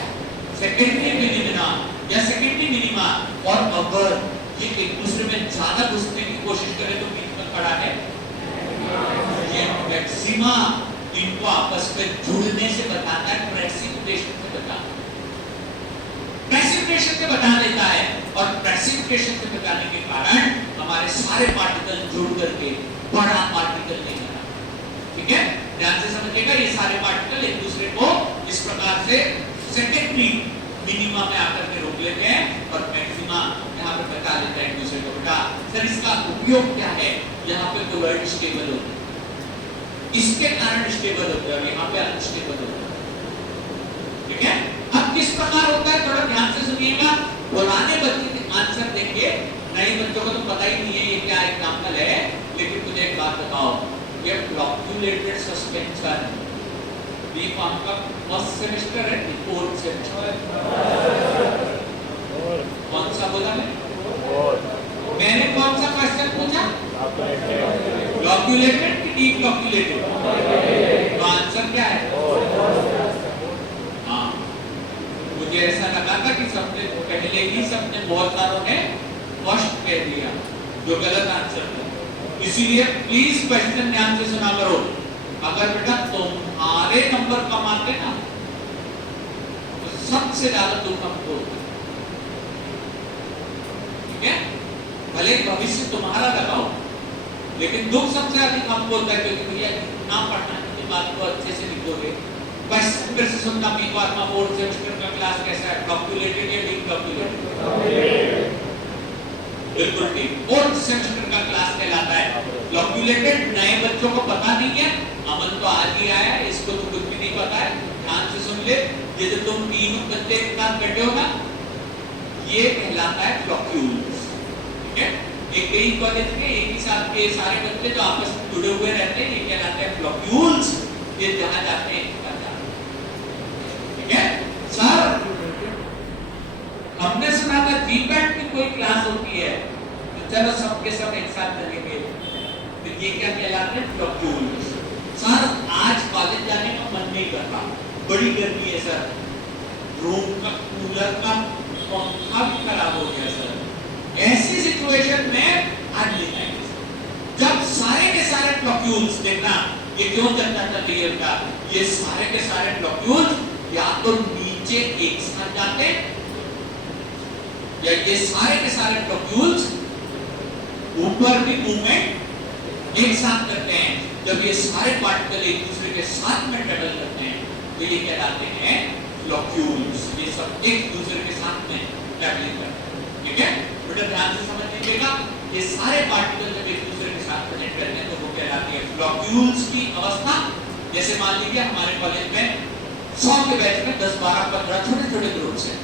सेकेंडरी मिनिमा या सेकेंडरी मिनिमा। और अगर ये एक दूसरे में ज्यादा घुसने की कोशिश करे तो बीच में खड़ा है, ये मैक्सिमा इनको आपस में जुड़ने से बताता है, प्रेसिपिटेशन से बताता है, प्रेसिपिटेशन से बता देता है। और प्रेसिपिटेशन से बताने के कारण हमारे सारे पार्टिकल जुड़ करके बड़ा पार्टिकल नहीं बना। ठीक है, ध्यान से समझिएगा, ये सारे पार्टिकल एक दूसरे को इस प्रकार से सेकेंडरी मिनिमा में आकर के रोक लेते हैं और मैक्सिमा यहाँ पे बता देता है एक दूसरे को, बेटा सर इसका उपयोग क्या है, यहाँ पे कोलॉइड स्टेबल होता है, इसके कारण स्टेबल होता है, यहाँ पे अनस्टेबल होता है। ठीक है, अब किस प्रकार होता है थोड़ा ध्यान से सुनिएगा। पुराने बच्चे आंसर देंगे, नए बच्चों को तो पता ही नहीं है ये क्या एग्जाम्पल है, लेकिन मुझे एक बात बताओ, ये फ्लॉक्यूलेटेड सस्पेंशन ये आपका फर्स्ट सेमेस्टर है कि फोर्थ सेमेस्टर? कौन सा बोला मैंने कौन सा क्वेश्चन पूछा? फ्लॉक्यूलेटेड कि डीफ्लॉक्यूलेटेड? तो आंसर क्या है? हाँ, मुझे ऐसा लगा था कि सबने पहले ही सबने बहुत सारों ने फर्स्ट कह दिया, जो गलत आंसर था। इसीलिए प्लीज क्वेश्चन ध्यान से सुना करो। अगर बेटा तुम्हारे नंबर कम आते ना तो सबसे ज्यादा दुख हमको होता है। ठीक है, भले भविष्य तुम्हारा लगाओ, लेकिन दुख सबसे अधिक हमको होता है, क्योंकि भैया ना पढ़ना की बात को अच्छे से लिखोगे। क्वेश्चन फिर से सुनना, बी फार्मा फोर्थ सेमेस्टर का क्लास कैसा है, फ्लॉक्यूलेटेड या डीफ्लॉक्यूलेटेड? बिल्कुल ठीक, फोर्थ सेमेस्टर का क्लास कहलाता है फ्लॉक्यूलेटेड। नए बच्चों को पता नहीं है, अमन तो आज ही आया है, इसको तो कुछ भी नहीं पता है, ध्यान से सुन ले। ये जो तुम तीन बच्चे एक साथ बैठे हो ना, ये कहलाता है फ्लॉक्यूल्स। ठीक है, एक ही कॉलेज के एक ही साथ के सारे बच्चे जो आपस में जुड़े हुए रहते हैं, ये कहलाते हैं फ्लॉक्यूल्स। ये जहां जाते हैं ठीक है सर, हमने सुना था जीपैट की कोई क्लास होती है, तो चलो सबके सब एक साथ चलेंगे, तो ये क्या कहलाते हैं? फ्लॉक्यूल्स। सर आज कॉलेज जाने का मन नहीं कर रहा, बड़ी गर्मी है सर, रूम का कूलर का पंखा भी खराब हो गया सर, ऐसी सिचुएशन में आज नहीं जाएंगे। जब सारे के सारे फ्लॉक्यूल्स, देखना ये क्यों चर्चा चल रही है बेटा, ये सारे के सारे फ्लॉक्यूल्स या तो नीचे एक साथ जाते या ये सारे के सारे फ्लॉक्यूल्स ऊपर भी मूवमेंट एक साथ करते हैं। जब ये सारे पार्टिकल एक दूसरे के साथ में ट्रेवल करते हैं तो ये कहलाते हैं फ्लॉक्यूल्स। ये सब एक दूसरे के साथ में ट्रैवलिंग करते हैं। ठीक है बेटा, ध्यान से समझ लीजिएगा, ये सारे पार्टिकल जब एक दूसरे के साथ कनेक्ट करते हैं तो वो कहलाती है फ्लॉक्यूल्स की अवस्था। जैसे मान लीजिए हमारे कॉलेज में 100 के बैच में 10, 12, 15 छोटे छोटे ग्रुप्स हैं,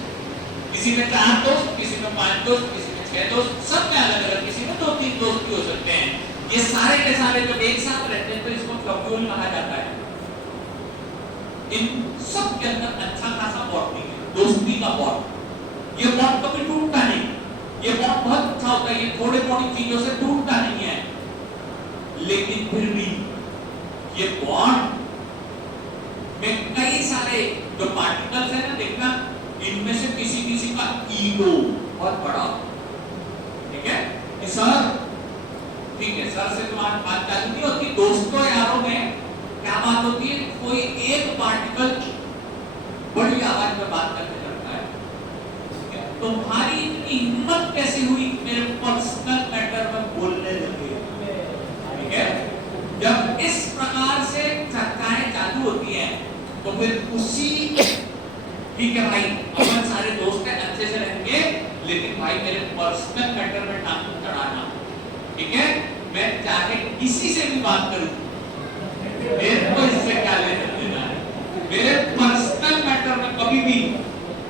किसी में 4 दोस्त, किसी में 5 दोस्त, किसी में 6 दोस्त, सब में अलग अलग, किसी में 2-3 दोस्त भी हो सकते हैं। ये सारे के सारे जब एक साथ रहते हैं तो इसको फ्लॉक्यूल कहा जाता है। इन सब के अंदर अच्छा खासा बॉन्डिंग है, दोस्ती का बॉन्ड। ये बॉन्ड कभी टूटता नहीं, ये बॉन्ड बहुत अच्छा होता है, ये थोड़े मोटी चीजों से टूटता नहीं है, लेकिन फिर भी ये बॉन्ड में कई सारे जो पार्टिकल्स है ना, देखना इनमें से किसी किसी का ईगो बहुत बड़ा, ठीक है सर, ठीक है सर से तुम्हारी बात चालू नहीं होती, दोस्तों यारों में क्या बात होती है, कोई एक पार्टिकल बड़ी आवाज में बात करने लगता है, तुम्हारी इतनी हिम्मत कैसे हुई मेरे पर्सनल मैटर में बोलने लगे। ठीक है, जब इस प्रकार से चर्चाएं चालू होती हैं तो फिर उसी, ठीक है भाई अपन सारे दोस्त हैं, अच्छे से रहेंगे, लेकिन भाई मेरे पर्सनल मैटर में टांग चढ़ाना, ठीक है, मैं चाहे किसी से भी बात करूं, मेरे को इससे क्या लेना देना है, मेरे पर्सनल मैटर में कभी भी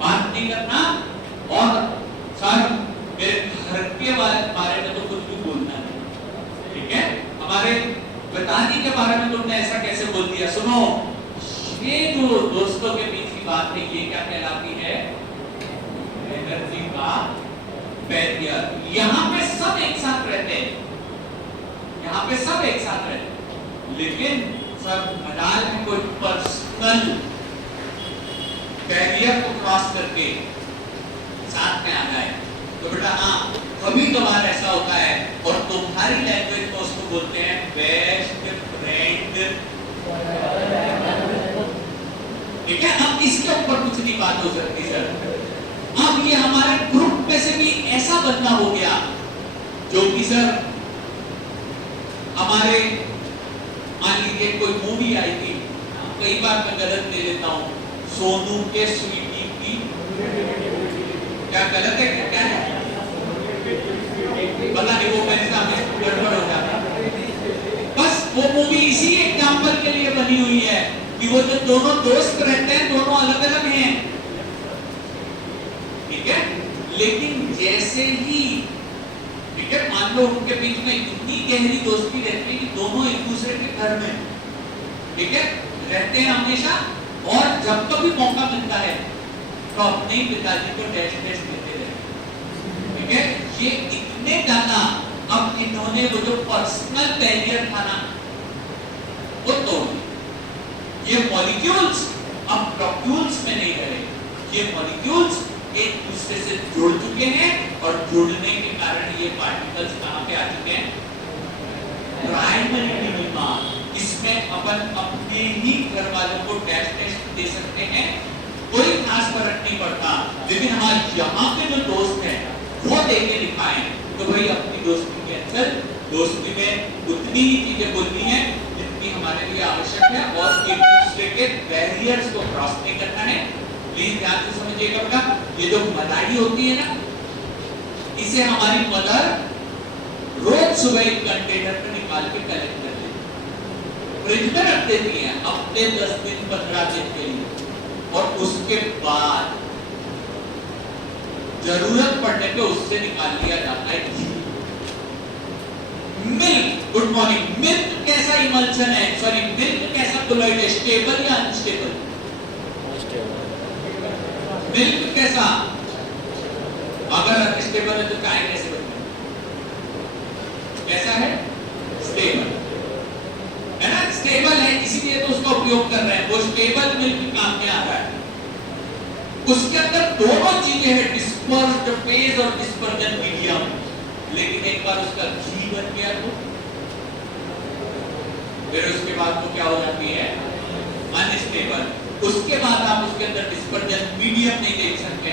बात नहीं करना, और सर मेरे घर के बारे में तो कुछ भी बोलना नहीं। ठीक है, हमारे पिताजी के बारे में तुमने ऐसा कैसे बोल दिया? सुनो, ये जो दोस्तों के बीच की बात है, ये क्या कहलाती है? एनर्जी का बैरियर। यहाँ पे सब एक साथ रहते हैं, यहाँ पे सब एक साथ रहते हैं, लेकिन सब मजाल में कोई पर्सनल बैरियर को क्रॉस करके साथ में आ जाए तो बेटा हाँ कभी कभार ऐसा होता है और तुम्हारी लैंग्वेज में उसको बोलते हैं बेस्ट फ्रेंड। ठीक है, अब इसके ऊपर कुछ नहीं बात हो सकती सर। अब ये हमारे ग्रुप में से भी ऐसा बंदा हो गया जो कि सर हमारे, मान लीजिए कोई मूवी आई थी, कई बार मैं गलत ले लेता हूं, सोनू के स्वीटी की, क्या गलत है क्या है पता नहीं, वो मेरे सामने गड़बड़ हो जाता है। बस वो मूवी इसी एग्जाम्पल के लिए बनी हुई है कि वो जो दोनों दोस्त रहते हैं दोनों अलग अलग हैं, ठीक है, लेकिन जैसे ही, ठीक है, मान लो उनके बीच में इतनी गहरी दोस्ती रहती है कि दोनों एक दूसरे के घर में, ठीक है, रहते हैं हमेशा, और जब कभी मौका मिलता है तो अपने ही पिताजी को डैश डैश देते रहते, ठीक है। ये इतने ज्यादा अब इन्होंने वो जो पर्सनल बैरियर था ना वो तोड़ दिया। ये मॉलिक्यूल्स अब प्रोक्यूल्स में नहीं रहे, ये मॉलिक्यूल्स एक दूसरे से जुड़ चुके हैं और जुड़ने के कारण ये पार्टिकल्स कहां पे आ चुके हैं, प्राइमरी मिनिमा। इसमें अपन अपने ही घर वालों को डैश डैश दे सकते हैं, कोई खास फर्क नहीं पड़ता, लेकिन हमारे यहाँ पे जो दोस्त हैं वो देके दिखाएं तो भाई अपनी दोस्ती के अंदर दोस्ती में उतनी ही चीजें बोलनी है जितनी हमारे लिए आवश्यक है, और एक दूसरे के बैरियर्स को क्रॉस नहीं करना है। प्लीज ध्यान से समझिएगा बेटा, ये जो मलाई होती है ना, इसे हमारी मदर रोज सुबह एक कंटेनर में निकाल के कलेक्ट कर लेती है, फ्रिज में रख देती है अपने 10 दिन 15 दिन के लिए, और उसके बाद जरूरत पड़ने पे उससे निकाल लिया जाता है घी। मिल्क, गुड मॉर्निंग, मिल्क कैसा इमल्शन है, सॉरी मिल्क कैसा कोलॉइड है, स्टेबल या अनस्टेबल? मिल्क कैसा, अगर अनस्टेबल है तो चाय कैसे बनती है, कैसा है, स्टेबल है ना, स्टेबल है इसीलिए तो उसका उपयोग कर रहे हैं, वो स्टेबल मिल्क काम में आ रहा है। उसके अंदर दोनों चीजें हैं, डिस्पर्स्ड फेज और डिस्पर्जन मीडियम, लेकिन एक बार उसका घी बन गया तो फिर उसके बाद तो क्या हो जाती है, अनस्टेबल। उसके बाद आप उसके अंदर डिस्पर्जन मीडियम नहीं देख सकते,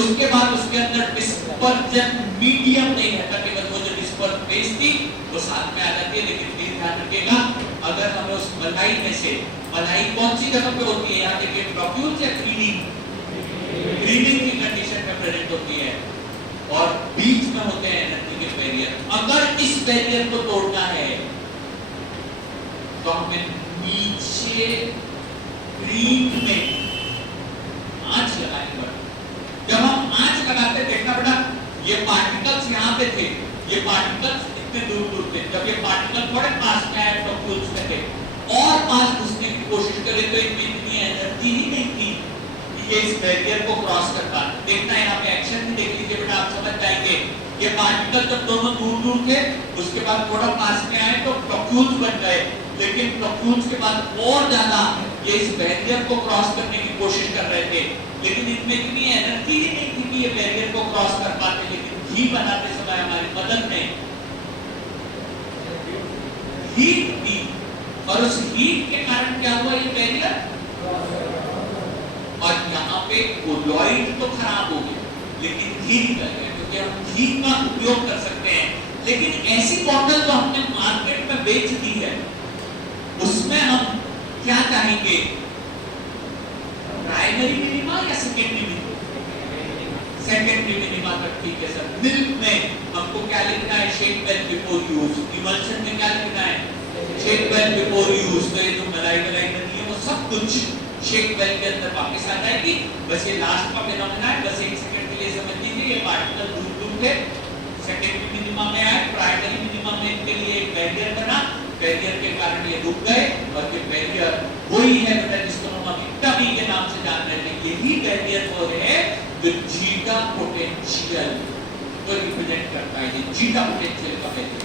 उसके बाद उसके अंदर डिस्पर्जन मीडियम नहीं रहता, केवल वो जो डिस्पर्स फेज थी वो साथ में आ जाती है। लेकिन प्लीज ध्यान रखिएगा, अगर हमें उस मलाई में से, मलाई कौन सी जगह पे होती है, यहाँ देखिए प्रोक्यूल्स या क्लीनिंग, क्लीनिंग की कंडीशन में प्रेजेंट होती है, और बीच में होते हैं एनर्जी के बैरियर। अगर इस बैरियर को तोड़ना है तो हमें नीचे ग्रीन में आंच लगानी पड़ती। जब हम आंच लगाते, देखना बेटा, ये पार्टिकल्स यहाँ पे थे, ये पार्टिकल्स इतने दूर दूर थे, जब ये पार्टिकल थोड़े पास में आए प्रोक्यूल्स में थे, और पास घुसने की कोशिश करे तो इनमें इतनी एनर्जी ही नहीं थी ये इस बैरियर को क्रॉस करता। देखना यहाँ पे एक्शन भी देख लीजिए बेटा, आप समझ जाएंगे। ये पार्टिकल जब दोनों दूर दूर थे, उसके बाद थोड़ा पास में आए तो प्रोक्यूल्स बन गए, लेकिन प्रोक्यूल्स के बाद और ज्यादा ये इस बैरियर को क्रॉस करने की कोशिश कर रहे थे, लेकिन इनमें इतनी एनर्जी ही नहीं थी कि ये बैरियर को क्रॉस कर पाते। लेकिन घी बनाते समय हमारी मदद ने हीट दी, और उस हीट के कारण क्या हुआ, ये बैरियर, और यहाँ पे कोलॉइड तो खराब हो गया, लेकिन घी निकल गया, क्योंकि हम घी का उपयोग कर सकते हैं। लेकिन ऐसी बॉटल जो हमने मार्केट में बेच दी है, उसमें हम क्या चाहेंगे, प्राइमरी मिनिमा या सेकेंडरी मिनिमा? सेकेंडरी मिनिमा तक ठीक है सर। मिल्क में हमको क्या लिखना है, shake well before use. Emulsion में क्या लिखना है, शेक वेल बिफोर यूज। तो ये जो मलाई मलाई बनी है वो सब कुछ शेक वेल के अंदर वापस आ जाएगी। बस ये लास्ट का फिनोमेना है, बस 1 सेकंड के लिए समझ लीजिए। ये पार्टिकल दूर दूर थे, सेकेंडरी मिनिमा में आए, प्राइमरी मिनिमा में इनके लिए एक बैरियर बना, बैरियर के कारण ये रुक गए, और ये बैरियर वही है बेटा जिसको हम अभी वी के नाम से जान रहे थे। यही बैरियर वो है जो जीटा पोटेंशियल को रिप्रेजेंट करता है। ये जीटा पोटेंशियल का बैरियर,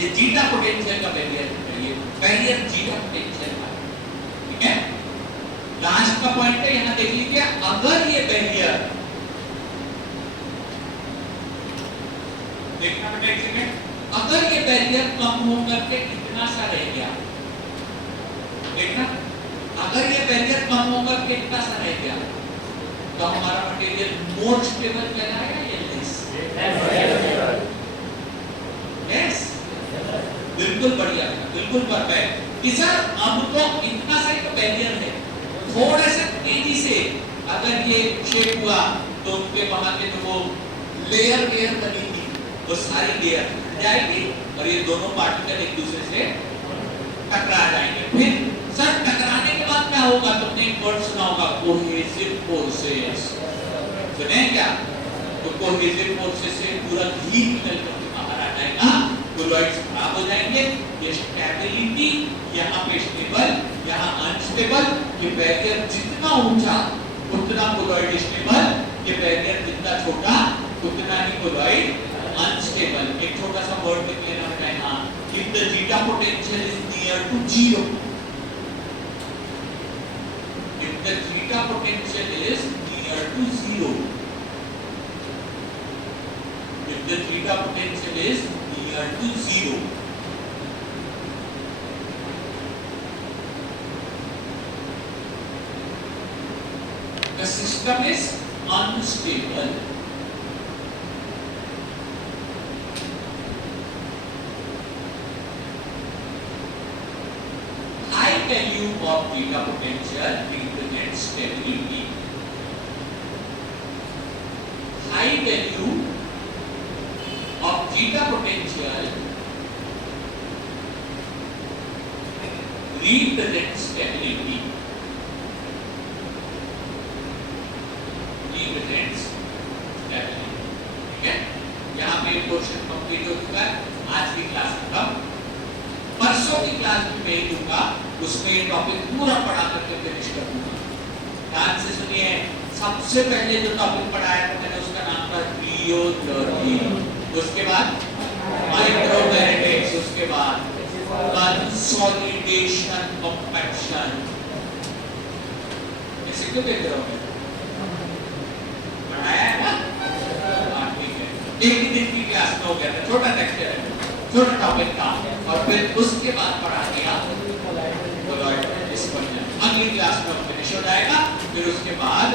ये जीटा पोटेंशियल का बैरियर है, ये बैरियर जीटा पोटेंशियल का, ठीक है। लास्ट का पॉइंट है, यहां देख लीजिए, अगर ये बैरियर देखना बेटा एक सेकंड, अगर ये बैरियर कम हो करके इतना सा रह गया, देखना, अगर ये बैरियर कम हो करके इतना सा रह गया, तो हमारा मटेरियल मोर स्टेबल कहलाएगा या लेस? यस, बिल्कुल बढ़िया, बिल्कुल परफेक्ट। कि सर अब तो इतना सा एक बैरियर है, थोड़ा सा तेजी से अगर ये शेप हुआ तो उनके वहां के जो वो लेयर बनी थी वो सारी लेयर हट जाएगी और ये दोनों पार्टिकल एक दूसरे से टकरा जाएंगे। फिर सर टकराने के बाद क्या होगा? तुमने एक वर्ड सुना होगा, कोहेसिव फोर्सेस, सुने क्या? तो कोहेसिव फोर्सेस से पूरा हीट निकल कर बाहर आ जाएगा, कोलॉइड्स खराब हो जाएंगे, ये स्टेबिलिटी यहाँ पे स्टेबल, यहाँ अनस्टेबल, ये बैरियर जितना ऊंचा उतना कोलॉइड स्टेबल, ये बैरियर जितना छोटा उतना ही कोलॉइड अनस्टेबल। एक छोटा सा वर्ड लिख लेना बेटा यहाँ, if the zeta potential is near to zero, if the zeta potential is near to zero, if the zeta potential is near to zero, the system is unstable. High value of theta potential represents stability. High value of theta potential represents stability. Represents stability. ठीक है? यहाँ पे question complete हो चुका है। आज की class खत्म। परसों की क्लास में मैं ही दूंगा, उसमें ये टॉपिक पूरा पढ़ा करके फिनिश कर दूंगा। ध्यान से सुनिए, सबसे पहले जो टॉपिक पढ़ाया था मैंने उसका नाम था रियोथर्मी, उसके बाद माइक्रोमैग्नेटिक्स, उसके बाद कंसोलिडेशन कंपैक्शन। ऐसे क्यों देख रहे हो? पढ़ाया है ना? हाँ ठीक है, एक ही दिन की क्लास में हो गया था, छोटा लेक्चर है, छोटा टॉपिक था, और फिर उसके बाद पढ़ा दिया कोलॉइड इस पर। अगली क्लास में फिनिश हो जाएगा, फिर उसके बाद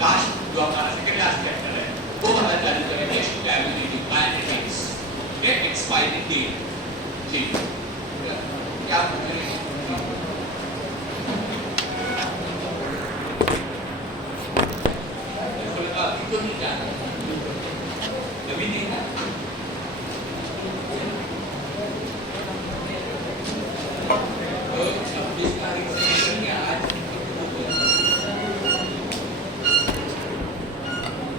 लास्ट जो हमारा सेकंड क्लास चैप्टर है वो पता चालू करेंगे, stability kinetics, okay, expiry date. ठीक, क्या पूछ रहे हैं? अभी तो नहीं जाना, अभी नहीं था।